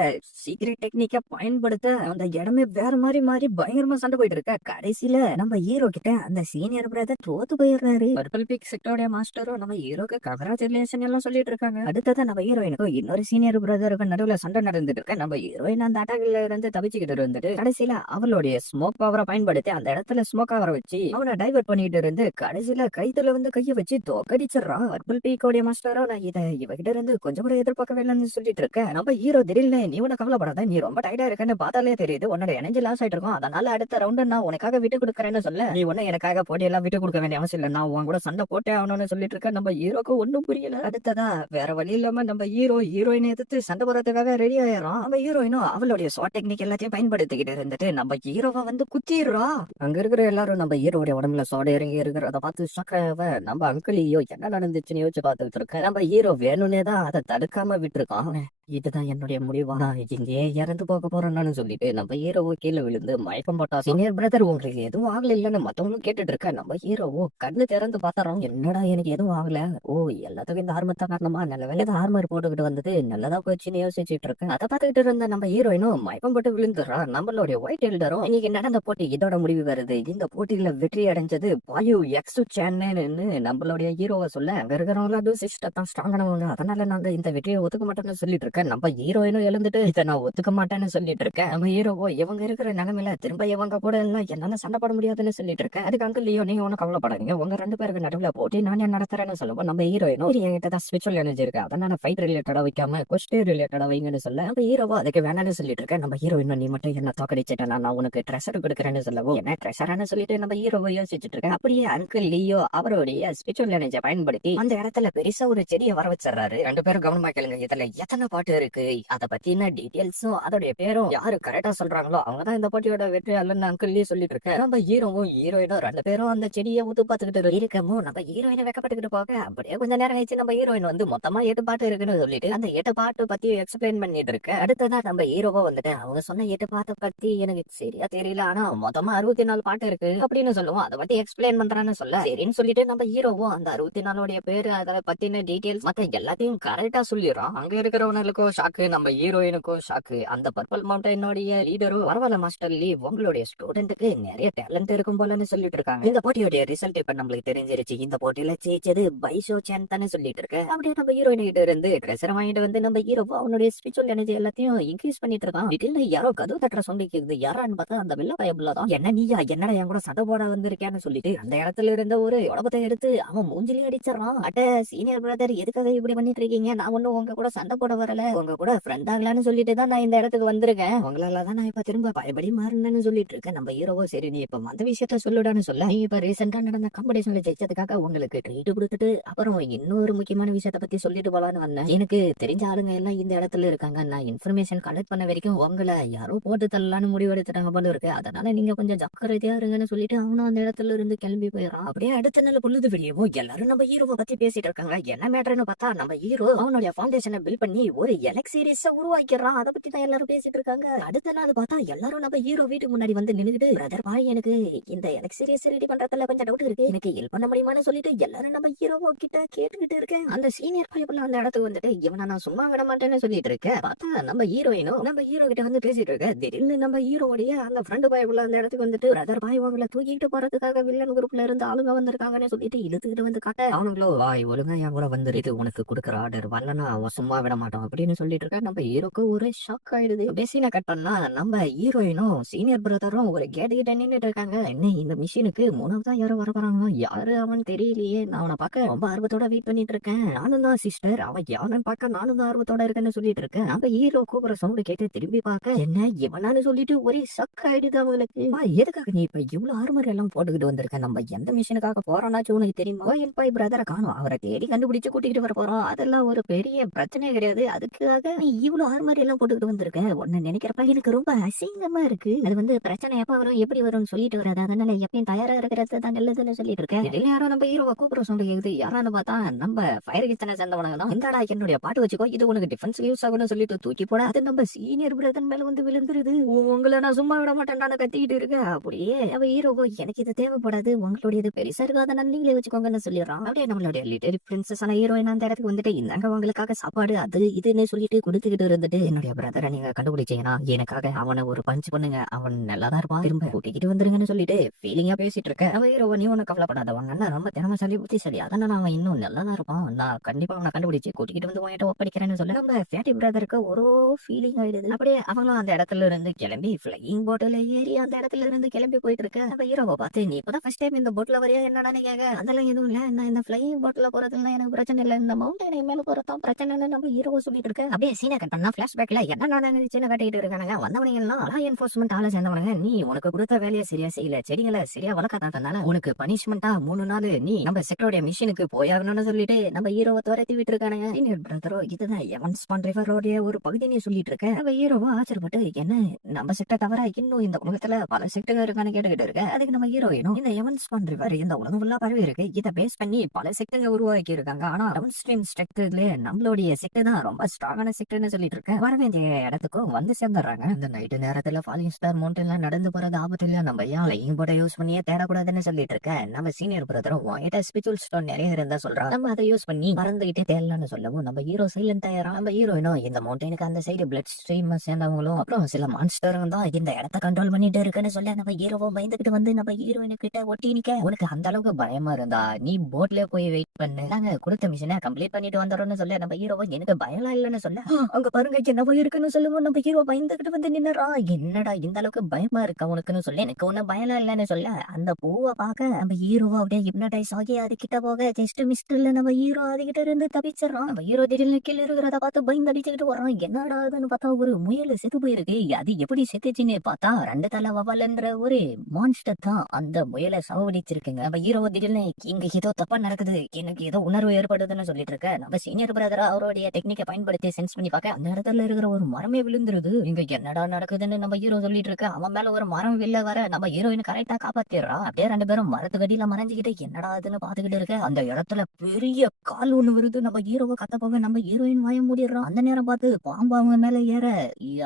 சீக்ரெட் டெக்னிக்க பயன்படுத்த அந்த இடமே வேற மாதிரி மாறி பயங்கரமா சண்டை போயிட்டு இருக்க. கடைசியில நம்ம ஹீரோ கிட்ட அந்த சீனியர் பிரதர் தோத்து போயிடுறாரு. பர்பிள் பிக் செக்டோடைய மாஸ்டரும் நம்ம ஹீரோக்கு கங்க்ராச்சுலேஷன் எல்லாம் சொல்லிட்டு இருக்காங்க. அடுத்ததான் நம்ம ஹீரோயினுக்கும் இன்னொரு சீனியர் பிரதருக்கு நடுவுல சண்டை நடந்துட்டு இருக்க. நம்ம ஹீரோயின் அந்த அட்டாக்ல இருந்து தப்பிச்சுக்கிட்டு இருந்துட்டு கடைசியில அவளுடைய ஸ்மோக் பவரை பயன்படுத்தி அந்த இடத்துல ஸ்மோக் ஆவர வச்சு அவனை டைவர்ட் பண்ணிட்டு இருந்து கடைசியில கைத்துல வந்து கைய வச்சு தோக்கடிச்சிடறான். பர்பிள் பீக்கோடைய மாஸ்டரோ நான் இதை இவகிட்ட இருந்து கொஞ்சம் கூட எதிர்பார்க்கவே இல்லைன்னு சொல்லிட்டு இருக்க. நம்ம ஹீரோ திடீர்னு நீ உன கவலைப்படாத, நீ ரொம்ப டைட்டா இருக்கன்னு பார்த்தாலே தெரியுது, உன்னோட எனர்ஜி லாஸ் ஆயிட்டு இருக்கும், அதனால அடுத்த ரவுண்ட் நான் உனக்காக விட்டு கொடுக்கறேன்னு சொல்ல நீ ஒண்ணு எனக்காக போட்டி எல்லாம் விட்டு கொடுக்க வேண்டிய அவசியம் இல்லை, நான் உன் கூட சண்டை போட்டே ஆகணும்னு சொல்லிட்டு இருக்க. நம்ம ஹீரோக்கு ஒன்னும் புரியல. அடுத்ததா வேற வழி இல்லாம நம்ம ஹீரோ ஹீரோயினை எதிர்த்து சண்டை போறதுக்காக ரெடி ஆயிரும். நம்ம ஹீரோயினும் அவளுடைய ஷார்ட் டெக்னிக் எல்லாத்தையும் பயன்படுத்திக்கிட்டு இருந்துட்டு நம்ம ஹீரோவை வந்து குத்திடுறா. அங்க இருக்கிற எல்லாரும் நம்ம ஹீரோடைய உடம்புல சோட இறங்கி இருக்கிறத பார்த்து ஷாக்காக நம்ம அங்கிள் ஐயோ என்ன நடந்துச்சுன்னு யோசிச்சு பார்த்துட்டு இருக்க. நம்ம ஹீரோ வேணும்னே தான் அதை தடுக்காம விட்டுருக்கான். இதுதான் என்னுடைய முடிவா, நான் இங்கே இறந்து போக போறேன்னு சொல்லிட்டு நம்ம ஹீரோவோ கீழே விழுந்து மயக்கம் போட்டா. சீனியர் பிரதர் உங்களுக்கு எதுவும் ஆகல இல்லன்னு மத்தவங்களும் கேட்டுட்டு இருக்க. நம்ம ஹீரோவோ கண்ணு திறந்து பார்த்தாரோம், என்னடா எனக்கு எதுவும் ஆகல, ஓ எல்லாத்துக்கும் இந்த ஆர்மர் தான் காரணமா, நல்ல வேலை ஆர்மர் போட்டுக்கிட்டு வந்தது நல்லதா போச்சுன்னு யோசிச்சுட்டு இருக்கேன். அதை பார்த்துக்கிட்டு இருந்த நம்ம ஹீரோயினும் மயக்கம் போட்டு விழுந்துடுறா. நம்மளுடைய ஒயிட் எல்டரும் இன்னைக்கு நடந்த போட்டி இதோட முடிவு வருது, இந்த போட்டியில வெற்றி அடைஞ்சது பாயு எக்ஸ் சேனன்னு நம்மளுடைய ஹீரோவை சொல்ல அங்க இருக்கிறவங்களா சிஸ்டர் தான் ஸ்ட்ராங்கானவங்க, அதனால நாங்க இந்த வெற்றியை ஒத்துக்க மாட்டோம்னு சொல்லிட்டு இருக்கேன். நம்ம ஹீரோயினும் எழுந்துட்டு இதை நான் ஒத்துக்க மாட்டேன்னு சொல்லிட்டு இருக்கேன். நம்ம ஹீரோவோ இவங்க இருக்கிற நிலைமையில திரும்ப இவங்க கூட எல்லாம் என்னால சண்டை போட முடியாதுன்னு சொல்லிட்டு இருக்கேன். அதுக்கு அங்கிள் லியோ நீங்க ஒன்னும் கவலைப்படாதீங்க, உங்க 2 பேருக்கு நடுவுல போட்டி நானே நடத்துறேன்னு சொல்லுவோம். நம்ம ஹீரோயினும் என்கிட்ட தான் ஸ்பிரிச்சுவல் எனர்ஜி இருக்கு, அதனால ஃபைட் ரிலேட்டடா வைக்காம கொஸ்ட் ரிலேட்டடா வைங்கன்னு சொல்ல நம்ம ஹீரோவோ அதுக்கு வேணான்னு சொல்லிட்டு இருக்கேன். நம்ம ஹீரோயினும் நீ மட்டும் என்ன தோக்கடிச்சிட்டா நான் உனக்கு ட்ரெஷர் கொடுக்குறேன்னு சொல்லவும் என்ன ட்ரெஷரானு சொல்லிட்டு நம்ம ஹீரோவோ யோசிச்சுட்டு இருக்கேன். அப்படியே அங்கிள் லியோ அவருடைய ஸ்பிரிச்சுவல் எனர்ஜியை பயன்படுத்தி அந்த இடத்துல பெருசா ஒரு செடியை வர வச்சிடறாரு. 2 பேரும் கவனமா கேளுங்க, இதுல எத்தனை பாட்டு இருக்கு. அத பத்தின டீடைல்ஸும் அதோடைய பேரும் யாரு கரெக்டா சொல்றாங்களோ அவங்கதான் இந்த போட்டியோட வெற்றியாளர்னு அங்கிள்லயே சொல்லிட்டு இருக்க. நம்ம ஹீரோவும் ஹீரோயினும் 2 பேரும் அந்த செடியை ஊத்து பாத்துக்கிட்டு இருக்கமோ நம்ம ஹீரோயினை வெக்கப்பட்டுக்கிட்டு போக அப்படியே கொஞ்ச நேரம் கழிச்சு நம்ம ஹீரோயின் வந்து மொத்தமா 8 பாட்டு இருக்குன்னு சொல்லிட்டு அந்த 8 பாட்டு பத்தி எக்ஸ்பிளைன் பண்ணிட்டு இருக்க. அடுத்ததா நம்ம ஹீரோவா வந்துட்டு அவங்க சொன்ன 8 பாட்டை பத்தி எனக்கு சரியா தெரியல, ஆனா மொத்தமா 64 பாட்டு இருக்கு அப்படின்னு சொல்லுவோம். அதை பத்தி எக்ஸ்பிளைன் பண்றான்னு சொல்ல சரின்னு சொல்லிட்டு நம்ம ஹீரோவும் அந்த 64 பேரு அதை பத்தின டீடைல்ஸ் மத்த எல்லாத்தையும் கரெக்டா சொல்லிடுறோம். அங்க இருக்கிறவனுக்கும் ஷாக்கு, நம்ம ஹீரோயினுக்கும் ஷாக்கு. அந்த பர்பிள் மவுண்டனுடைய லீடரும் பரவாயில்ல மாஸ்டர் லீ, உங்களுடைய ஸ்டூடெண்ட்டுக்கு நிறைய டேலண்ட் இருக்கும் போலன்னு சொல்லிட்டு இருக்காங்க. இந்த போட்டியோட ரிசல்ட் இப்ப நம்மளுக்கு தெரிஞ்சிருச்சு. இந்த போட்டியில ஜெயிச்சது பைஷோ சேன் தானே சொல்லிட்டு இருக்க. அப்படியே நம்ம ஹீரோயின் கிட்ட இருந்து ட்ரெஸர் வாங்கிட்டு வந்து நம்ம ஹீரோ அவனுடைய ஸ்பிரிச்சுவல் எனர்ஜி எல்லாத்தையும் இன்க்ரீஸ் பண்ணிட்டு இருக்கான். வீட்டுல யாரோ கதவு தட்டுற சொன்ன கேக்குது. யாரான்னு பார்த்தா அந்த வெள்ள பயபுள்ளதான். என்ன நீயா என்னடா என் கூட சண்டை போட வந்திருக்கேன்னு சொல்லிட்டு அந்த இடத்துல இருந்த ஒரு உடம்பத்தை எடுத்து அவன் மூஞ்சிலையும் அடிச்சிடறான். அட்ட சீனியர் பிரதர் எதுக்காக இப்படி பண்ணிட்டு இருக்கீங்க? நான் ஒண்ணும் உங்க கூட சண்டை போட வரல, உங்க கூட ஃப்ரெண்ட் ஆகலான்னு சொல்லிட்டு தான் நான் இந்த இடத்துக்கு வந்திருக்கேன். உங்களாலதான் நான் இப்ப திரும்ப பயப்படி மாறினேன்னு சொல்லிட்டு இருக்கேன். நம்ம ஹீரோவோ சரி நீ இப்ப அந்த விஷயத்த சொல்லுடான்னு சொல்ல, நீ இப்ப ரீசெண்டா நடந்த காம்படிஷன்ல ஜெயிச்சதுக்காக உங்களுக்கு ட்ரீட் கொடுத்துட்டு அப்புறம் இன்னொரு முக்கியமான விஷயத்த பத்தி சொல்லிட்டு போலான்னு வந்தேன். எனக்கு தெரிஞ்ச ஆளுங்க எல்லாம் இந்த இடத்துல இருக்காங்க. நான் இன்ஃபர்மேஷன் கலெக்ட் பண்ண வரைக்கும் உங்களை யாரோ போட்டு தள்ளலான்னு முடிவு எடுத்துட்டாங்க போல இருக்கு. அதனால நீங்க கொஞ்சம் ஜாக்கிரதையா இருங்கன்னு சொல்லிட்டு அவனும் அந்த இடத்துல இருந்து கிளம்பி போயிடறான். அப்படியே அடுத்த நாள் பொழுது வெளியவோ எல்லாரும் நம்ம ஹீரோவை பத்தி பேசிட்டு இருக்காங்க. என்ன மேட்டர்னு பார்த்தா நம்ம ஹீரோ அவனுடைய ஃபவுண்டேஷனை பில்ட் பண்ணி ஒரு எலக்ட் சீரிஸ் உருவாக்கிறான். அதை பத்தி தான் எல்லாரும் பேசிட்டு இருக்காங்க. அடுத்த நாள் பார்த்தா எல்லாரும் நம்ம ஹீரோ வீட்டுக்கு முன்னாடி வந்து நின்னுட்டு, பிரதர் பாய் எனக்கு இந்த எலக்ட் சீரிஸ் ரெடி பண்றதுல கொஞ்சம் டவுட் இருக்கு, எனக்கு ஹெல்ப் பண்ண முடியுமான்னு சொல்லிட்டு எல்லாரும் நம்ம ஹீரோவோ கிட்ட கேட்டுக்கிட்டு இருக்கேன். அந்த சீனியர் பையப்புல அந்த இடத்துக்கு வந்துட்டு இவனை நான் சும்மா விட மாட்டேன்னு சொல்லிட்டு இருக்கேன். பார்த்தா நம்ம ஹீரோயினும் நம்ம ஹீரோ கிட்ட வந்து பேசிட்டு இருக்க. திடீர்னு நம்ம ஹீரோடைய அந்த ஃப்ரெண்டு பாய்ப்புல அந்த இடத்துக்கு வந்துட்டு, பிரதர் பாய் உங்களை தூக்கிட்டு போறதுக்காக வில்லன் குரூப்ல இருந்து ஆளுங்க வந்திருக்காங்கன்னு சொல்லிட்டு இழுத்துக்கிட்டு வந்து காட்ட, அவனுங்களோ வாய் ஒழுங்கா என் கூட வந்துரு, இது உனக்கு கொடுக்குற ஆர்டர், வரலன்னா அவன் சும்மா விட மாட்டான் அப்படின்னு சொல்லிட்டு இருக்க. நம்ம ஹீரோக்கு ஒரு ஷாக் ஆயிடுது. பேசின கட் பண்ணா நம்ம ஹீரோயினும் சீனியர் பிரதரும் ஒரு கேட்டு கிட்ட நின்னுட்டு இருக்காங்க. என்ன இந்த மிஷினுக்கு 3ஆவதா யாரோ வர போறாங்க, யாரு அவன் தெரியலையே, நான் அவனை பார்க்க ரொம்ப ஆர்வத்தோட வெயிட் பண்ணிட்டு இருக்கேன். நானும் தான் சிஸ்டர், அவன் யாருன்னு பார்க்க நானும் தான் ஆர்வத்தோட இருக்கேன்னு சொல்லிட்டு இருக்கேன். நம்ம ஹீரோ கூப்பிடுற சவுண்ட் கேட்டு திரும்பி பார்க்க என்ன இவனான்னு சொல்லிட்டு ஒரே ஷாக் ஆயிடுது அவங்களுக்கு. எதுக்காக நீ இப்ப இவ்வளவு ஆர்மர் எல்லாம் போட்டுக்கிட்டு வந்திருக்க? நம்ம எந்த மிஷினுக்காக போறோம்னாச்சும் உனக்கு தெரியுமா? கோயில் போய் பிரதரை காணும், அவரை தேடி கண்டுபிடிச்சு கூட்டிகிட்டு வர போறோம், அதெல்லாம் ஒரு பெரிய பிரச்சனையே கிடையாது. அதுக்காக நீ இவ்வளவு ஆர்மர் எல்லாம் போட்டுக்கிட்டு வந்திருக்க, ஒன்னு நினைக்கிறப்ப எனக்கு ரொம்ப அசிங்கமா இருக்கு. அது வந்து பிரச்சனை எப்ப வரும் எப்படி வரும்னு சொல்லிட்டு வராது, அதனால எப்பயும் தயாரா இருக்கிறது தான் நல்லதுன்னு சொல்லிட்டு இருக்கேன். இதுல யாரோ நம்ம ஹீரோவை கூப்பிட சொல்ல கேக்குது. யாரான்னு பார்த்தா நம்ம ஃபயர் கிச்சனை சேர்ந்தவனுங்க தான். இந்தாடா என்னுடைய பாட்டு வச்சுக்கோ, இது உனக்கு டிஃபென்ஸ் யூஸ் ஆகும்னு சொல்லிட்டு தூக்கி போட, அது நம்ம சீனியர் பிரதர் மேல வந்து விழுந்துருது. உங்களை நான் சும்மா விட மாட்டேன்டான கத்திக்கிட்டு இருக்க. அப்படியே அவ ஹீரோவோ எனக்கு இது தேவைப்படாது, உங்களுடைய பெருசா இருக்காத நீங்களே வச்சுக்கோங்கன்னு சொல்லிடுறான். அப்படியே நம்மளுடைய லிட்டில் பிரின்சஸ் ஆன ஹீரோயின் அந்த இடத்துக்கு வந்துட்டு இந்தாங்க உங்களுக்காக சாப்பாடு அது இதுன்னு சொல்லிட்டு கொடுத்துக்கிட்டு இருந்துட்டு, என்னுடைய பிரதரை நீங்க கண்டுபிடிச்சீங்கன்னா எனக்காக அவனை ஒரு பஞ்ச் பண்ணுங்க, அவன் நல்லாதான் இருப்பான், திரும்ப கூட்டிக்கிட்டு வந்துருங்கன்னு சொல்லிட்டு ஃபீலிங்கா பேசிட்டு இருக்க. அவன் ஹீரோவை நீ ஒன்னும் கவலைப்படாதவங்க, ரொம்ப திறமைசாலி புத்திசாலி, அதனால அவன் இன்னும் நல்லாதான் இருப்பான், நான் கண்டிப்பா அவனை கண்டுபிடிச்சு கூட்டிக்கிட்டு வந்து உன்கிட்ட ஒப்படைக்கிறேன்னு சொல்ல நம்ம ஃபேட்டி பிரதருக்கு ஒரு ஃபீலிங் ஆயிடுது. அப்படியே அவங்களும் அந்த இடத்துல இருந்து கிளம்பி ஃபிளையிங் போட்ல ஏறி அந்த இடத்துல இருந்து கிளம்பி போயிட்டு இருக்க. நம்ம ஹீரோவை பார்த்து நீ இப்பதான் ஃபர்ஸ்ட் டைம் இந்த போட்ல வரையா என்னன்னு கேட்க, அதெல்லாம் எதுவும் இல்ல, நான் இந்த ஃபிளையிங் போட்ல போறதுல எனக்கு பிரச்சனை இல்ல, இந்த மவுண்டன் மேல போறதான் பிரச்சனைன்னு நம்ம ஹீரோ சொல்லிட்டு இருக்க. அப்படியே சீனை கட் பண்ணா பிளாஷ்பேக்ல என்ன நடந்துச்சுன்னு கட்டிட்டு இருக்கானுங்க. வந்தவனுங்க எல்லாம் லா என்ஃபோர்ஸ்மெண்ட் ஆள சேர்ந்தவனுங்க. நீ உனக்கு கொடுத்த வேலையை சரியா செய்யல, செடிகளை சரியா வளர்க்காதனால உனக்கு பனிஷ்மெண்டா 3 நாள் நீ நம்ம செக்டரோட மிஷினுக்கு போயாகணும்னு சொல்லிட்டு நம்ம ஹீரோவை துரத்தி விட்டு இருக்கானுங்க. சீனியர் பிரதரோ இதுதான் எவன்ஸ் பாண்ட் ரிவரோடைய ஒரு பகுதின்னு சொல்லிட்டு இருக்க. நம்ம ஹீரோவோ ஆச்சரியப்பட்டு என்ன நம்ம செக்டர் தவிர இன்னும் இந்த உலகத்துல பல செக்டர் இருக்கான்னு கேட்டுக்கிட்டு இருக்க. அதுக்கு நம்ம ஹீரோயினும் இந்த எவன்ஸ் பாண்ட் ரிவர் இந்த உலகம் ஃபுல்லா பரவி இருக்கு, இதை பேஸ் பண்ணி பல செக்டர் உருவாக்கி இருக்காங்க, ஆனா டவுன் ஸ்ட்ரீம் செக்டர்ல நம்மளுடைய செக்டர் தான் ரொம்ப ஸ்ட்ராங்கான செக்டர்னு சொல்லிட்டு இருக்க. வர வேண்டிய இடத்துக்கும் வந்து சேர்ந்துடுறாங்க. இந்த நைட்டு நேரத்துல ஃபாலிங் ஸ்டார் மவுண்டன்ல நடந்து போறது ஆபத்து இல்ல, நம்ம ஏன் லைங் போட யூஸ் பண்ணியே தேடக்கூடாதுன்னு சொல்லிட்டு இருக்க. நம்ம சீனியர் பிரதரும் வாங்கிட்ட ஸ்பிரிச்சுவல் ஸ்டோன் நிறைய இருந்தா சொல்றா, நம்ம அதை யூஸ் பண்ணி மறந்துகிட்டே தேடலாம்னு சொல்லவும் நம்ம ஹீரோ சைலண்ட் ஆயிரம். நம்ம ஹீரோயினும் இந்த மவுண்டனுக்கு அந்த சைடு பிளட் ஸ்ட்ரீம் சேர்ந்தவங்களும் அப்புறம் சில மான்ஸ்டரும் தான் இந்த இடத்த கண்ட்ரோல் பண்ணிட்டு இருக்குன்னு சொல்ல நம்ம ஹீரோவும் பயந்துகிட்டு வந்து நம்ம ஹீரோயினு கிட்ட ஒட்டி நிக்க, உனக்கு அந்த அளவுக்கு பயமா இருந்தா நீ போட்ல போய் வெயிட் பண்ணு, நாங்க கொடுத்த மிஷனை கம்ப்ளீட் பண்ணிட்டு வந்துடும்னு சொல்ல நம்ம ஹீரோவும் எனக்கு பயம்லாம் இல்லன்னு சொல்ல, அங்க பாருங்க என்னவோ இருக்குன்னு சொல்லுவோம். நம்ம ஹீரோ பயந்துகிட்டு வந்து நின்னுறா, என்னடா இந்த அளவுக்கு பயமா இருக்கா உனக்குன்னு சொல்ல, எனக்கு ஒன்னும் பயம்லாம் இல்லன்னு சொல்ல அந்த பூவை பார்க்க நம்ம ஹீரோவா அப்படியே ஹிப்னடைஸ் ஆகி அது கிட்ட போக ஜஸ்ட் மிஸ்டர்ல நம்ம ஹீரோ அதுகிட்ட இருந்து தப்பிச்சிடறான். நம்ம ஹீரோ திடீர்னு கீழே இருக்கிறத பார்த்து பயந்து அடிச்சுக்கிட்டு வர்றான். என்னடா அதுன்னு பார்த்தா ஒரு முயல் செத்து போயிருக்கு. அது எப்படி செத்துச்சுன்னு பார்த்தா 2 தலை வவால்ன்ற ஒரு மான்ஸ்டர் தான் அந்த முயலை சாவடிச்சிருக்குங்க. நம்ம ஹீரோ திடீர்னு இங்க ஏதோ தப்பா நடக்குது, எனக்கு ஏதோ உணர்வு ஏற்படுதுன்னு சொல்லிட்டு இருக்க. நம்ம சீனியர் பிரதரா அவருடைய டெக்னிக்கை பயன்படுத்தி பலத்தை சென்ஸ் பண்ணி பார்க்க அந்த இடத்துல இருக்கிற ஒரு மரமே விழுந்துருது. இங்க என்னடா நடக்குதுன்னு நம்ம ஹீரோ சொல்லிட்டு இருக்க, அவன் மேல ஒரு மரம் வில்ல வர நம்ம ஹீரோயின் கரெக்டா காப்பாத்திடுறா. அப்படியே ரெண்டு பேரும் மரத்துக்கு அடியில மறைஞ்சுக்கிட்டு என்னடா அதுன்னு பாத்துக்கிட்டு இருக்க, அந்த இடத்துல பெரிய கால் ஒண்ணு வருது. நம்ம ஹீரோவை கத்த போக நம்ம ஹீரோயின் வாய மூடிடுறான். அந்த நேரம் பார்த்து பாம்பு அவங்க மேல ஏற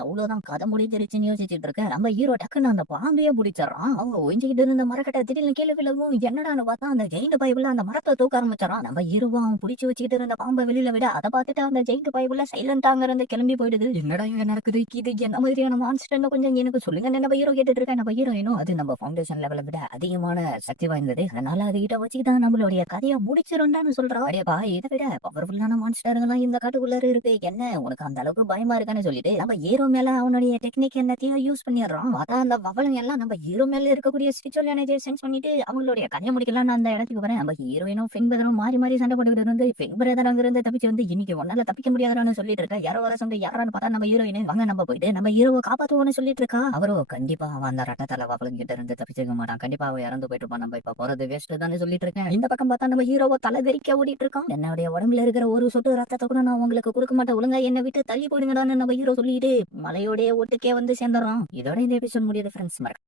அவ்வளவுதான் கதை முடிஞ்சிருச்சுன்னு யோசிச்சுட்டு இருக்க, நம்ம ஹீரோ டக்குன்னு அந்த பாம்பையே பிடிச்சிடறான். அவங்க ஒழிஞ்சுக்கிட்டு இருந்த மரக்கட்டை திடீர்னு கீழே விழவும் என்னடான்னு பார்த்தா அந்த ஜெயிண்ட் பைபிள் அந்த மரத்தை தூக்க ஆரம்பிச்சான். நம்ம ஹீரோவா அவன் பிடிச்சு வச்சுக்கிட்டு இருந்த பாம்பை வெளியில விட அதை பார்த்துட்டு அந்த ஜெயிண்ட் பைபிள் சைலண்டாங்க இருந்து கிளம்பி போயிடுது. என்னடா இங்க நடக்குது, இது என்ன மாதிரியான மான்ஸ்டர்னு கொஞ்சம் எனக்கு சொல்லுங்க. நம்ம ஹீரோ கேட்டுட்டு இருக்க, நம்ம ஹீரோயினும் அது நம்ம ஃபவுண்டேஷன் லெவலை விட அதிகமான சக்தி வாய்ந்தது, அதனால அது கிட்ட வச்சுக்கிதான் நம்மளுடைய கதையை முடிச்சிருந்தான்னு சொல்றா. அடேப்பா, இதை விட பவர்ஃபுல்லான மான்ஸ்டருங்கெல்லாம் இந்த காட்டுக்குள்ள இருக்கு, என்ன உனக்கு அந்த அளவுக்கு பயமா இருக்கான்னு சொல்லிட்டு நம்ம ஹீரோ மேல அவனுடைய டெக்னிக் என்னத்தையும் யூஸ் பண்ணிடுறான். அதான் அந்த வவளுங்க எல்லாம் நம்ம ஹீரோ மேல இருக்கக்கூடிய ஸ்பிரிச்சுவல் எனர்ஜியை சென்ஸ் பண்ணிட்டு அவங்களுடைய கதையை முடிக்கலாம் அந்த இடத்துக்கு வரேன். நம்ம ஹீரோயினும் ஃபிங் பிரதரும் மாறி மாறி சண்டை போட்டுக்கிட்டு இருந்து ஃபிங் பிரதர் அங்க இருந்து தப்பிச்சு வந்து இன்னைக்கு ஒன்னால தப்பிக்க முடியாதான்னு சொல்லிட்டு இருக்கா. யாரோ வர சொந்த யாரான்னு பார்த்தா நம்ம ஹீரோயின் வாங்க நம்ம போயிட்டு நம்ம ஹீரோவை காப்பாத்துவோம்னு சொல்லிட்டு இருக்கா. அவரோ கண்டிப்பா அவன் அந்த ரட்டத்தல வவளுங்க கிட்ட இருந்து தப்பிச்சுக்க மாட்டான், கண்டிப்பா அவ இறந்து போயிட்டு இருப்பான், நம்ம இப்ப போறது வேஸ்ட் தானே சொல்லிட்டு இருக்கேன். இந்த பக்கம் பார்த்தா நம்ம ஹீரோவை தலை வெறிக்க ஓடிட்டு இருக்கான். என்னுடைய உடம்புல இருக்கிற ஒரு சொட்டு ரத்தத்தை கூட நான் உங்களுக்கு கொடுக்க மாட்டேன், ஒழுங்கா என்னை விட்டு தள்ளி போடுங்கடான்னு நம்ம ஹீரோ சொல்லிட்டு மலையோடைய ஒட்டுக்கே வந்து சேர்ந்துடுறான். இதோட இந்த எபிசோட் முடியுது ஃப்ரெண்ட்ஸ்.